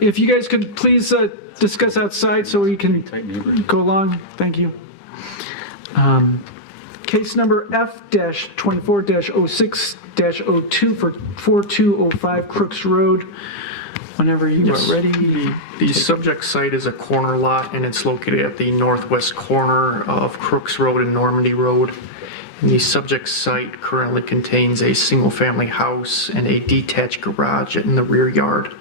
If you guys could please discuss outside so we can go along. Thank you. Case number F-24-06-02 for 4205 Crooks Road. Whenever you are ready. The subject site is a corner lot, and it's located at the northwest corner of Crooks Road and Normandy Road. And the subject site currently contains a single-family house and a detached garage in the rear yard.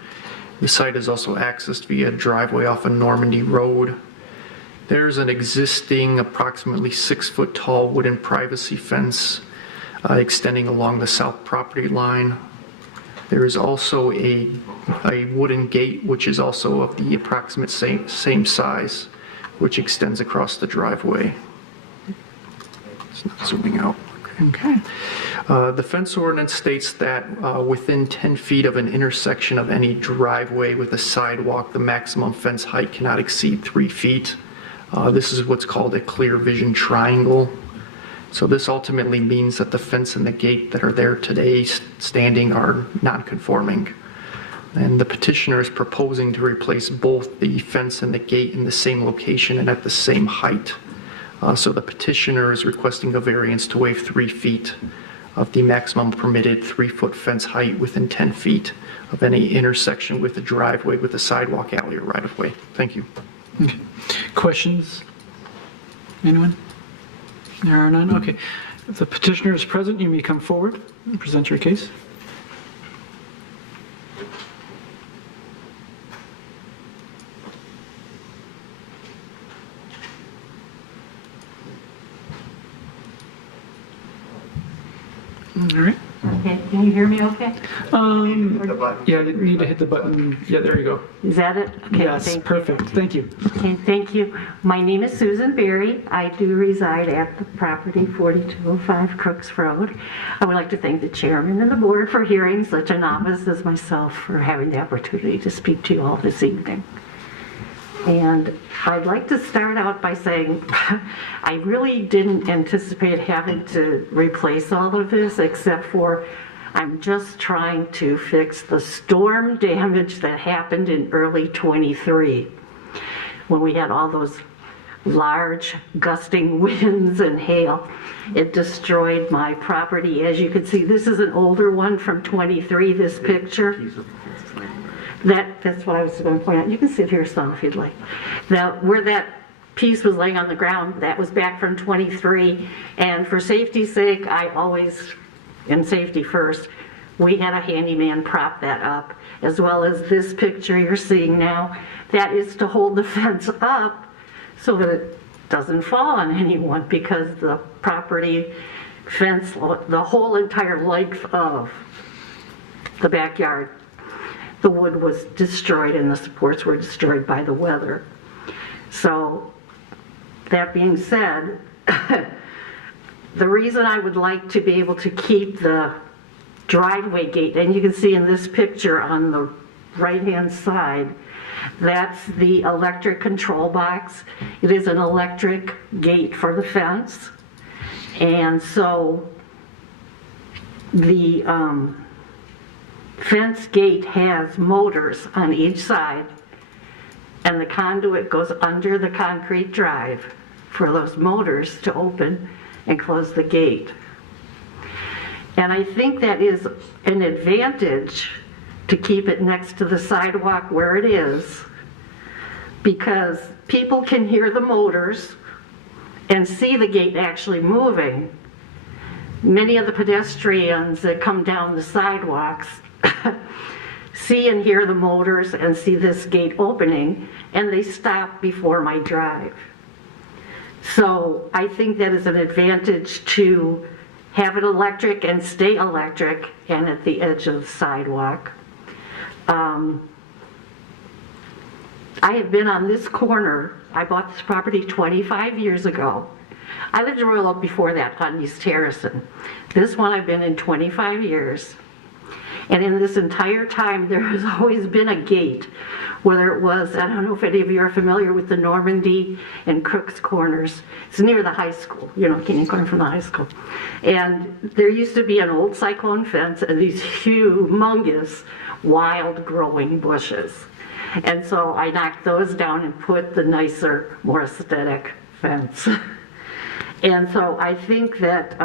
The site is also accessed via a driveway off of Normandy Road. There's an existing approximately 6-foot tall wooden privacy fence extending along the south property line. There is also a wooden gate, which is also of the approximate same size, which extends across the driveway. It's not zooming out. Okay. The fence ordinance states that within 10 feet of an intersection of any driveway with a sidewalk, the maximum fence height cannot exceed 3 feet. This is what's called a clear vision triangle. So this ultimately means that the fence and the gate that are there today standing are non-conforming. And the petitioner is proposing to replace both the fence and the gate in the same location and at the same height. So the petitioner is requesting a variance to waive 3 feet of the maximum permitted 3-foot fence height within 10 feet of any intersection with a driveway with a sidewalk, alley, or right-of-way. Thank you. Okay. Questions? Anyone? There are none? Okay. If the petitioner is present, you may come forward and present your case. All right. Okay, can you hear me okay? Yeah, you need to hit the button. Yeah, there you go. Is that it? Okay, Yes, perfect. Thank you. Okay, thank you. My name is Susan Berry. I do reside at the property 4205 Crooks Road. I would like to thank the chairman and the board for hearing such a novice as myself for having the opportunity to speak to you all this evening. And I'd like to start out by saying I really didn't anticipate having to replace all of this, except for I'm just trying to fix the storm damage that happened in early '23 when we had all those large gusting winds and hail. It destroyed my property. As you can see, this is an older one from '23, this picture. That's what I was going to point out. You can sit here some if you'd like. Now, where that piece was laying on the ground, that was back from '23. And for safety's sake, I always am safety first. We had a handyman prop that up, as well as this picture you're seeing now. That is to hold the fence up so that it doesn't fall on anyone, because the property fence, the whole entire length of the backyard, the wood was destroyed and the supports were destroyed by the weather. So that being said, the reason I would like to be able to keep the driveway gate, and you can see in this picture on the right-hand side, that's the electric control box. It is an electric gate for the fence. And so the fence gate has motors on each side, and the conduit goes under the concrete drive for those motors to open and close the gate. And I think that is an advantage to keep it next to the sidewalk where it is, because people can hear the motors and see the gate actually moving. Many of the pedestrians that come down the sidewalks see and hear the motors and see this gate opening, and they stop before my drive. So I think that is an advantage to have it electric and stay electric and at the edge of the sidewalk. I have been on this corner. I bought this property 25 years ago. I lived in Royal Oak before that on East Harrison. This one I've been in 25 years. And in this entire time, there has always been a gate, whether it was, I don't know if any of you are familiar with the Normandy and Crooks Corners. It's near the high school, you know, Canyon Corner from the high school. And there used to be an old cyclone fence and these humongous wild growing bushes. And so I knocked those down and put the nicer, more aesthetic fence. And so I think that,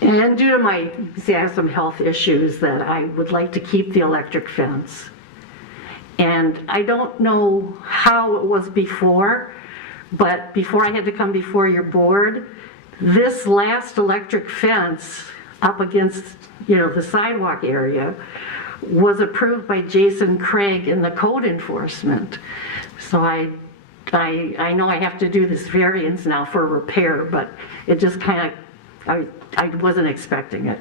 and due to my, see, I have some health issues, that I would like to keep the electric fence. And I don't know how it was before, but before I had to come before your board, this last electric fence up against, you know, the sidewalk area was approved by Jason Craig in the code enforcement. So I know I have to do this variance now for repair, but it just kind of, I wasn't expecting it,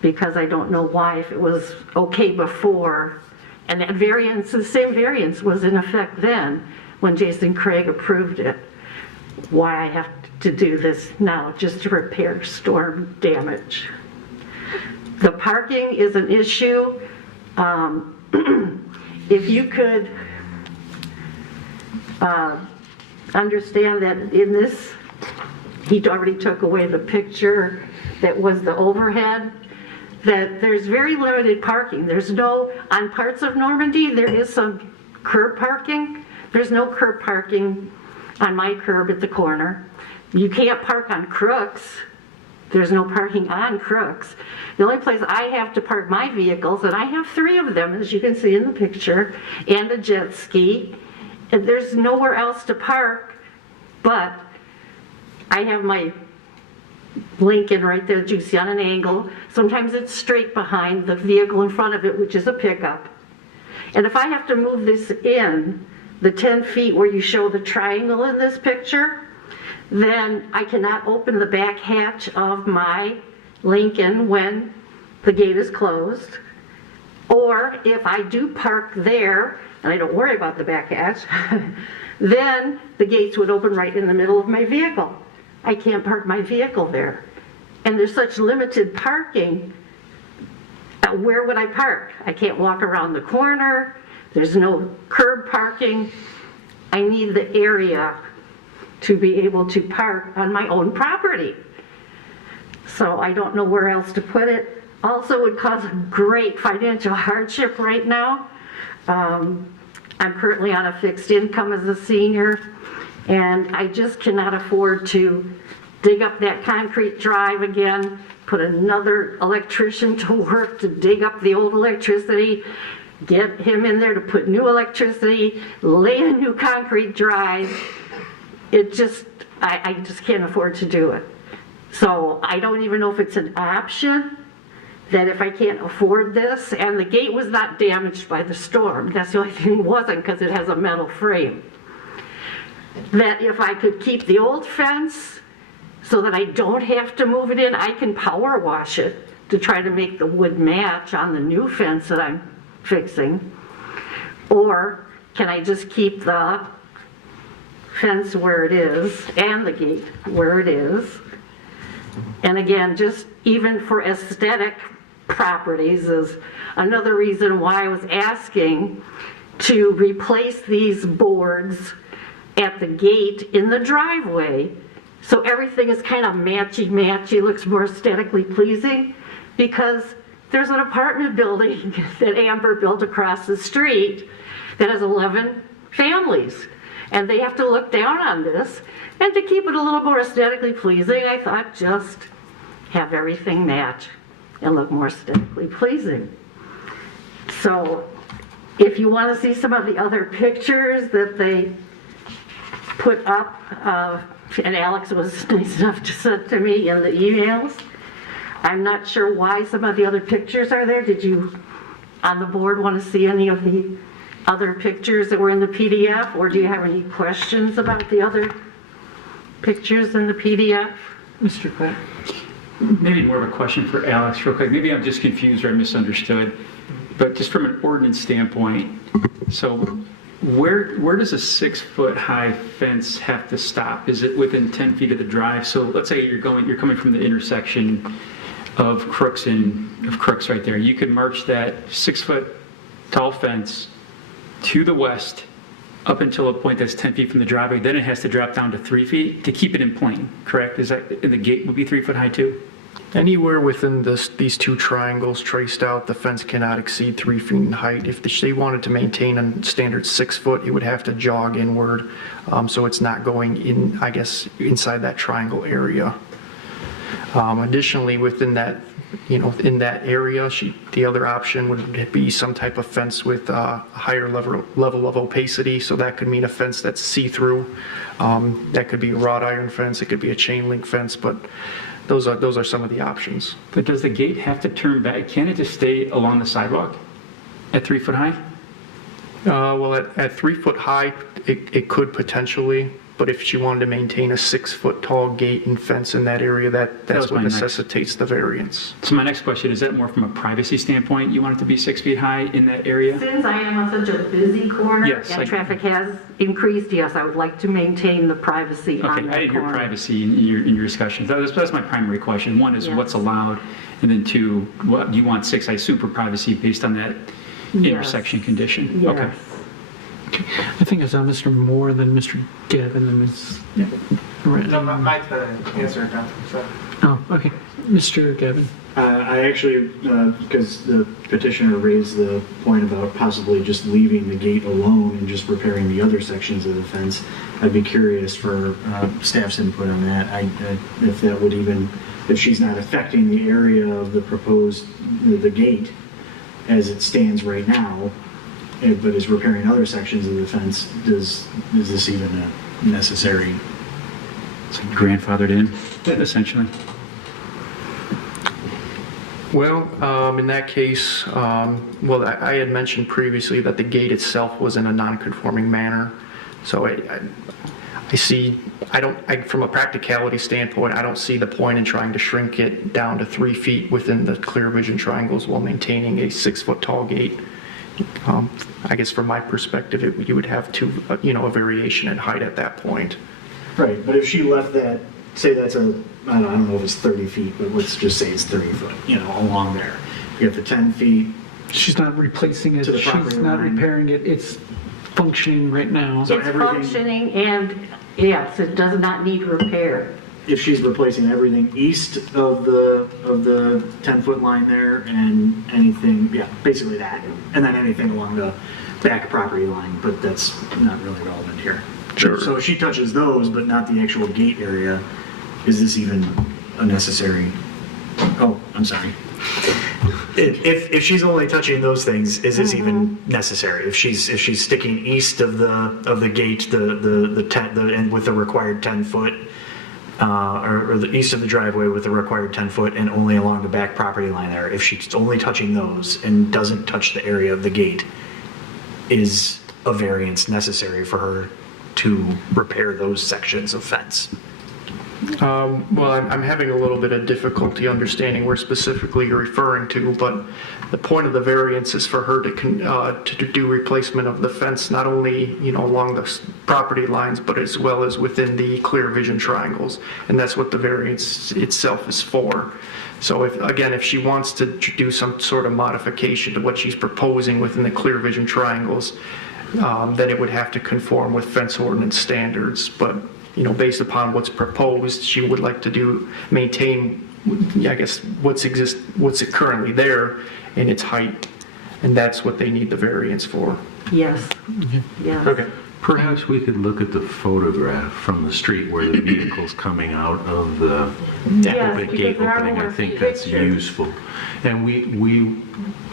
because I don't know why, if it was okay before, and that variance, the same variance was in effect then when Jason Craig approved it, why I have to do this now, just to repair storm damage. The parking is an issue. If you could understand that in this, he already took away the picture that was the overhead, that there's very limited parking. There's no, on parts of Normandy, there is some curb parking. There's no curb parking on my curb at the corner. You can't park on Crooks. There's no parking on Crooks. The only place I have to park my vehicles, and I have 3 of them, as you can see in the picture, and a jet ski, and there's nowhere else to park, but I have my Lincoln right there that you see on an angle. Sometimes it's straight behind the vehicle in front of it, which is a pickup. And if I have to move this in, the 10 feet where you show the triangle in this picture, then I cannot open the back hatch of my Lincoln when the gate is closed. Or if I do park there, and I don't worry about the back hatch, then the gates would open right in the middle of my vehicle. I can't park my vehicle there. And there's such limited parking, where would I park? I can't walk around the corner, there's no curb parking. I need the area to be able to park on my own property. So I don't know where else to put it. Also would cause a great financial hardship right now. I'm currently on a fixed income as a senior, and I just cannot afford to dig up that concrete drive again, put another electrician to work to dig up the old electricity, get him in there to put new electricity, lay a new concrete drive. It just, I just can't afford to do it. So I don't even know if it's an option, that if I can't afford this, and the gate was not damaged by the storm, that's the only thing it wasn't, because it has a metal frame, that if I could keep the old fence so that I don't have to move it in, I can power wash it to try to make the wood match on the new fence that I'm fixing. Or can I just keep the fence where it is and the gate where it is? And again, just even for aesthetic properties is another reason why I was asking to replace these boards at the gate in the driveway, so everything is kind of matchy-matchy, looks more aesthetically pleasing, because there's an apartment building that Amber built across the street that has 11 families, and they have to look down on this, and to keep it a little more aesthetically pleasing, I thought just have everything match and look more aesthetically pleasing. So if you want to see some of the other pictures that they put up, and Alex was nice enough to send to me in the emails, I'm not sure why some of the other pictures are there. Did you on the board want to see any of the other pictures that were in the PDF, or do you have any questions about the other pictures in the PDF? Mr. Clapp? Maybe more of a question for Alex real quick. Maybe I'm just confused or I misunderstood, but just from an ordinance standpoint, so where does a 6-foot high fence have to stop? Is it within 10 feet of the drive? So let's say you're coming from the intersection of Crooks right there. You could march that 6-foot tall fence to the west up until a point that's 10 feet from the driveway. Then it has to drop down to 3 feet to keep it in plane, correct? Is that, and the gate would be 3 foot high too? Anywhere within these 2 triangles traced out, the fence cannot exceed 3 feet in height. If they wanted to maintain a standard 6 foot, it would have to jog inward, so it's not going in, I guess, inside that triangle area. Additionally, within that, in that area, the other option would be some type of fence with a higher level of opacity. So that could mean a fence that's see-through. That could be a wrought iron fence. It could be a chain link fence, but those are some of the options. But does the gate have to turn back? Can't it just stay along the sidewalk at 3 foot high? Well, at 3 foot high, it could potentially. But if she wanted to maintain a 6-foot tall gate and fence in that area, was that's what my next- necessitates the variance. So my next question, is that more from a privacy standpoint? You want it to be 6 feet high in that area? Since I am on such a busy corner Yes, and traffic has increased, yes, I would like to maintain the privacy on Okay, that I didn't hear corner. privacy in your discussion. That's my primary question. One is Yes. what's allowed, and then two, what you want 6 high super privacy based on that Yes. intersection condition? Yes. Okay. I think I saw Mr. Moore, then Mr. Gavin, and Ms. Right. No, Mike's been answering now, so. Oh, okay. Mr. Gavin. I actually, because the petitioner raised the point about possibly just leaving the gate alone and just repairing the other sections of the fence, I'd be curious for staff's input on that. If that would even, if she's not affecting the area of the proposed, the gate as it stands right now, but is repairing other sections of the fence, is this even a necessary? It's grandfathered in, essentially. Well, in that case, well, I had mentioned previously that the gate itself was in a non-conforming manner. So I see, from a practicality standpoint, I don't see the point in trying to shrink it down to 3 feet within the clear vision triangles while maintaining a 6-foot tall gate. I guess from my perspective, you would have a variation in height at that point. Right, but if she left that, say that's I don't know if it's 30 feet, but let's just say it's 30 foot, along there. You have the 10 feet. She's not replacing it, To the she's property not line. repairing it, it's functioning right now. So It's everything- functioning and, yes, it does not need repair. If she's replacing everything east of the 10-foot line there and anything, yeah, basically that, and then anything along the back property line, but that's not really relevant here. Sure. So if she touches those, but not the actual gate area, is this even a necessary? Oh, I'm sorry. If she's only touching those things, is this even necessary? If she's sticking east of the gate, and with the required 10-foot, or the east of the driveway with the required 10-foot, and only along the back property line there, if she's only touching those and doesn't touch the area of the gate, is a variance necessary for her to repair those sections of fence? Well, I'm having a little bit of difficulty understanding where specifically you're referring to, but the point of the variance is for her to do replacement of the fence, not only, along the property lines, but as well as within the clear vision triangles. And that's what the variance itself is for. So if she wants to do some sort of modification to what she's proposing within the clear vision triangles, then it would have to conform with fence ordinance standards. But based upon what's proposed, she would like to maintain, I guess, what's currently there in its height, and that's what they need the variance for. Yes, yes. Okay. Perhaps we could look at the photograph from the street where the vehicle's coming out of the Yes, big because gate there are opening. I more think that's pictures. useful. And we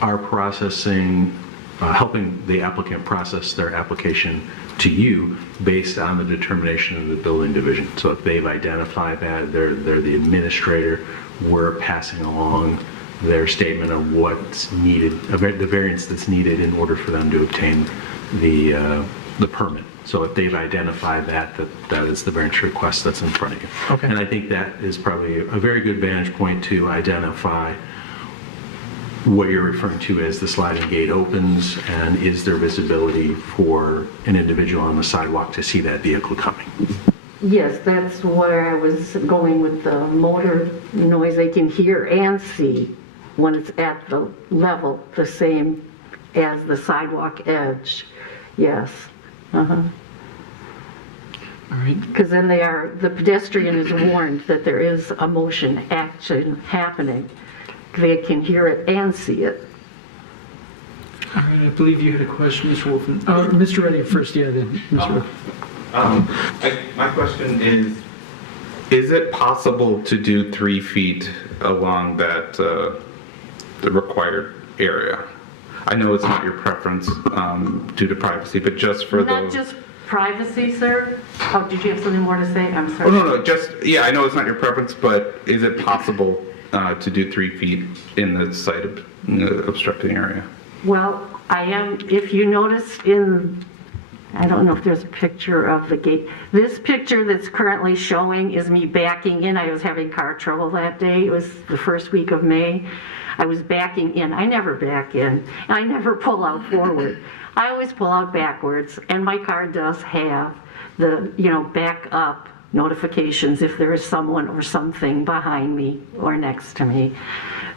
are processing, helping the applicant process their application to you based on the determination of the building division. So if they've identified that, they're the administrator, we're passing along their statement of what's needed, the variance that's needed in order for them to obtain the permit. So if they've identified that is the variance request that's in front of you. Okay. And I think that is probably a very good vantage point to identify what you're referring to as the sliding gate opens, and is there visibility for an individual on the sidewalk to see that vehicle coming? Yes, that's where I was going with the motor noise they can hear and see when it's at the level, the same as the sidewalk edge. Yes. Uh-huh. All right. Because then the pedestrian is warned that there is a motion action happening. They can hear it and see it. All right, I believe you had a question, Mr. Wolfen. Mr. Reddy first, yeah, then Mr. My question is it possible to do 3 feet along that, the required area? I know it's not your preference due to privacy, but just for Not just privacy, sir? Oh, did you have something more to say? I'm sorry. Oh, no, I know it's not your preference, but is it possible to do 3 feet in the site obstructing area? Well, I am, if you notice in I don't know if there's a picture of the gate. This picture that's currently showing is me backing in. I was having car trouble that day. It was the first week of May. I was backing in. I never back in. I never pull out forward. I always pull out backwards, and my car does have the, back up notifications if there is someone or something behind me or next to me.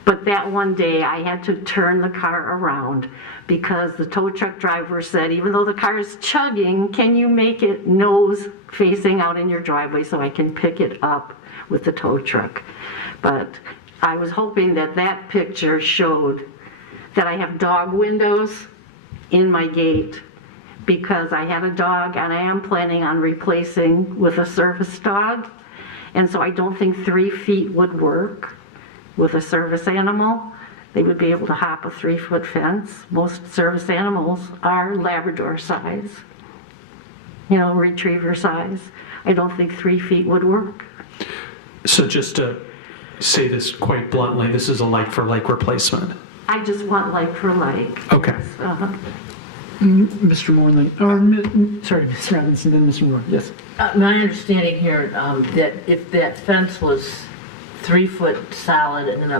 But that one day I had to turn the car around because the tow truck driver said, even though the car is chugging, can you make it nose facing out in your driveway so I can pick it up with the tow truck? But I was hoping that that picture showed that I have dog windows in my gate because I had a dog and I am planning on replacing with a service dog. And so I don't think 3 feet would work with a service animal. They would be able to hop a 3-foot fence. Most service animals are Labrador size, retriever size. I don't think 3 feet would work. So just to say this quite bluntly, this is a like-for-like replacement. I just want like for like. Okay. Mr. Moore, sorry, Ms. Robinson, then Mr. Moore, yes. My understanding here, that if that fence was 3 foot solid and then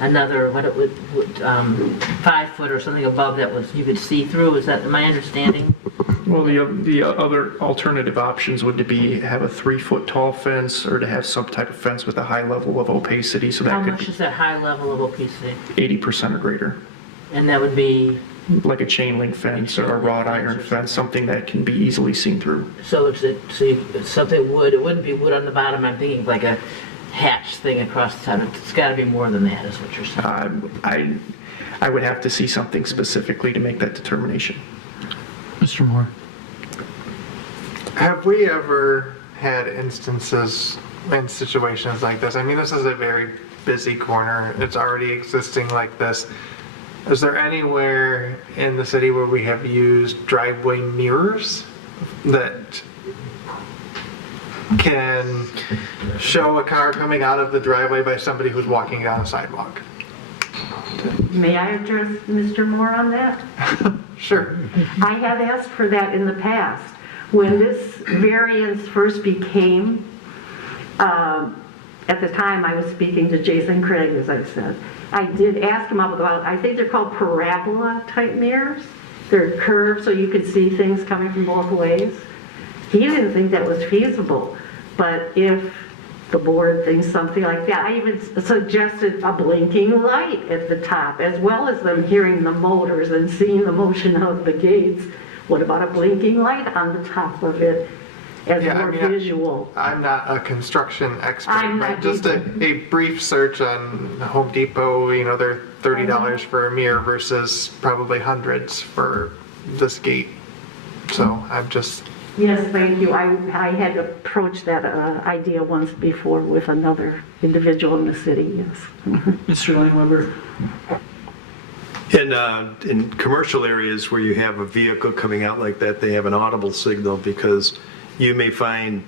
another, 5 foot or something above that was, you could see through, is that my understanding? Well, the other alternative options would be have a 3-foot tall fence or to have some type of fence with a high level of opacity. So How that much could is that high level of opacity? 80% or greater. And that would be? Like a chain link fence or a wrought iron fence, something that can be easily seen through. So it's something wood, it wouldn't be wood on the bottom, I'm thinking like a hatch thing across the top. It's got to be more than that, is what you're saying. I would have to see something specifically to make that determination. Mr. Moore. Have we ever had instances and situations like this? I mean, this is a very busy corner. It's already existing like this. Is there anywhere in the city where we have used driveway mirrors that can show a car coming out of the driveway by somebody who's walking down a sidewalk? May I address Mr. Moore on that? Sure. I have asked for that in the past. When this variance first became, at the time I was speaking to Jason Craig, as I said, I did ask him about, I think they're called parabola type mirrors. They're curved so you could see things coming from both ways. He didn't think that was feasible, but if the board thinks something like that, I even suggested a blinking light at the top, as well as them hearing the motors and seeing the motion of the gates. What about a blinking light on the top of it as more visual? I'm not a construction expert, I'm but not just a brief search on Home Depot, they're $30 for a mirror versus probably hundreds for this gate. So I'm just... Yes, thank you. I had approached that idea once before with another individual in the city, yes. Mr. Langweber. In commercial areas where you have a vehicle coming out like that, they have an audible signal because you may find,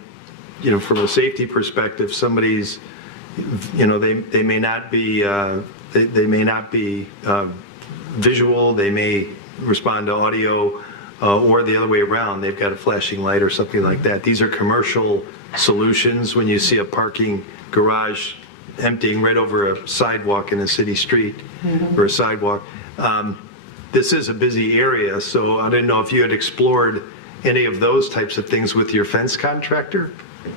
from a safety perspective, somebody's, they may not be, visual, they may respond to audio, or the other way around, they've got a flashing light or something like that. These are commercial solutions when you see a parking garage emptying right over a sidewalk in a city street or a sidewalk. This is a busy area, so I didn't know if you had explored any of those types of things with your fence contractor.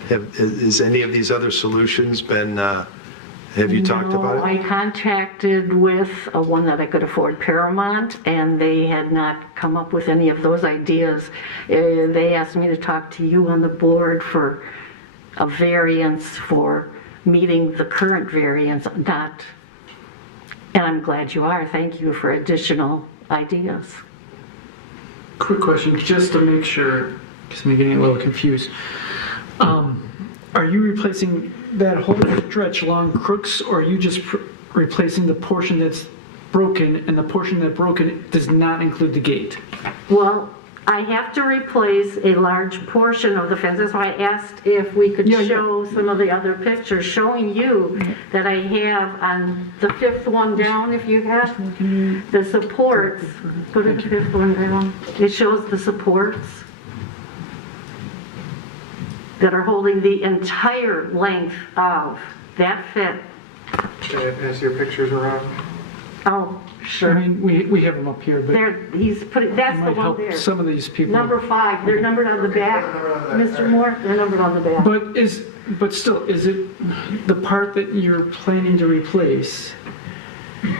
Is any of these other solutions been, have you talked about it? I contacted with one that I could afford, Paramount, and they had not come up with any of those ideas. They asked me to talk to you on the board for a variance for meeting the current variance, not, and I'm glad you are. Thank you for additional ideas. Quick question, just to make sure, because I'm getting a little confused. Are you replacing that whole stretch along Crooks, or are you just replacing the portion that's broken, and the portion that's broken does not include the gate? Well, I have to replace a large portion of the fence. That's why I asked if we could show some of the other pictures, showing you that I have on the fifth one down, if you have, the supports. Go to the fifth one down. It shows the supports that are holding the entire length of that fence. Can I pass your pictures around? Oh, sure. I mean, we have them up here, but There, he's putting, that's the might one help there. some of these people. Number 5, they're numbered on the back. Mr. Moore, they're numbered on the back. But still, is it the part that you're planning to replace?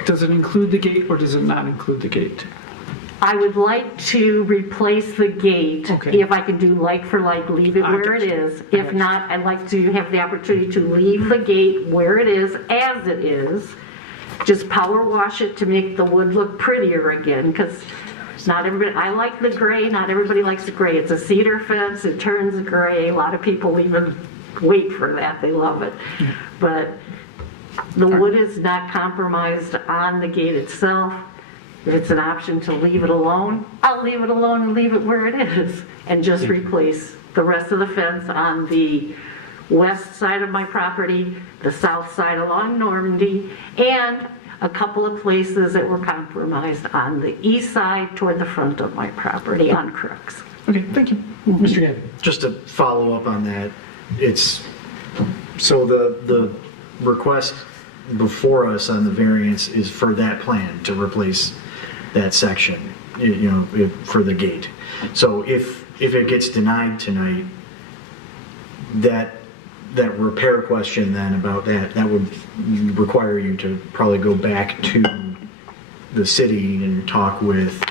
Does it include the gate or does it not include the gate? I would like to replace the gate. Okay. If I can do like for like, leave it where it is. If not, I'd like to have the opportunity to leave the gate where it is, as it is. Just power wash it to make the wood look prettier again, because not everybody, I like the gray, not everybody likes the gray. It's a cedar fence, it turns gray. A lot of people even wait for that, they love it. But the wood is not compromised on the gate itself. If it's an option to leave it alone, I'll leave it alone and leave it where it is and just replace the rest of the fence on the west side of my property, the south side along Normandy, and a couple of places that were compromised on the east side toward the front of my property on Crooks. Okay, thank you. Mr. Gavin. Just to follow up on that, it's, so the request before us on the variance is for that plan to replace that section, you know, for the gate. So if it gets denied tonight, that repair question then about that would require you to probably go back to the city and talk with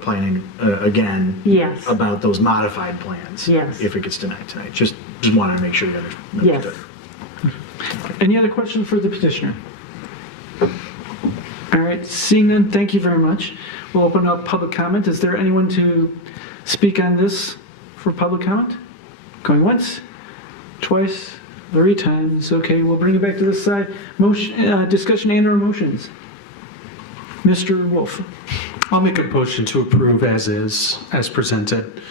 planning again. Yes. About those modified plans. Yes. If it gets denied tonight. Just wanted to make sure you understood. Yes. Any other questions for the petitioner? All right, seeing none, thank you very much. We'll open up public comment. Is there anyone to speak on this for public comment? Going once, twice, 3 times. Okay, we'll bring it back to this side. Motion, discussion and or motions. Mr. Wolf. I'll make a motion to approve as is, as presented.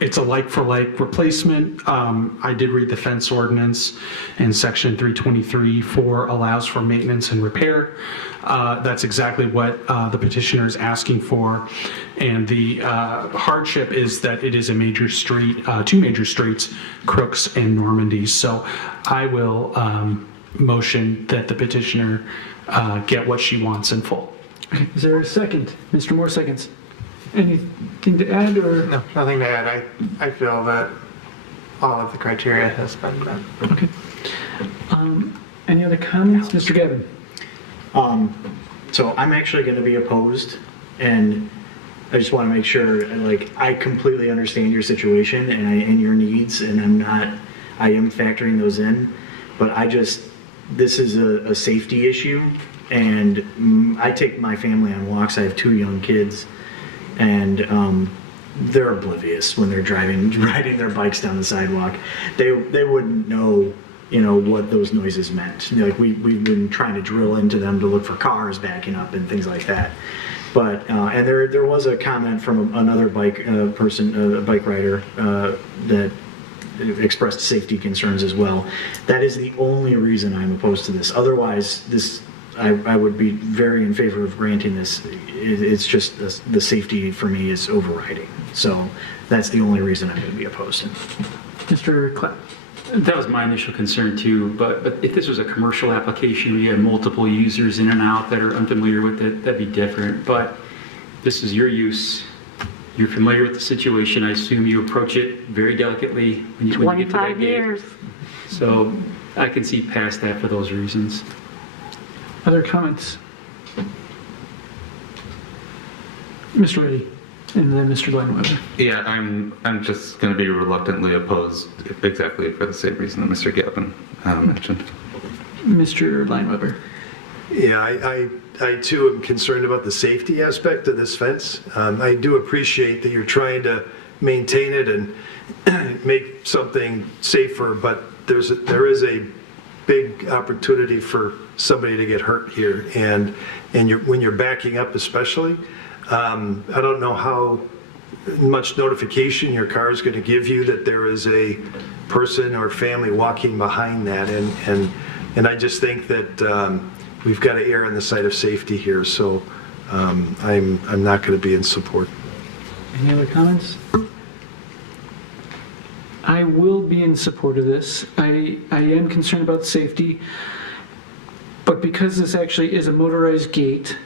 It's a like-for-like replacement. I did read the fence ordinance, and section 323.4 allows for maintenance and repair. That's exactly what the petitioner is asking for. And the hardship is that it is a major street, 2 major streets, Crooks and Normandy. So I will motion that the petitioner get what she wants in full. Is there a second? Mr. Moore seconds. Anything to add or? No, nothing to add. I feel that all of the criteria has been met. Okay. Any other comments? Mr. Gavin? So I'm actually going to be opposed, and I just want to make sure, like, I completely understand your situation and your needs, and I am factoring those in, but this is a safety issue, and I take my family on walks. I have 2 young kids, and they're oblivious when they're riding their bikes down the sidewalk. They wouldn't know, what those noises meant. Like we've been trying to drill into them to look for cars backing up and things like that. But and there was a comment from another bike person, a bike rider, that expressed safety concerns as well. That is the only reason I'm opposed to this. Otherwise, I would be very in favor of granting this. It's just the safety for me is overriding. So that's the only reason I'm going to be opposed. Mr. Clapp. That was my initial concern too, but if this was a commercial application, we had multiple users in and out that are unfamiliar with it, that'd be different. But this is your use. You're familiar with the situation. I assume you approach it very delicately when you get to that 25 gate. years. So I can see past that for those reasons. Other comments? Mr. Reddy, and then Mr. Glenn. Yeah, I'm just going to be reluctantly opposed, exactly for the same reason that Mr. Gavin mentioned. Mr. Lineweber. Yeah, I too am concerned about the safety aspect of this fence. I do appreciate that you're trying to maintain it and make something safer, but there is a big opportunity for somebody to get hurt here, and when you're backing up especially, I don't know how much notification your car is going to give you that there is a person or family walking behind that. And I just think that we've got to err on the side of safety here. So I'm not going to be in support. Any other comments? I will be in support of this. I am concerned about safety, but because this actually is a motorized gate,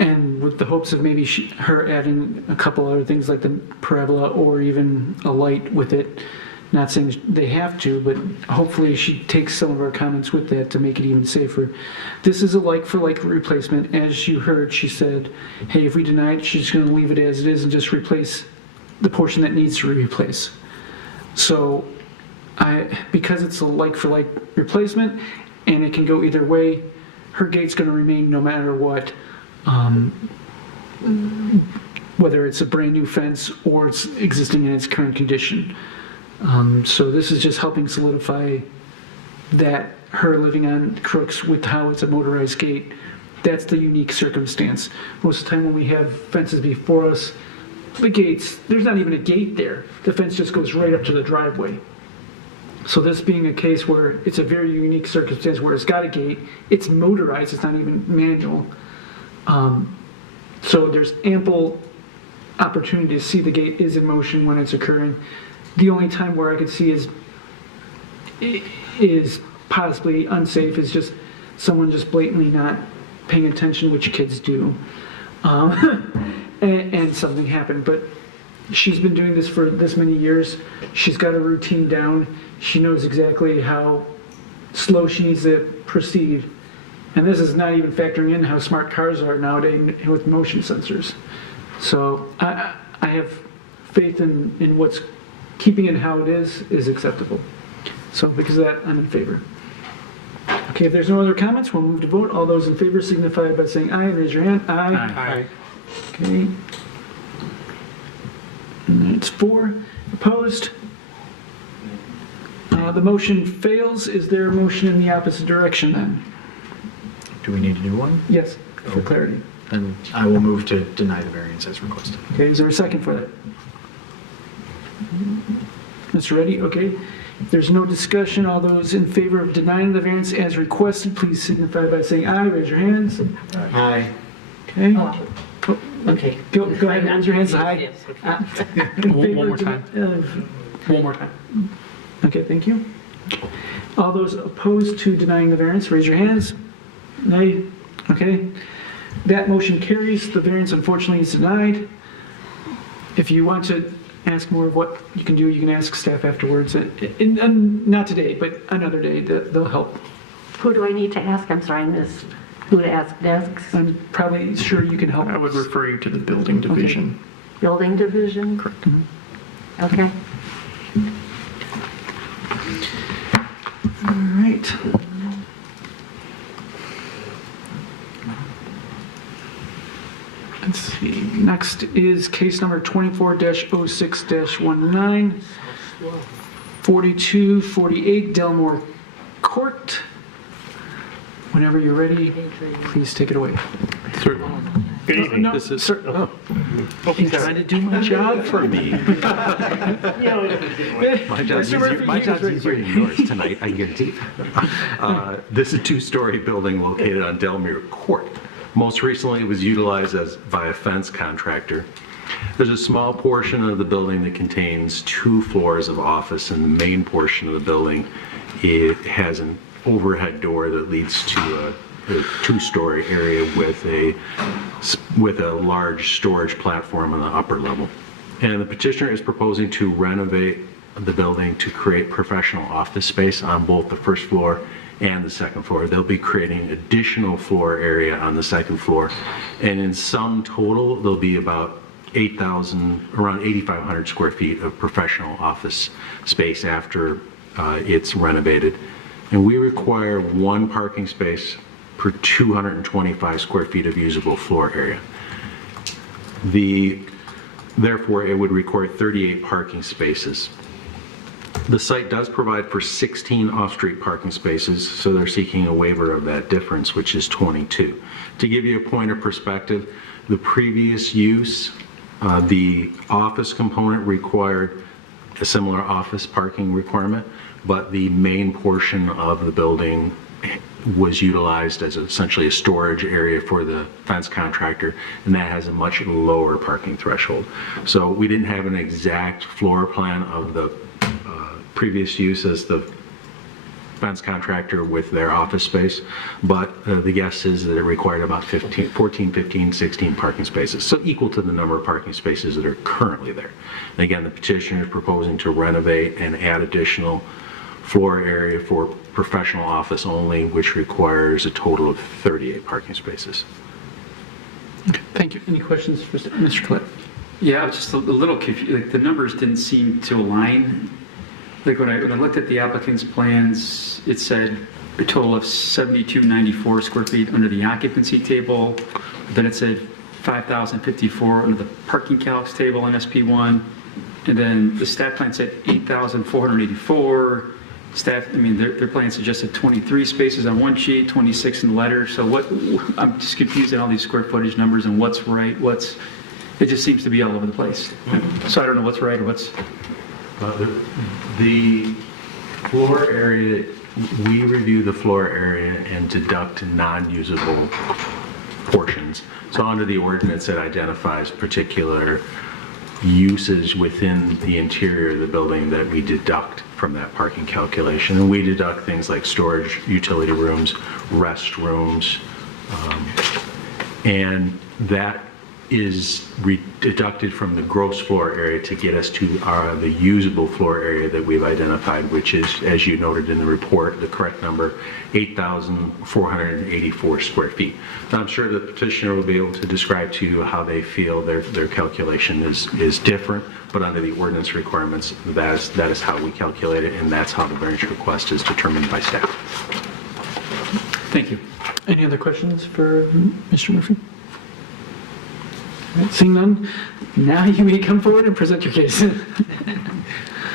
and with the hopes of maybe her adding a couple other things like the parabola or even a light with it, not saying they have to, but hopefully she takes some of our comments with that to make it even safer. This is a like-for-like replacement. As you heard, she said, hey, if we deny it, she's going to leave it as it is and just replace the portion that needs to replace. So because it's a like-for-like replacement and it can go either way, her gate's going to remain no matter what, whether it's a brand new fence or it's existing in its current condition. So this is just helping solidify that her living on Crooks with how it's a motorized gate, that's the unique circumstance. Most of the time when we have fences before us, the gates, there's not even a gate there. The fence just goes right up to the driveway. So this being a case where it's a very unique circumstance where it's got a gate, it's motorized, it's not even manual. So there's ample opportunity to see the gate is in motion when it's occurring. The only time where I could see is possibly unsafe is just someone just blatantly not paying attention, which kids do, and something happened. But she's been doing this for this many years. She's got a routine down. She knows exactly how slow she needs to proceed. And this is not even factoring in how smart cars are nowadays with motion sensors. So I have faith in what's keeping it how it is acceptable. So because of that, I'm in favor. Okay, if there's no other comments, we'll move to vote. All those in favor signify by saying aye. Raise your hand. Aye. Aye. Okay. And it's 4. Opposed? The motion fails. Is there a motion in the opposite direction then? Do we need to do one? Yes, for clarity. Then I will move to deny the variance as requested. Okay, is there a second for that? Mr. Reddy, okay. If there's no discussion, all those in favor of denying the variance as requested, please signify by saying aye. Raise your hands. Aye. Okay. Oh, okay. Go ahead and raise your hands high. One more time. One more time. Okay, thank you. All those opposed to denying the variance, raise your hands. Nay. Okay. That motion carries. The variance unfortunately is denied. If you want to ask more of what you can do, you can ask staff afterwards. And not today, but another day. They'll help. Who do I need to ask? I'm sorry, I missed. Who to ask next? I'm probably sure you can help. I would refer you to the building division. Okay. Building division? Correct. Mm-hmm. Okay. All right. Let's see. Next is case number 24-06-19, 4248 Delmore Court. Whenever you're ready, please take it away. Good evening. No, This is sir. He's trying to do my job for me. My job's easier than yours tonight, I guarantee. This is a 2-story building located on Delmere Court. Most recently, it was utilized by a fence contractor. There's a small portion of the building that contains 2 floors of office, and the main portion of the building, it has an overhead door that leads to a 2-story area with a large storage platform on the upper level. And the petitioner is proposing to renovate the building to create professional office space on both the first floor and the second floor. They'll be creating additional floor area on the second floor. And in sum total, there'll be about around 8,500 square feet of professional office space after it's renovated. And we require 1 parking space per 225 square feet of usable floor area. Therefore, it would require 38 parking spaces. The site does provide for 16 off-street parking spaces, so they're seeking a waiver of that difference, which is 22. To give you a point of perspective, The previous use, the office component required a similar office parking requirement, but the main portion of the building was utilized as essentially a storage area for the fence contractor, and that has a much lower parking threshold. So we didn't have an exact floor plan of the previous use as the fence contractor with their office space, but the guess is that it required about 14, 15, 16 parking spaces, so equal to the number of parking spaces that are currently there. And again, the petitioner is proposing to renovate and add additional floor area for professional office only, which requires a total of 38 parking spaces. Okay, thank you. Any questions for Mr. Cliff? Yeah, I was just a little confused. Like, the numbers didn't seem to align. Like when I looked at the applicant's plans, it said a total of 7,294 square feet under the occupancy table. Then it said 5,054 under the parking calcs table in SP1. And then the staff plan said 8,484. Staff, I mean, their plan suggested 23 spaces on one sheet, 26 in the letter. So what, I'm just confused at all these square footage numbers and what's right, it just seems to be all over the place. So I don't know what's right or what's... The floor area, we review the floor area and deduct non-usable portions. So under the ordinance, it identifies particular uses within the interior of the building that we deduct from that parking calculation. And we deduct things like storage, utility rooms, restrooms, and that is deducted from the gross floor area to get us to the usable floor area that we've identified, which is, as you noted in the report, the correct number, 8,484 square feet. Now, I'm sure the petitioner will be able to describe to you how they feel their calculation is different, but under the ordinance requirements, that is how we calculate it, and that's how the variance request is determined by staff. Thank you. Any other questions for Mr. Murphy? All right, seeing none, now you may come forward and present your case.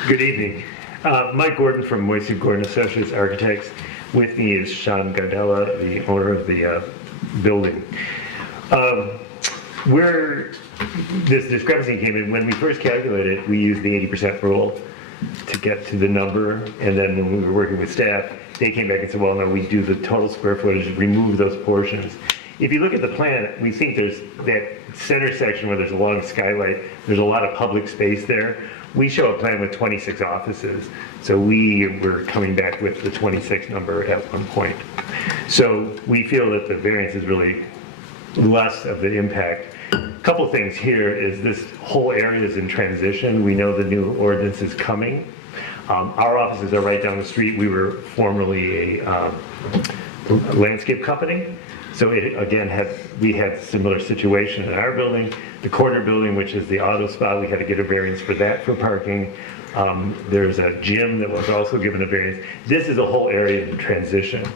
Good evening. Mike Gordon from Moisey Gordon Associates Architects. With me is Sean Gardella, the owner of the building. Where this discrepancy came in, when we first calculated, we used the 80% rule to get to the number, and then when we were working with staff, they came back and said, well, no, we do the total square footage, remove those portions. If you look at the plan, we think there's that center section where there's a long skylight, there's a lot of public space there. We show a plan with 26 offices, so we were coming back with the 26 number at one point. So we feel that the variance is really less of the impact. A couple things here is this whole area is in transition. We know the new ordinance is coming. Our offices are right down the street. We were formerly a landscape company. So it, again, we had a similar situation in our building. The corner building, which is the auto spot, we had to get a variance for that for parking. There's a gym that was also given a variance. This is a whole area in transition.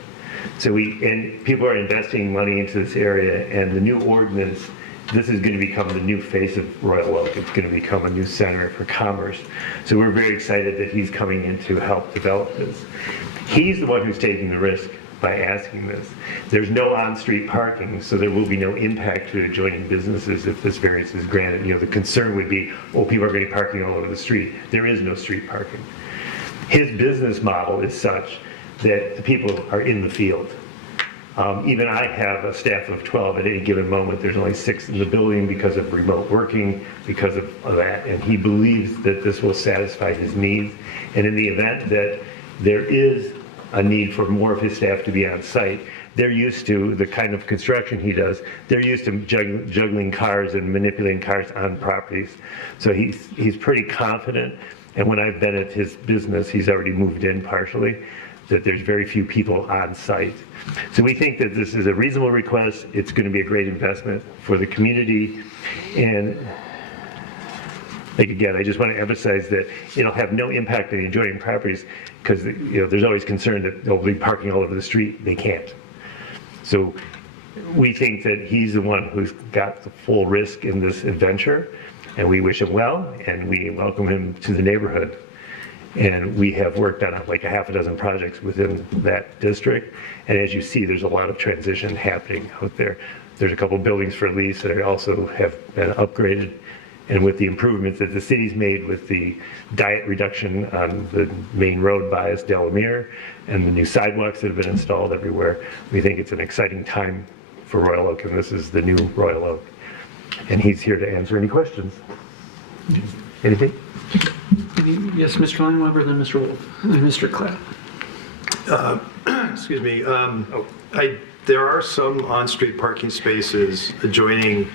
So and people are investing money into this area, and the new ordinance, this is going to become the new face of Royal Oak. It's going to become a new center for commerce. So we're very excited that he's coming in to help develop this. He's the one who's taking the risk by asking this. There's no on-street parking, so there will be no impact to adjoining businesses if this variance is granted. You know, the concern would be, oh, people are going to be parking all over the street. There is no street parking. His business model is such that the people are in the field. Even I have a staff of 12 at any given moment. There's only 6 in the building because of remote working, because of that, and he believes that this will satisfy his needs. And in the event that there is a need for more of his staff to be on site, they're used to the kind of construction he does. They're used to juggling cars and manipulating cars on properties. So he's pretty confident. And when I've been at his business, he's already moved in partially, that there's very few people on site. So we think that this is a reasonable request. It's going to be a great investment for the community. And like, again, I just want to emphasize that it'll have no impact on the adjoining properties, because there's always concern that they'll be parking all over the street. They can't. So we think that he's the one who's got the full risk in this adventure, and we wish him well, and we welcome him to the neighborhood. And we have worked on like a half a dozen projects within that district. And as you see, there's a lot of transition happening out there. There's a couple buildings for lease that also have been upgraded. And with the improvements that the city's made with the diet reduction on the main road by us, Delamere, and the new sidewalks that have been installed everywhere, we think it's an exciting time for Royal Oak, and this is the new Royal Oak. And he's here to answer any questions. Anything? Yes, Mr. Lineweber, then Mr. Wolf, and Mr. Clapp. Excuse me. There are some on-street parking spaces adjoining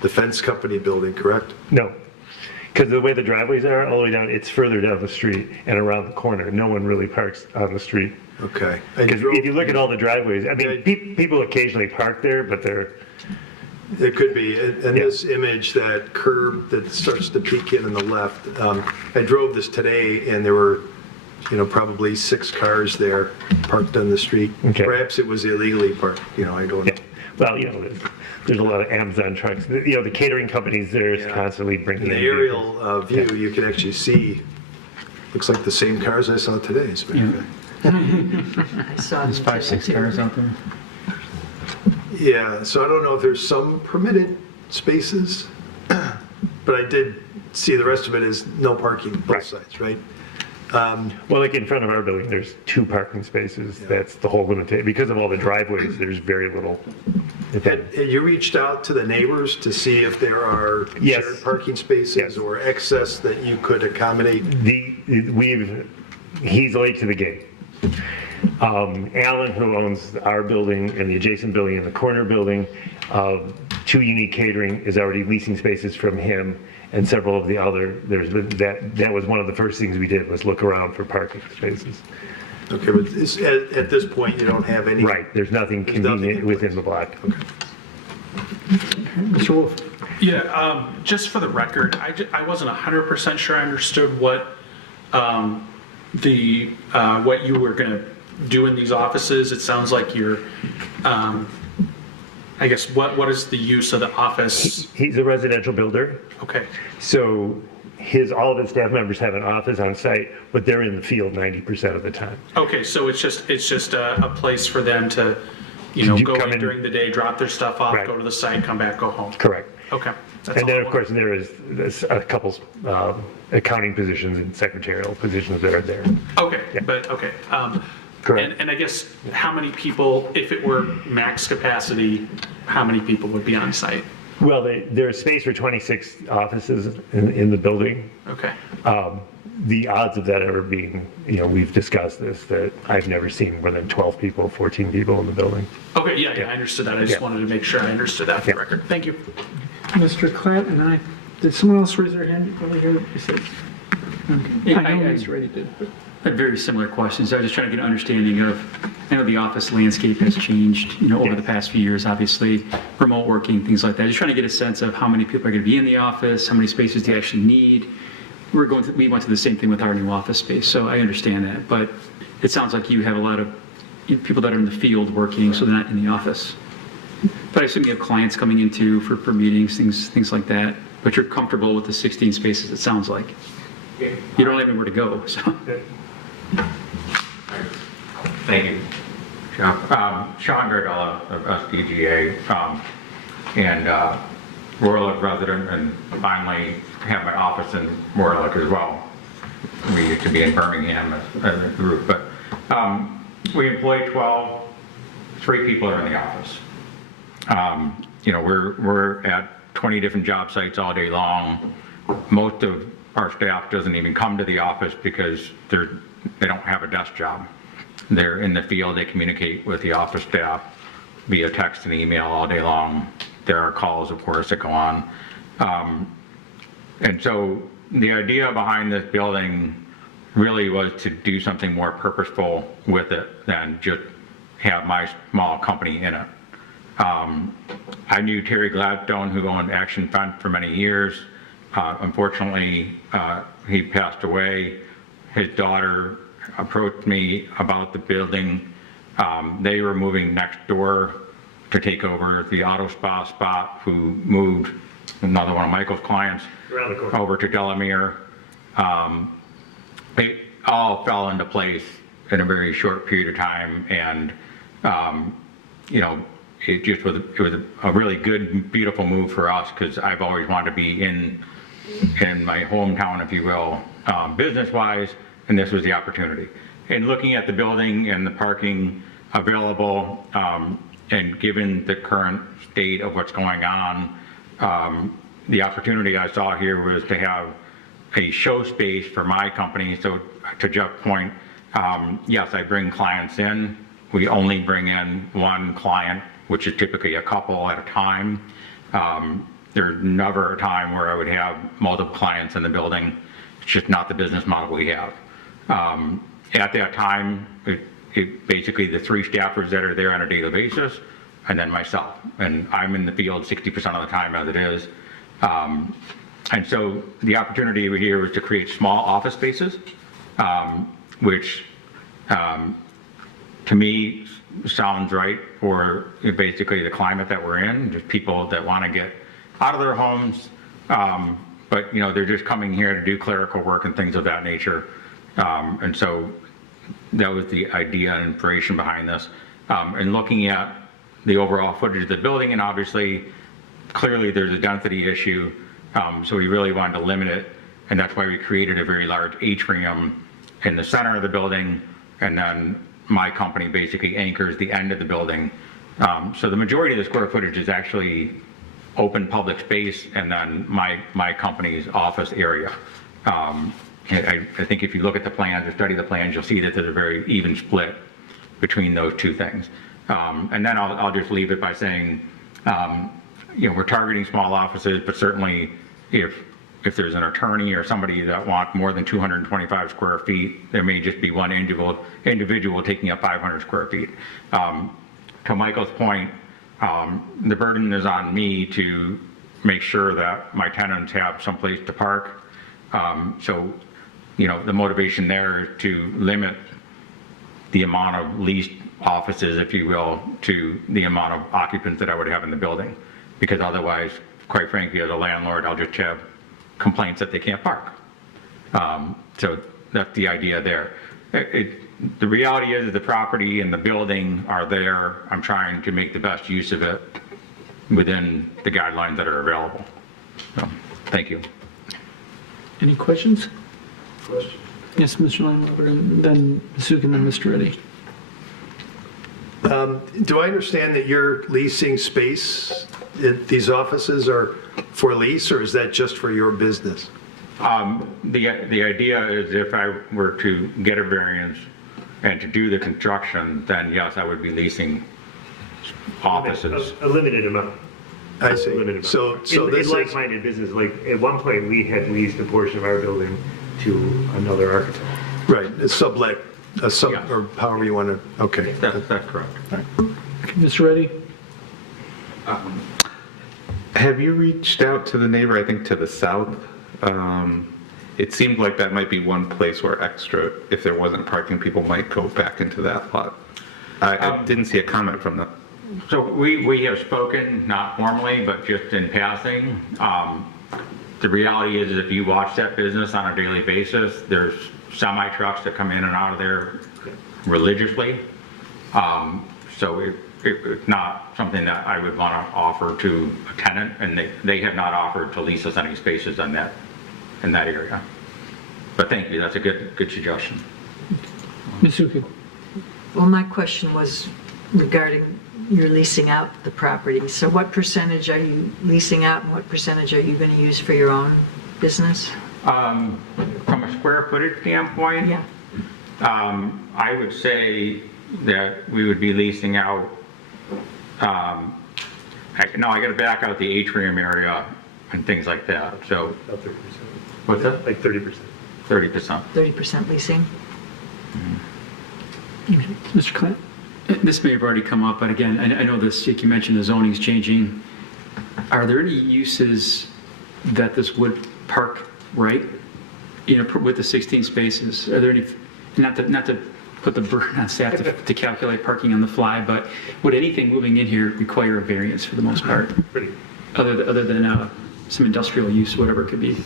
the fence company building, correct? No, because the way the driveways are all the way down, it's further down the street and around the corner. No one really parks on the street. Okay. Because if you look at all the driveways, I mean, people occasionally park there, but they're... It could be. And this image, that curb that starts to peek in on the left, I drove this today and there were, probably 6 cars there parked on the street. Okay. Perhaps it was illegally parked, I don't know. Well, there's a lot of Amazon trucks. The catering companies there is constantly bringing In the in aerial view, you can actually see, looks like the same cars I saw today, as a matter of fact. I saw There's 5, 6 cars out there. Yeah, so I don't know if there's some permitted spaces, but I did see the rest of it is no parking both sides, right? Well, like in front of our building, there's 2 parking spaces. That's the whole limitation. Because of all the driveways, there's very little. Had you reached out to the neighbors to see if there are shared parking spaces or excess that you could accommodate? He's late to the game. Alan, who owns our building and the adjacent building and the corner building, 2 Unique Catering is already leasing spaces from him, and several of the other. That was one of the first things we did, was look around for parking spaces. Okay, but at this point, you don't have any. Right. There's nothing convenient within the block. Okay. Mr. Wolf. Yeah, just for the record, I wasn't 100% sure I understood what what you were going to do in these offices. It sounds like you're, I guess, what is the use of the office? He's a residential builder. Okay. So all of his staff members have an office on site, but they're in the field 90% of the time. Okay, so it's just a place for them to, go in during the day, drop their stuff off, go to the site, come back, go home. Correct. Okay. And then, of course, there is a couple accounting positions and secretarial positions that are there. Okay, but okay. Correct. And I guess how many people, if it were max capacity, how many people would be on site? Well, there's space for 26 offices in the building. Okay. The odds of that ever being, we've discussed this, that I've never seen more than 12 people, 14 people in the building. Okay, yeah, I understood that. I just wanted to make sure I understood that for the record. Thank you. Mr. Clapp, and did someone else raise their hand over here? Yeah, I know Mr. Reddy did. I had very similar questions. I was just trying to get an understanding of, I know the office landscape has changed, over the past few years, obviously, remote working, things like that. Just trying to get a sense of how many people are going to be in the office, how many spaces do you actually need. We went through the same thing with our new office space, so I understand that. But it sounds like you have a lot of people that are in the field working, so they're not in the office. But I assume you have clients coming in too for meetings, things like that. But you're comfortable with the 16 spaces, it sounds like. You don't have anywhere to go, so. Thank you. Sean Gardella of SDGA, and Royal Oak resident, and finally have my office in Royal Oak as well. We used to be in Birmingham as a group, but we employ 3 people are in the office. We're at 20 different job sites all day long. Most of our staff doesn't even come to the office because they don't have a desk job. They're in the field, they communicate with the office staff via text and email all day long. There are calls, of course, that go on. And so the idea behind this building really was to do something more purposeful with it than just have my small company in it. I knew Terry Gladstone, who owned Action Fund for many years. Unfortunately, he passed away. His daughter approached me about the building. They were moving next door to take over the auto spa spot, who moved another one of Michael's clients over to Delamere. It all fell into place in a very short period of time, and it was a really good, beautiful move for us because I've always wanted to be in my hometown, if you will, business-wise, and this was the opportunity. And looking at the building and the parking available, and given the current state of what's going on, the opportunity I saw here was to have a show space for my company. So to Jeff's point, yes, I bring clients in. We only bring in one client, which is typically a couple at a time. There's never a time where I would have multiple clients in the building. It's just not the business model we have. At that time, it basically the 3 staffers that are there on a daily basis, and then myself. And I'm in the field 60% of the time as it is. And so the opportunity here was to create small office spaces, which to me sounds right for basically the climate that we're in, just people that want to get out of their homes, but they're just coming here to do clerical work and things of that nature. And so that was the idea and inspiration behind this. And looking at the overall footage of the building, and obviously, clearly there's a density issue, so we really wanted to limit it, and that's why we created a very large atrium in the center of the building, and then my company basically anchors the end of the building. So the majority of the square footage is actually open public space, and then my company's office area. I think if you look at the plans or study the plans, you'll see that there's a very even split between those two things. And then I'll just leave it by saying, we're targeting small offices, but certainly if there's an attorney or somebody that want more than 225 square feet, there may just be one individual taking up 500 square feet. To Michael's point, the burden is on me to make sure that my tenants have someplace to park. So, the motivation there is to limit the amount of leased offices, if you will, to the amount of occupants that I would have in the building. Because otherwise, quite frankly, as a landlord, I'll just have complaints that they can't park. So that's the idea there. The reality is the property and the building are there. I'm trying to make the best use of it within the guidelines that are available. So, thank you. Any questions? Yes, Mr. Lineweber, and then Ms. Zook, and then Mr. Reddy. Do I understand that you're leasing space? These offices are for lease, or is that just for your business? The idea is if I were to get a variance and to do the construction, then yes, I would be leasing offices. A limited amount. I see. So this in like-minded business, like at one point we had leased a portion of our building to another architect. Right, a sublet, or however you want to. Okay, that's correct. Right. Mr. Reddy. Have you reached out to the neighbor? I think to the south. It seemed like that might be one place where if there wasn't parking, people might go back into that lot. I didn't see a comment from them. So we have spoken, not formally, but just in passing. The reality is if you watch that business on a daily basis, there's semi-trucks that come in and out of there religiously. So it's not something that I would want to offer to a tenant, and they have not offered to lease us any spaces in that area. But thank you, that's a good suggestion. Ms. Zook. Well, my question was regarding your leasing out the property. So what percentage are you leasing out, and what percentage are you going to use for your own business? From a square footage standpoint, yeah. I would say that we would be leasing out, I got to back out the atrium area and things like that. So, About 30%. What's that? Like 30%. 30%. 30% leasing? Mr. Clint. This may have already come up, but again, I know this, like you mentioned, the zoning's changing. Are there any uses that this would park right? With the 16 spaces, are there any, not to put the burden on staff to calculate parking on the fly, but would anything moving in here require a variance for the most part? Other than some industrial use, whatever it could be?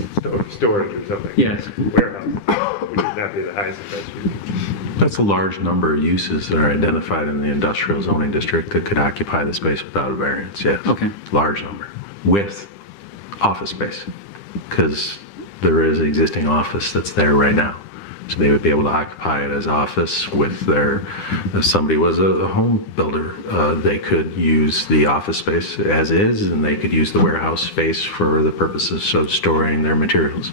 Storage or something. Yes. Warehouse, which would not be the highest and best use. That's a large number of uses that are identified in the industrial zoning district that could occupy the space without a variance, yes. Okay. Large number, with office space, because there is existing office that's there right now. So they would be able to occupy it as office with their, if somebody was a home builder, they could use the office space as is, and they could use the warehouse space for the purposes of storing their materials.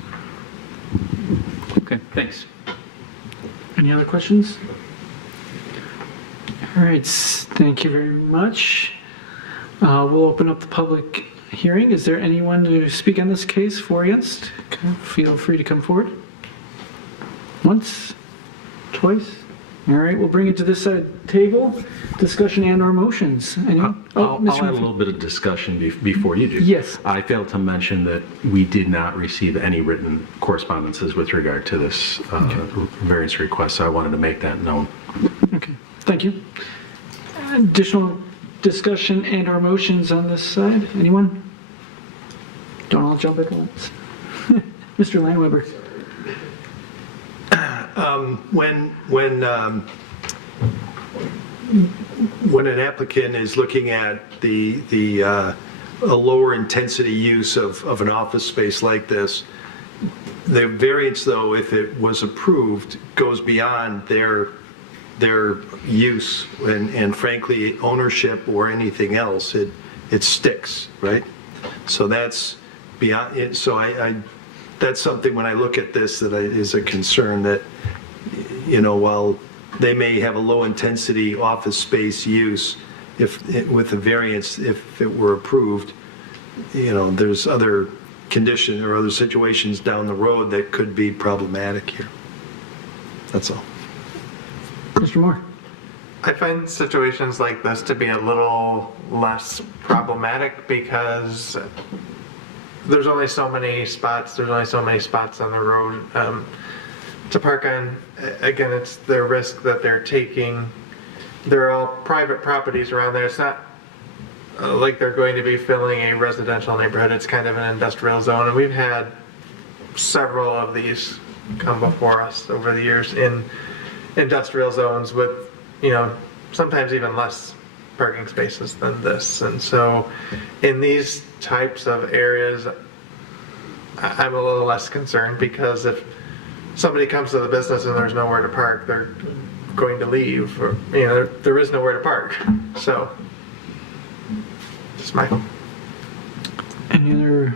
Okay, thanks. Any other questions? All right, thank you very much. We'll open up the public hearing. Is there anyone to speak on this case for or against? Feel free to come forward. Once, twice. All right, we'll bring it to this side of the table. Discussion and our motions. Anyone? I'll add a little bit of discussion before you do. Yes. I failed to mention that we did not receive any written correspondences with regard to this variance request, so I wanted to make that known. Okay, thank you. Additional discussion and our motions on this side. Anyone? Don't all jump at once. Mr. Landweber. When an applicant is looking at a lower intensity use of an office space like this, the variance, though, if it was approved, goes beyond their use and frankly ownership or anything else. It sticks, right? So that's beyond it. So that's something when I look at this that is a concern that, while they may have a low intensity office space use, with the variance, if it were approved, there's other conditions or other situations down the road that could be problematic here. That's all. Mr. Moore. I find situations like this to be a little less problematic because there's only so many spots. There's only so many spots on the road to park on. Again, it's the risk that they're taking. They're all private properties around there. It's not like they're going to be filling a residential neighborhood. It's kind of an industrial zone, and we've had several of these come before us over the years in industrial zones with, sometimes even less parking spaces than this. And so in these types of areas, I'm a little less concerned, because if somebody comes to the business and there's nowhere to park, they're going to leave, or, there is nowhere to park. So just my... Any other?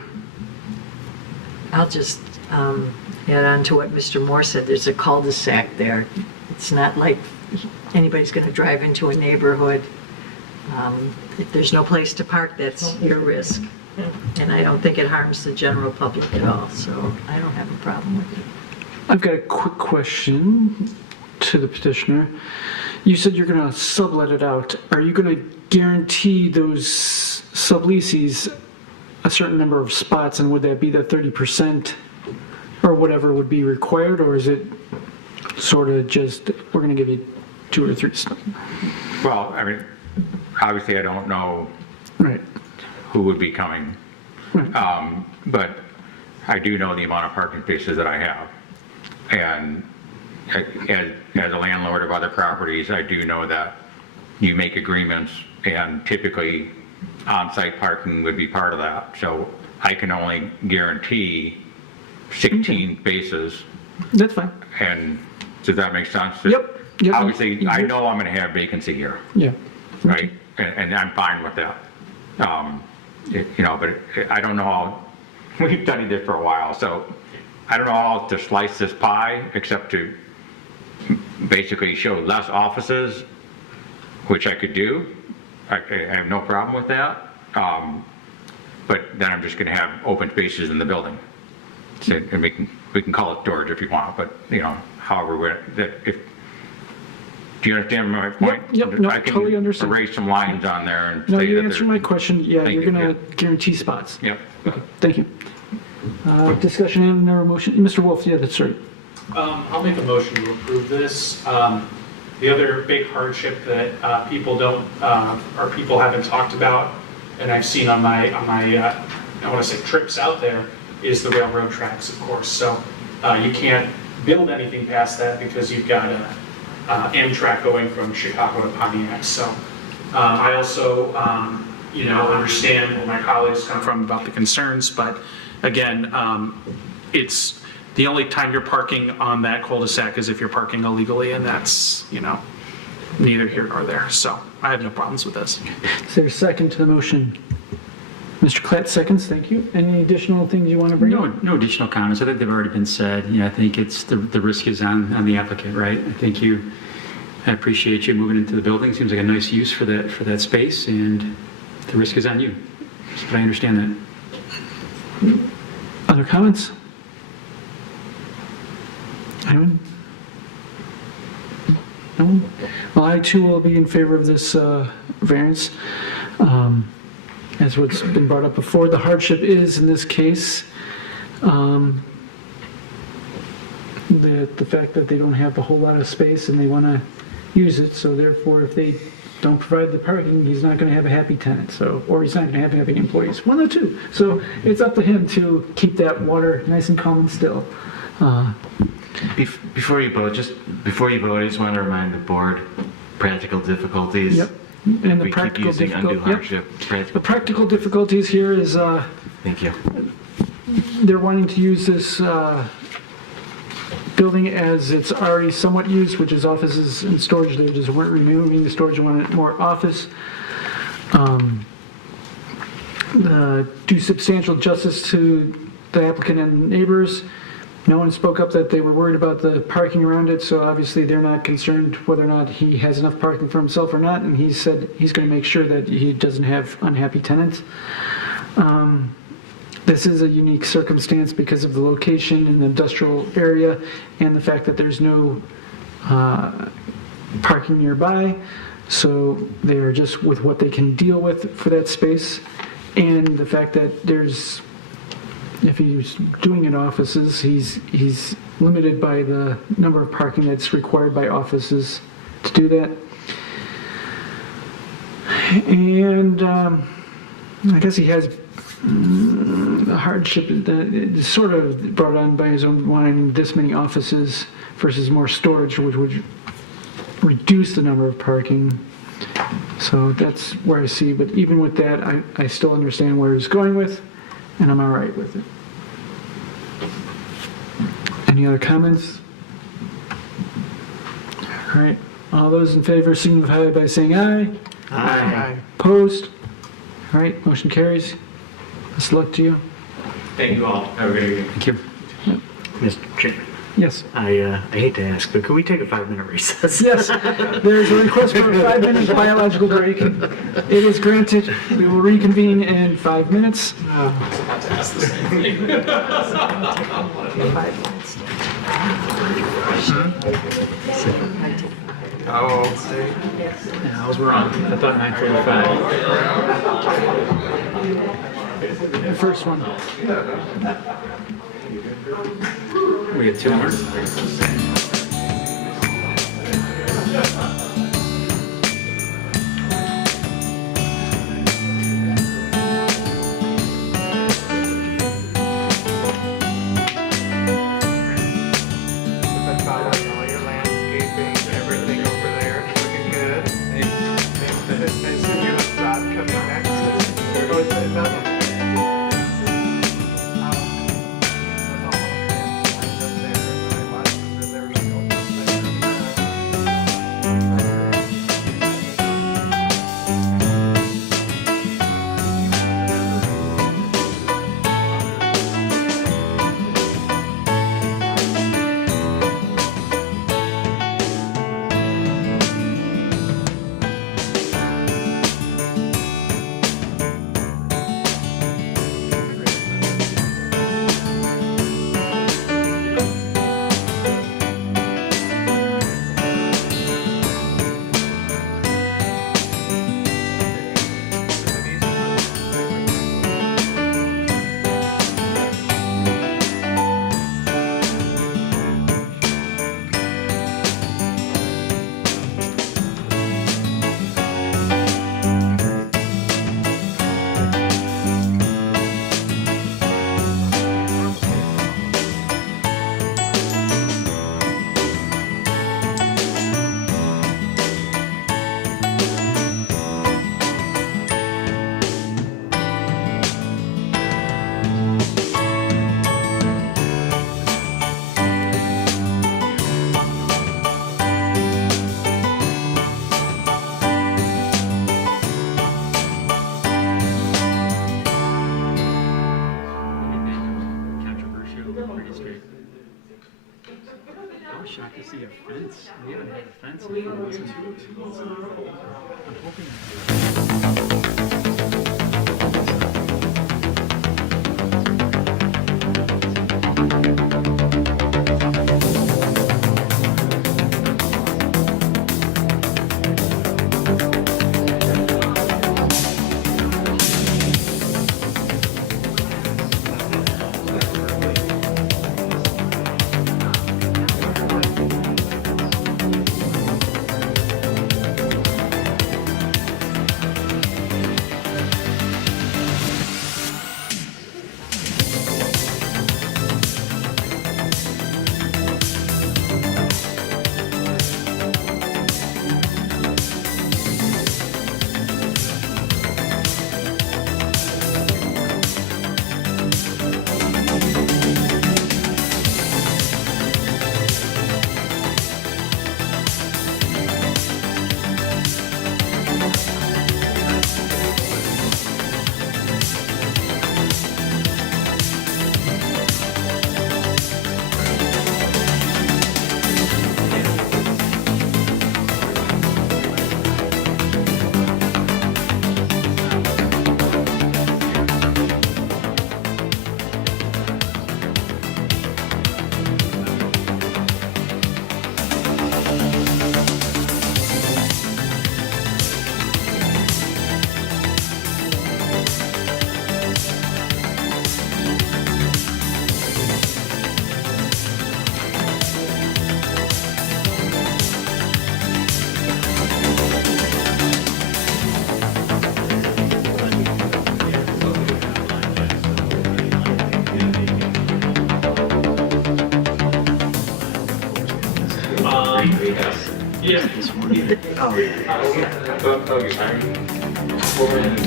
I'll just add on to what Mr. Moore said. There's a cul-de-sac there. It's not like anybody's going to drive into a neighborhood. If there's no place to park, that's your risk. And I don't think it harms the general public at all, so I don't have a problem with it. I've got a quick question to the petitioner. You said you're going to sublet it out. Are you going to guarantee those subleases a certain number of spots, and would that be the 30% or whatever would be required, or is it sort of just, we're going to give you 2 or 3 spots? Well, I mean, obviously I don't know right. who would be coming, right. But I do know the amount of parking spaces that I have. And as a landlord of other properties, I do know that you make agreements, and typically on-site parking would be part of that. So I can only guarantee 16 spaces. That's fine. And does that make sense? Yep. Obviously, I know I'm going to have vacancy here. Yeah. Right? And I'm fine with that. But I don't know how, we've studied this for a while, so I don't know how else to slice this pie except to basically show less offices, which I could do. I have no problem with that. But then I'm just going to have open spaces in the building. So, and we can call it storage if you want, but however, do you understand my point? Yep. No, I can totally understand. erase some lines on there and No, say you that answered my question. Yeah, you're going to guarantee spots. Yep. Okay, thank you. Discussion and our motion. Mr. Wolf, yeah, that's right. I'll make a motion to approve this. The other big hardship that people haven't talked about, and I've seen on my I want to say trips out there, is the railroad tracks, of course. So you can't build anything past that because you've got Amtrak going from Chicago to Pontiac. So I also, understand where my colleagues come from about the concerns, but again, it's the only time you're parking on that cul-de-sac is if you're parking illegally, and that's, neither here nor there. So I have no problems with this. Is there a second to the motion? Mr. Klatt seconds, thank you. Any additional things you want to bring up? No additional comments. I think they've already been said. I think it's the risk is on the applicant, right? I appreciate you moving into the building. Seems like a nice use for that space, and the risk is on you. But I understand that. Other comments? Anyone? No one? Well, I too will be in favor of this variance. As what's been brought up before, the hardship is, in this case, the fact that they don't have a whole lot of space and they want to use it, so therefore if they don't provide the parking, he's not going to have a happy tenant, or he's not going to have happy employees, one or two. So it's up to him to keep that water nice and calm and still. Before you vote, I just want to remind the board, practical difficulties. Yep. And the we keep using undue hardship. The practical difficulties here is thank you. They're wanting to use this building as it's already somewhat used, which is offices and storage. They just weren't removing the storage and wanted more office. Do substantial justice to the applicant and neighbors. No one spoke up that they were worried about the parking around it, so obviously they're not concerned whether or not he has enough parking for himself or not, and he said he's going to make sure that he doesn't have unhappy tenants. This is a unique circumstance because of the location in the industrial area and the fact that there's no parking nearby, so they're just with what they can deal with for that space, and the fact that if he's doing it offices, he's limited by the number of parking that's required by offices to do that. And I guess he has a hardship that is sort of brought on by his own wanting this many offices versus more storage, which would reduce the number of parking. So that's where I see, but even with that, I still understand where he's going with, and I'm all right with it. Any other comments? All right, all those in favor signify by saying aye. Aye. Opposed? All right, motion carries. Best of luck to you. Thank you all. Have a good evening. Thank you. Mr. Chairman. Yes. I hate to ask, but could we take a 5-minute recess? Yes, there's a request for a 5-minute biological break. It is granted. We will reconvene in 5 minutes. About to ask the same thing. 5 minutes. I was wrong. I thought 9:45. The first one. We had 2 more. to see a fence. We haven't had a fence in front of us. I'm hoping.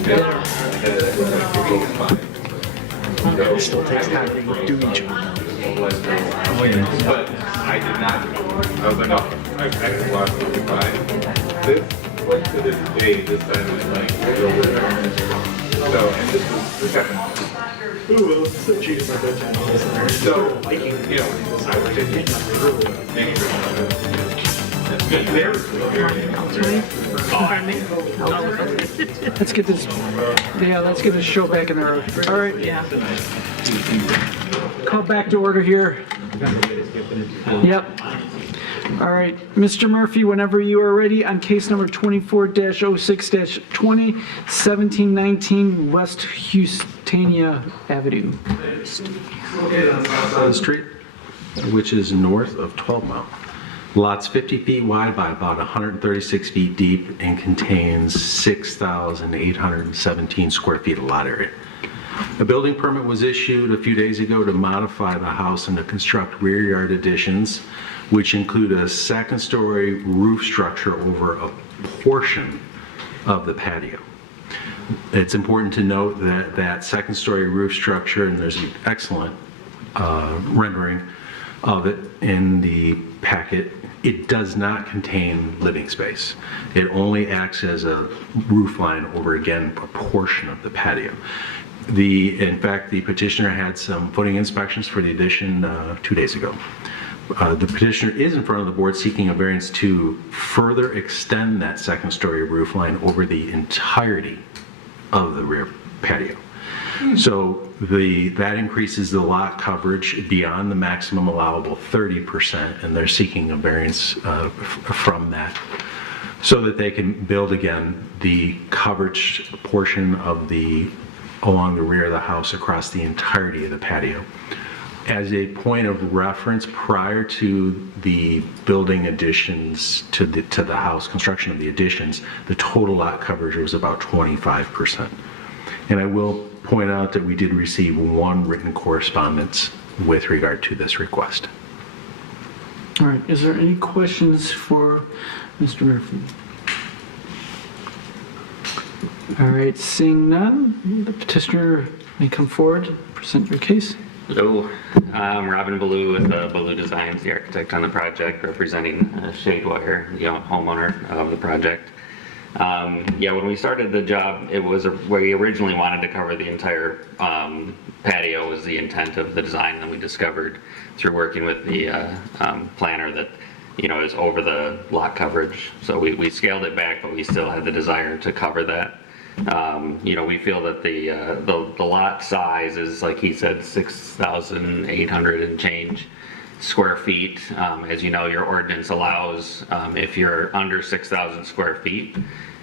Yeah. Oh, it still takes time to do each one. But I did not. I was like, oh, I could watch it by. This, like to this day, this side was like, so, and this was the second one. Ooh, well, so cheated my bedtime. So, you know, I would say make sure. Let's get this. Yeah, let's get this show back in the road. All right. Yeah. Call back to order here. Yep. All right, Mr. Murphy, whenever you are ready on case number 24-06-20, 1719 West Houstania Avenue. The street, which is north of 12 Mile. Lots 50 feet wide by about 136 feet deep and contains 6,817 square feet of lot area. A building permit was issued a few days ago to modify the house and to construct rear yard additions, which include a second-story roof structure over a portion of the patio. It's important to note that that second-story roof structure, and there's an excellent rendering of it in the packet, it does not contain living space. It only acts as a roof line over, again, a portion of the patio. In fact, the petitioner had some footing inspections for the addition 2 days ago. The petitioner is in front of the board seeking a variance to further extend that second-story roof line over the entirety of the rear patio. So that increases the lot coverage beyond the maximum allowable 30%, and they're seeking a variance from that so that they can build again the coverage portion of along the rear of the house across the entirety of the patio. As a point of reference, prior to the building additions to the house, construction of the additions, the total lot coverage was about 25%. And I will point out that we did receive one written correspondence with regard to this request. All right, is there any questions for Mr. Murphy? All right, seeing none, the petitioner may come forward and present your case. Hello, I'm Robin Ballou with Ballou Designs, the architect on the project, representing Shadewire, the homeowner of the project. Yeah, when we started the job, we originally wanted to cover the entire patio was the intent of the design, and we discovered through working with the planner that is over the lot coverage. So we scaled it back, but we still had the desire to cover that. We feel that the lot size is, like he said, 6,800 and change square feet. As you know, your ordinance allows, if you're under 6,000 square feet,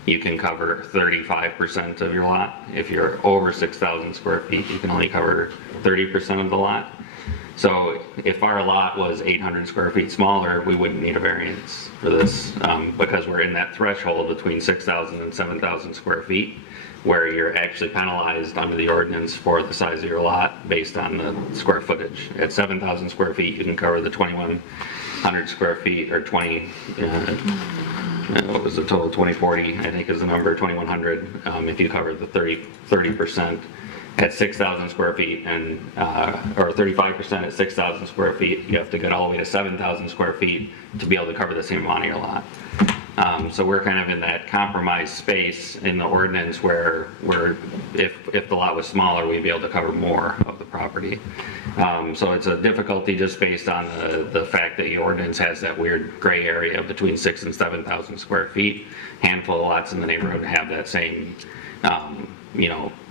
you can cover 35% of your lot. If you're over 6,000 square feet, you can only cover 30% of the lot. So if our lot was 800 square feet smaller, we wouldn't need a variance for this, because we're in that threshold between 6,000 and 7,000 square feet, where you're actually penalized under the ordinance for the size of your lot based on the square footage. At 7,000 square feet, you can cover the 2,100 square feet, or what was the total? 2040, I think is the number, 2,100. If you cover the 30% at 6,000 square feet, and or 35% at 6,000 square feet, you have to get all the way to 7,000 square feet to be able to cover the same amount of your lot. So we're kind of in that compromised space in the ordinance where if the lot was smaller, we'd be able to cover more of the property. So it's a difficulty just based on the fact that the ordinance has that weird gray area between 6,000 and 7,000 square feet. Handful of lots in the neighborhood have that same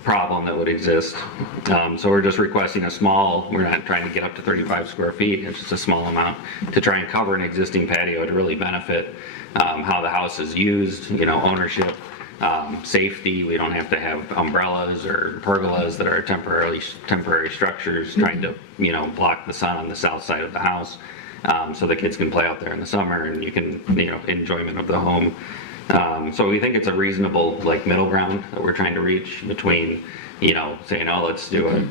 problem that would exist. So we're just requesting a small, we're not trying to get up to 35 square feet, it's just a small amount to try and cover an existing patio to really benefit how the house is used, ownership, safety. We don't have to have umbrellas or pergolas that are temporary structures trying to, block the sun on the south side of the house, so the kids can play out there in the summer and you can, enjoyment of the home. So we think it's a reasonable middle ground that we're trying to reach between, saying, oh, let's do a,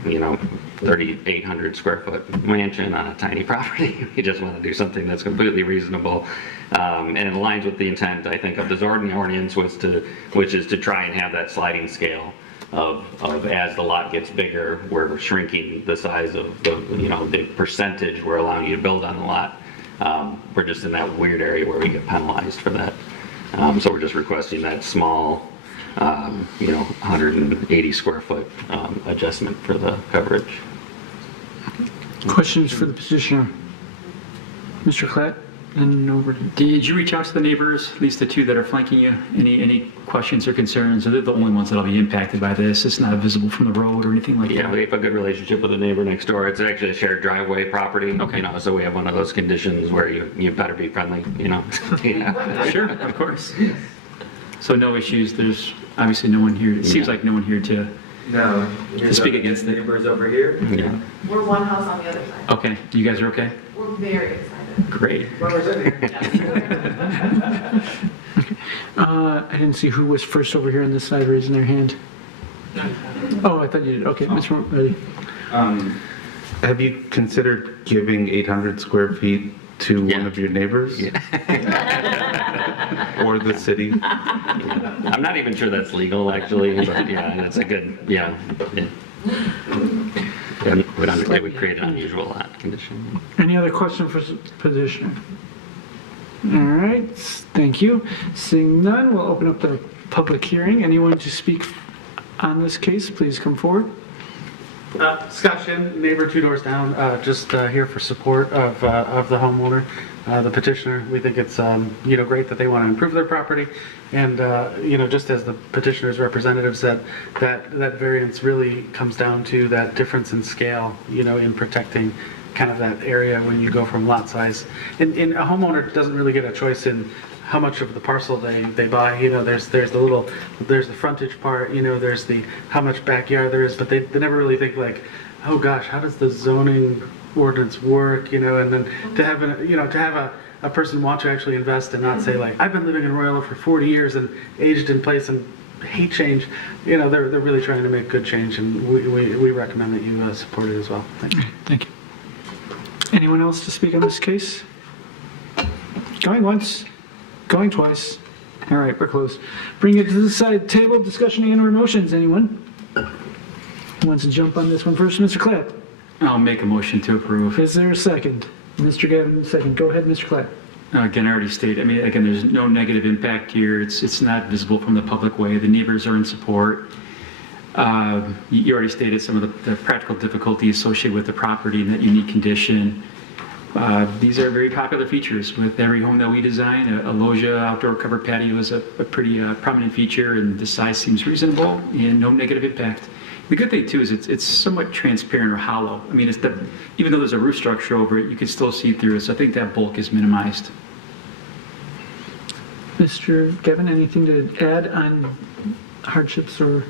3,800 square foot mansion on a tiny property. We just want to do something that's completely reasonable. And it aligns with the intent, I think, of the zoning ordinance, which is to try and have that sliding scale of as the lot gets bigger, we're shrinking the size of the percentage we're allowing you to build on the lot. We're just in that weird area where we get penalized for that. So we're just requesting that small, 180 square foot adjustment for the coverage. Questions for the petitioner? Mr. Klatt, and over to... Did you reach out to the neighbors, at least the two that are flanking you? Any questions or concerns? Are they the only ones that'll be impacted by this? It's not visible from the road or anything like that? Yeah, we have a good relationship with the neighbor next door. It's actually a shared driveway property. Okay. So we have one of those conditions where you better be friendly, Yeah. Sure, of course. So no issues. There's obviously no one here. It seems like no one here to speak against it. Neighbors over here. Yeah. We're one house on the other side. Okay. You guys are okay? We're very excited. Great. I didn't see who was first over here on this side raising their hand. Oh, I thought you did. Okay, Mr. Ready. Have you considered giving 800 square feet to one of your neighbors? Or the city? I'm not even sure that's legal, actually, but yeah, that's a good, It would create an unusual lot condition. Any other question for petitioner? All right, thank you. Seeing none, we'll open up the public hearing. Anyone to speak on this case, please come forward. Scott Shin, neighbor 2 doors down, just here for support of the homeowner, the petitioner. We think it's great that they want to improve their property, and just as the petitioner's representative said, that variance really comes down to that difference in scale, in protecting kind of that area when you go from lot size. And a homeowner doesn't really get a choice in how much of the parcel they buy. There's the frontage part, there's the how much backyard there is, but they never really think like, oh gosh, how does the zoning ordinance work, and then to have a person want to actually invest and not say like, I've been living in Royal Oak for 40 years and aged in place and hate change. They're really trying to make good change, and we recommend that you support it as well. Thank you. Thank you. Anyone else to speak on this case? Going once, going twice. All right, we're closed. Bring it to the side table, discussion and or motions. Anyone who wants to jump on this one first? Mr. Klatt. I'll make a motion to approve. Is there a second? Mr. Gavin, second. Go ahead, Mr. Klatt. Again, I already stated, again, there's no negative impact here. It's not visible from the public way. The neighbors are in support. You already stated some of the practical difficulties associated with the property and that unique condition. These are very popular features with every home that we design. A loggia outdoor covered patio is a pretty prominent feature, and the size seems reasonable and no negative impact. The good thing too is it's somewhat transparent or hollow. I mean, even though there's a roof structure over it, you can still see through it. So I think that bulk is minimized. Mr. Gavin, anything to add on hardships or?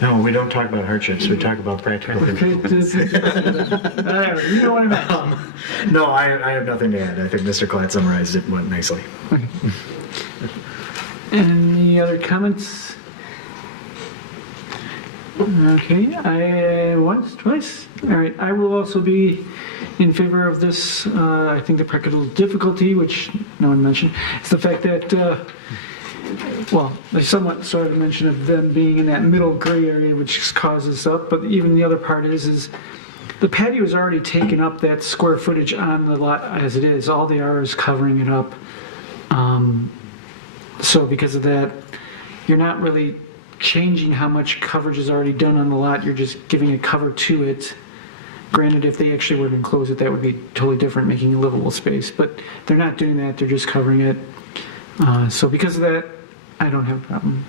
No, we don't talk about hardships. We talk about practical things. You know what I meant. No, I have nothing to add. I think Mr. Klatt summarized it nicely. Any other comments? Okay, once, twice. All right, I will also be in favor of this. I think the practical difficulty, which no one mentioned, is the fact that, well, they somewhat sort of mention of them being in that middle gray area, which causes up, but even the other part is the patio has already taken up that square footage on the lot as it is. All they are is covering it up. So because of that, you're not really changing how much coverage is already done on the lot. You're just giving a cover to it. Granted, if they actually were to enclose it, that would be totally different, making a livable space. But they're not doing that. They're just covering it. So because of that, I don't have a problem.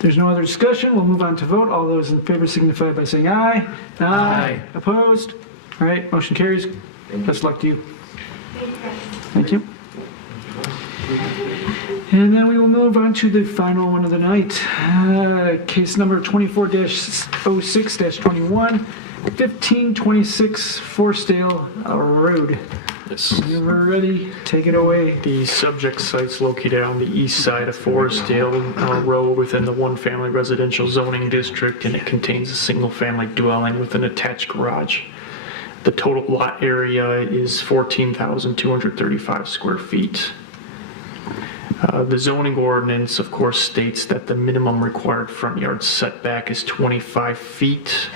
There's no other discussion. We'll move on to vote. All those in favor signify by saying aye. Aye. Opposed? All right, motion carries. Best of luck to you. Thank you. And then we will move on to the final one of the night. Case number 24-06-21, 1526 Forestdale Road. Yes. When you're ready, take it away. The subject site's located on the east side of Forestdale Road within the one-family residential zoning district, and it contains a single-family dwelling with an attached garage. The total lot area is 14,235 square feet. The zoning ordinance, of course, states that the minimum required front yard setback is 25 feet,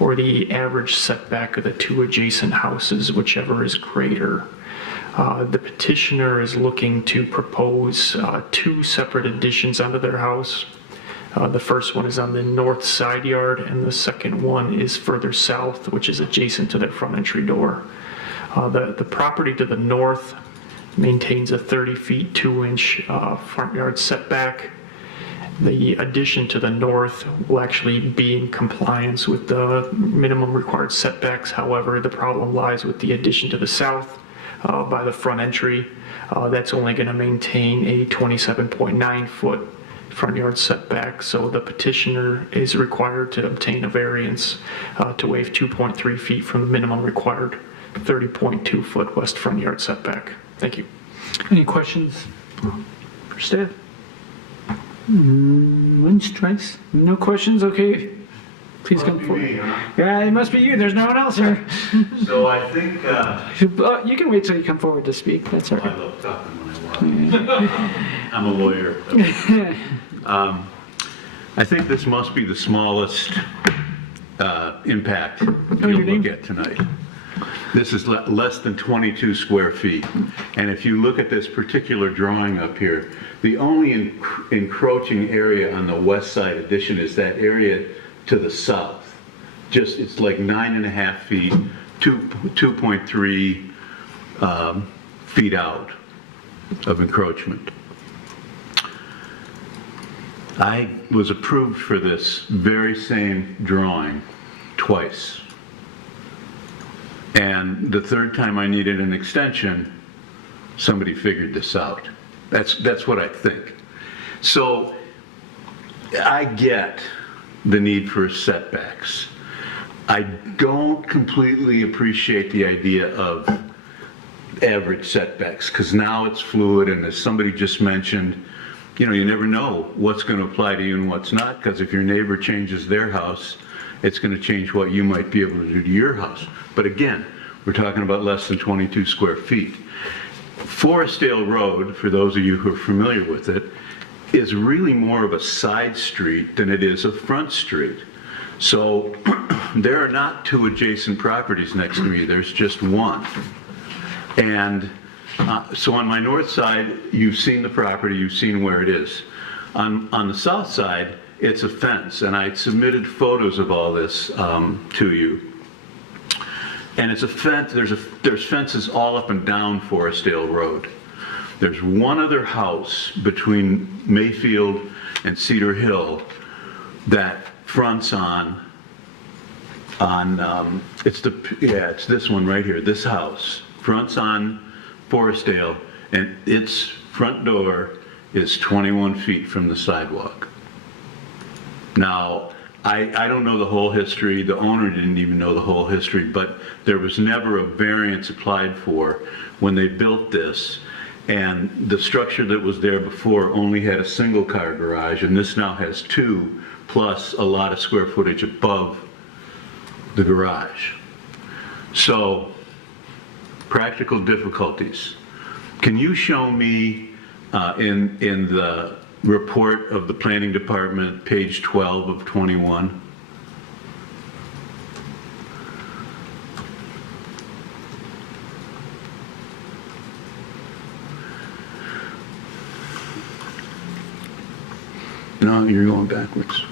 or the average setback of the two adjacent houses, whichever is greater. The petitioner is looking to propose two separate additions onto their house. The first one is on the north side yard, and the second one is further south, which is adjacent to their front entry door. The property to the north maintains a 30 feet 2-inch front yard setback. The addition to the north will actually be in compliance with the minimum required setbacks. However, the problem lies with the addition to the south by the front entry. That's only going to maintain a 27.9 foot front yard setback, so the petitioner is required to obtain a variance to waive 2.3 feet from the minimum required 30.2 foot west front yard setback. Thank you. Any questions for staff? Once, twice? No questions? Okay. Please come forward. Yeah, it must be you. There's no one else here. So I think... you can wait till you come forward to speak. That's all right. I looked up when I walked. I'm a lawyer. I think this must be the smallest impact you'll look at tonight. This is less than 22 square feet. And if you look at this particular drawing up here, the only encroaching area on the west side addition is that area to the south. It's like 9.5 feet, 2.3 feet out of encroachment. I was approved for this very same drawing twice. And the third time I needed an extension, somebody figured this out. That's what I think. So I get the need for setbacks. I don't completely appreciate the idea of average setbacks, because now it's fluid, and as somebody just mentioned, you never know what's going to apply to you and what's not, because if your neighbor changes their house, it's going to change what you might be able to do to your house. But again, we're talking about less than 22 square feet. Forestdale Road, for those of you who are familiar with it, is really more of a side street than it is a front street. So there are not two adjacent properties next to me, there's just one. And so on my north side, you've seen the property, you've seen where it is. On the south side, it's a fence, and I submitted photos of all this to you. And it's a fence, there's fences all up and down Forestdale Road. There's one other house between Mayfield and Cedar Hill that fronts on it's this one right here, this house fronts on Forestdale, and its front door is 21 feet from the sidewalk. Now, I don't know the whole history, the owner didn't even know the whole history, but there was never a variance applied for when they built this. And the structure that was there before only had a single car garage, and this now has two, plus a lot of square footage above the garage. So, practical difficulties. Can you show me in the report of the planning department, page 12 of 21? No, you're going backwards.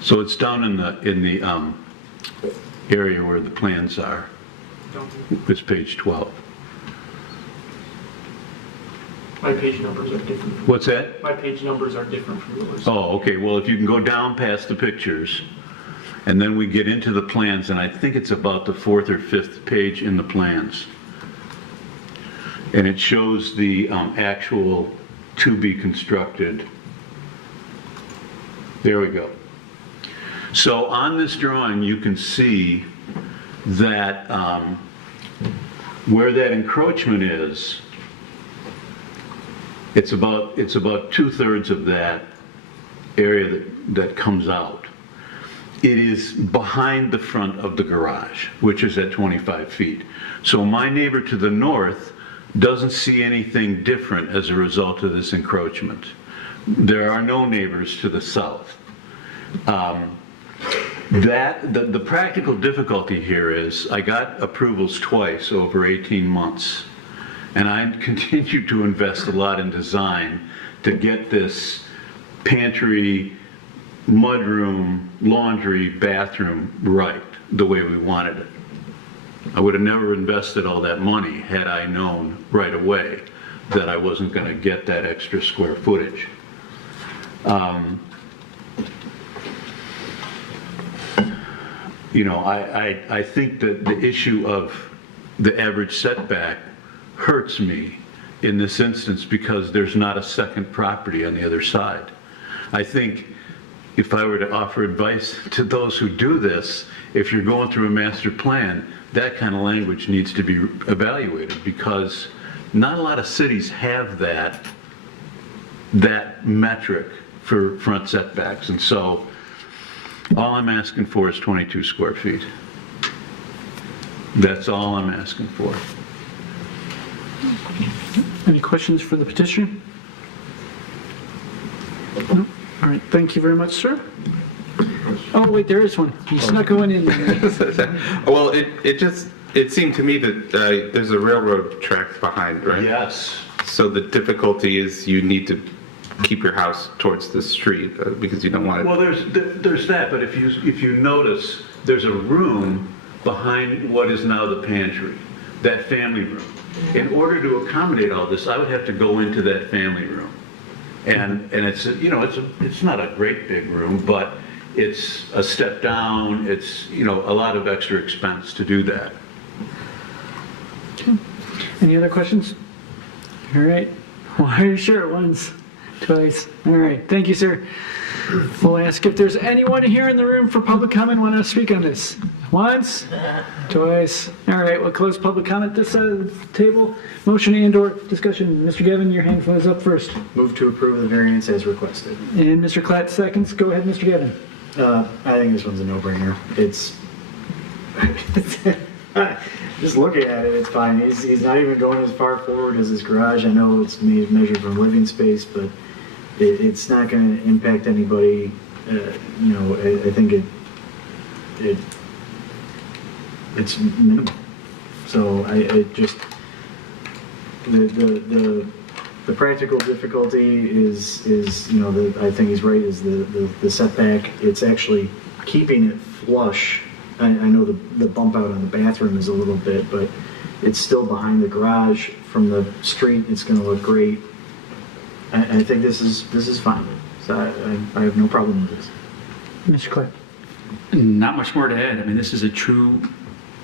So it's down in the area where the plans are. It's page 12. My page numbers are different. What's that? My page numbers are different from yours. Oh, okay. Well, if you can go down past the pictures, and then we get into the plans, and I think it's about the 4th or 5th page in the plans. And it shows the actual to be constructed. There we go. So on this drawing, you can see that where that encroachment is, it's about 2/3 of that area that comes out. It is behind the front of the garage, which is at 25 feet. So my neighbor to the north doesn't see anything different as a result of this encroachment. There are no neighbors to the south. The practical difficulty here is I got approvals twice over 18 months, and I continue to invest a lot in design to get this pantry, mudroom, laundry, bathroom right the way we wanted it. I would have never invested all that money had I known right away that I wasn't going to get that extra square footage. You know, I think that the issue of the average setback hurts me in this instance because there's not a second property on the other side. I think if I were to offer advice to those who do this, if you're going through a master plan, that kind of language needs to be evaluated because not a lot of cities have that metric for front setbacks. And so all I'm asking for is 22 square feet. That's all I'm asking for. Any questions for the petitioner? No? All right, thank you very much, sir. Oh, wait, there is one. You snuck one in there. Well, it seemed to me that there's a railroad track behind, right? Yes. So the difficulty is you need to keep your house towards the street because you don't want it. Well, there's that, but if you notice, there's a room behind what is now the pantry, that family room. In order to accommodate all this, I would have to go into that family room, and it's it's not a great big room, but it's a step down. It's a lot of extra expense to do that. Okay. Any other questions? All right. Well, are you sure? Once, twice. All right. Thank you, sir. We'll ask if there's anyone here in the room for public comment want to speak on this. Once, twice. All right. We'll close public comment this side of the table. Motion and/or discussion. Mr. Gavin, your hand was up first. Move to approve the variance as requested. And Mr. Klatt seconds. Go ahead, Mr. Gavin. I think this one's a no-brainer. It's just looking at it, it's fine. He's not even going as far forward as his garage. I know it's measured from living space, but it's not going to impact anybody. I think it's minimal. So The practical difficulty is, I think he's right, is the setback. It's actually keeping it flush. I know the bump out on the bathroom is a little bit, but it's still behind the garage. From the street, it's going to look great. I think this is fine. So I have no problem with this. Mr. Clay. Not much more to add. I mean, this is a true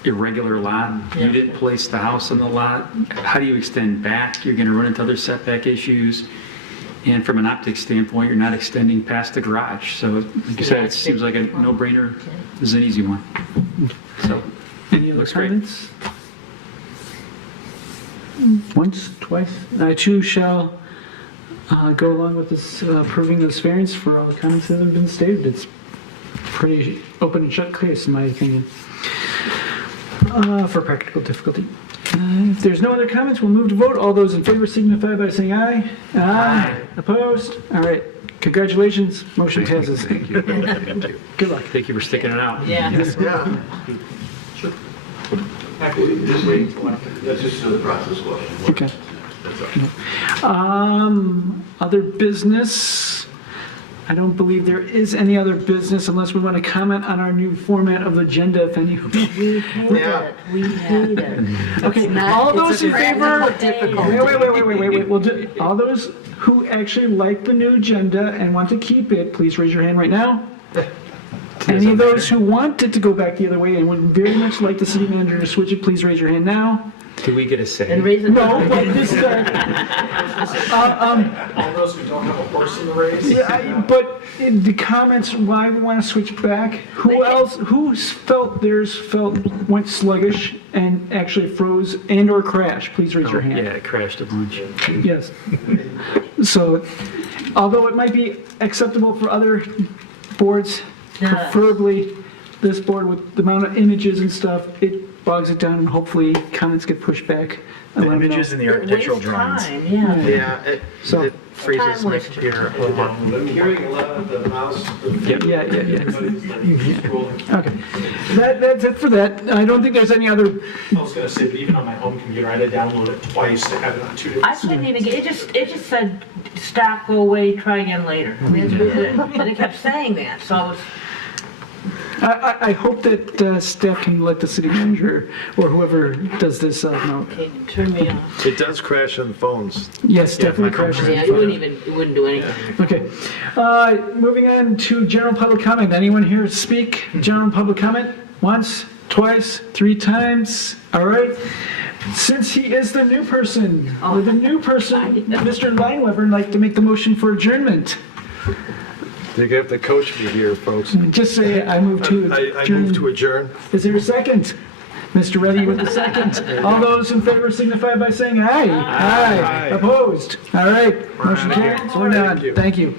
irregular lot. Yeah. You didn't place the house on the lot. How do you extend back? You're going to run into other setback issues. And from an optics standpoint, you're not extending past the garage. So, like you said, it seems like a no-brainer. This is an easy one. So, Any other looks great. comments? Once, twice? I too shall go along with this approving this variance for all the comments that have been stated. It's pretty open and shut case in my opinion. For practical difficulty. If there's no other comments, we'll move to vote. All those in favor signify by saying aye. Aye. Opposed? All right. Congratulations. Motion passes. Thank you. Good luck. Thank you for sticking it out. Yeah. That's just the process question. Okay. That's all. Other business. I don't believe there is any other business unless we want to comment on our new format of the agenda, if any. We hate it. We hate it. Okay, all those in favor? Wait. Wait. All those who actually like the new agenda and want to keep it, please raise your hand right now. Any of those who want it to go back the other way and would very much like the city manager to switch it, please raise your hand now. Do we get a say? And raise it. No, but this All those who don't have a horse in the race. yeah, but in the comments why we want to switch back, who felt theirs went sluggish and actually froze and or crashed, please raise your hand. Yeah, it crashed a bunch. Yes. So, although it might be acceptable for other boards, preferably this board with the amount of images and stuff, it bogs it down and hopefully comments get pushed back. The images and the architectural drawings. Time, yeah. Yeah, it So- freezes my computer a little bit. Hearing 11, the mouse. Yeah. Okay. That's it for that. I don't think there's any other. I was gonna say, but even on my home computer, I had to download it twice to have it on 2 different. I couldn't even get, it just said, stop, go away, try again later. I mean, and it kept saying that, so I was, I hope that staff can let the city manager or whoever does this know. okay, turn me off. It does crash on phones. Yes, definitely crashes. Yeah, it wouldn't do anything. Okay. Moving on to general public comment. Anyone here to speak? General public comment? Once, twice, 3 times? All right. Since he is the new person, Mr. Lineweber, I'd like to make the motion for adjournment. You're gonna have to coach me here, folks. Just say I move to I adjourn. move to adjourn. Is there a second? Mr. Reddy with the second. All those in favor signify by saying aye. Aye. Opposed? All right. Motion carries. We're done. Thank you.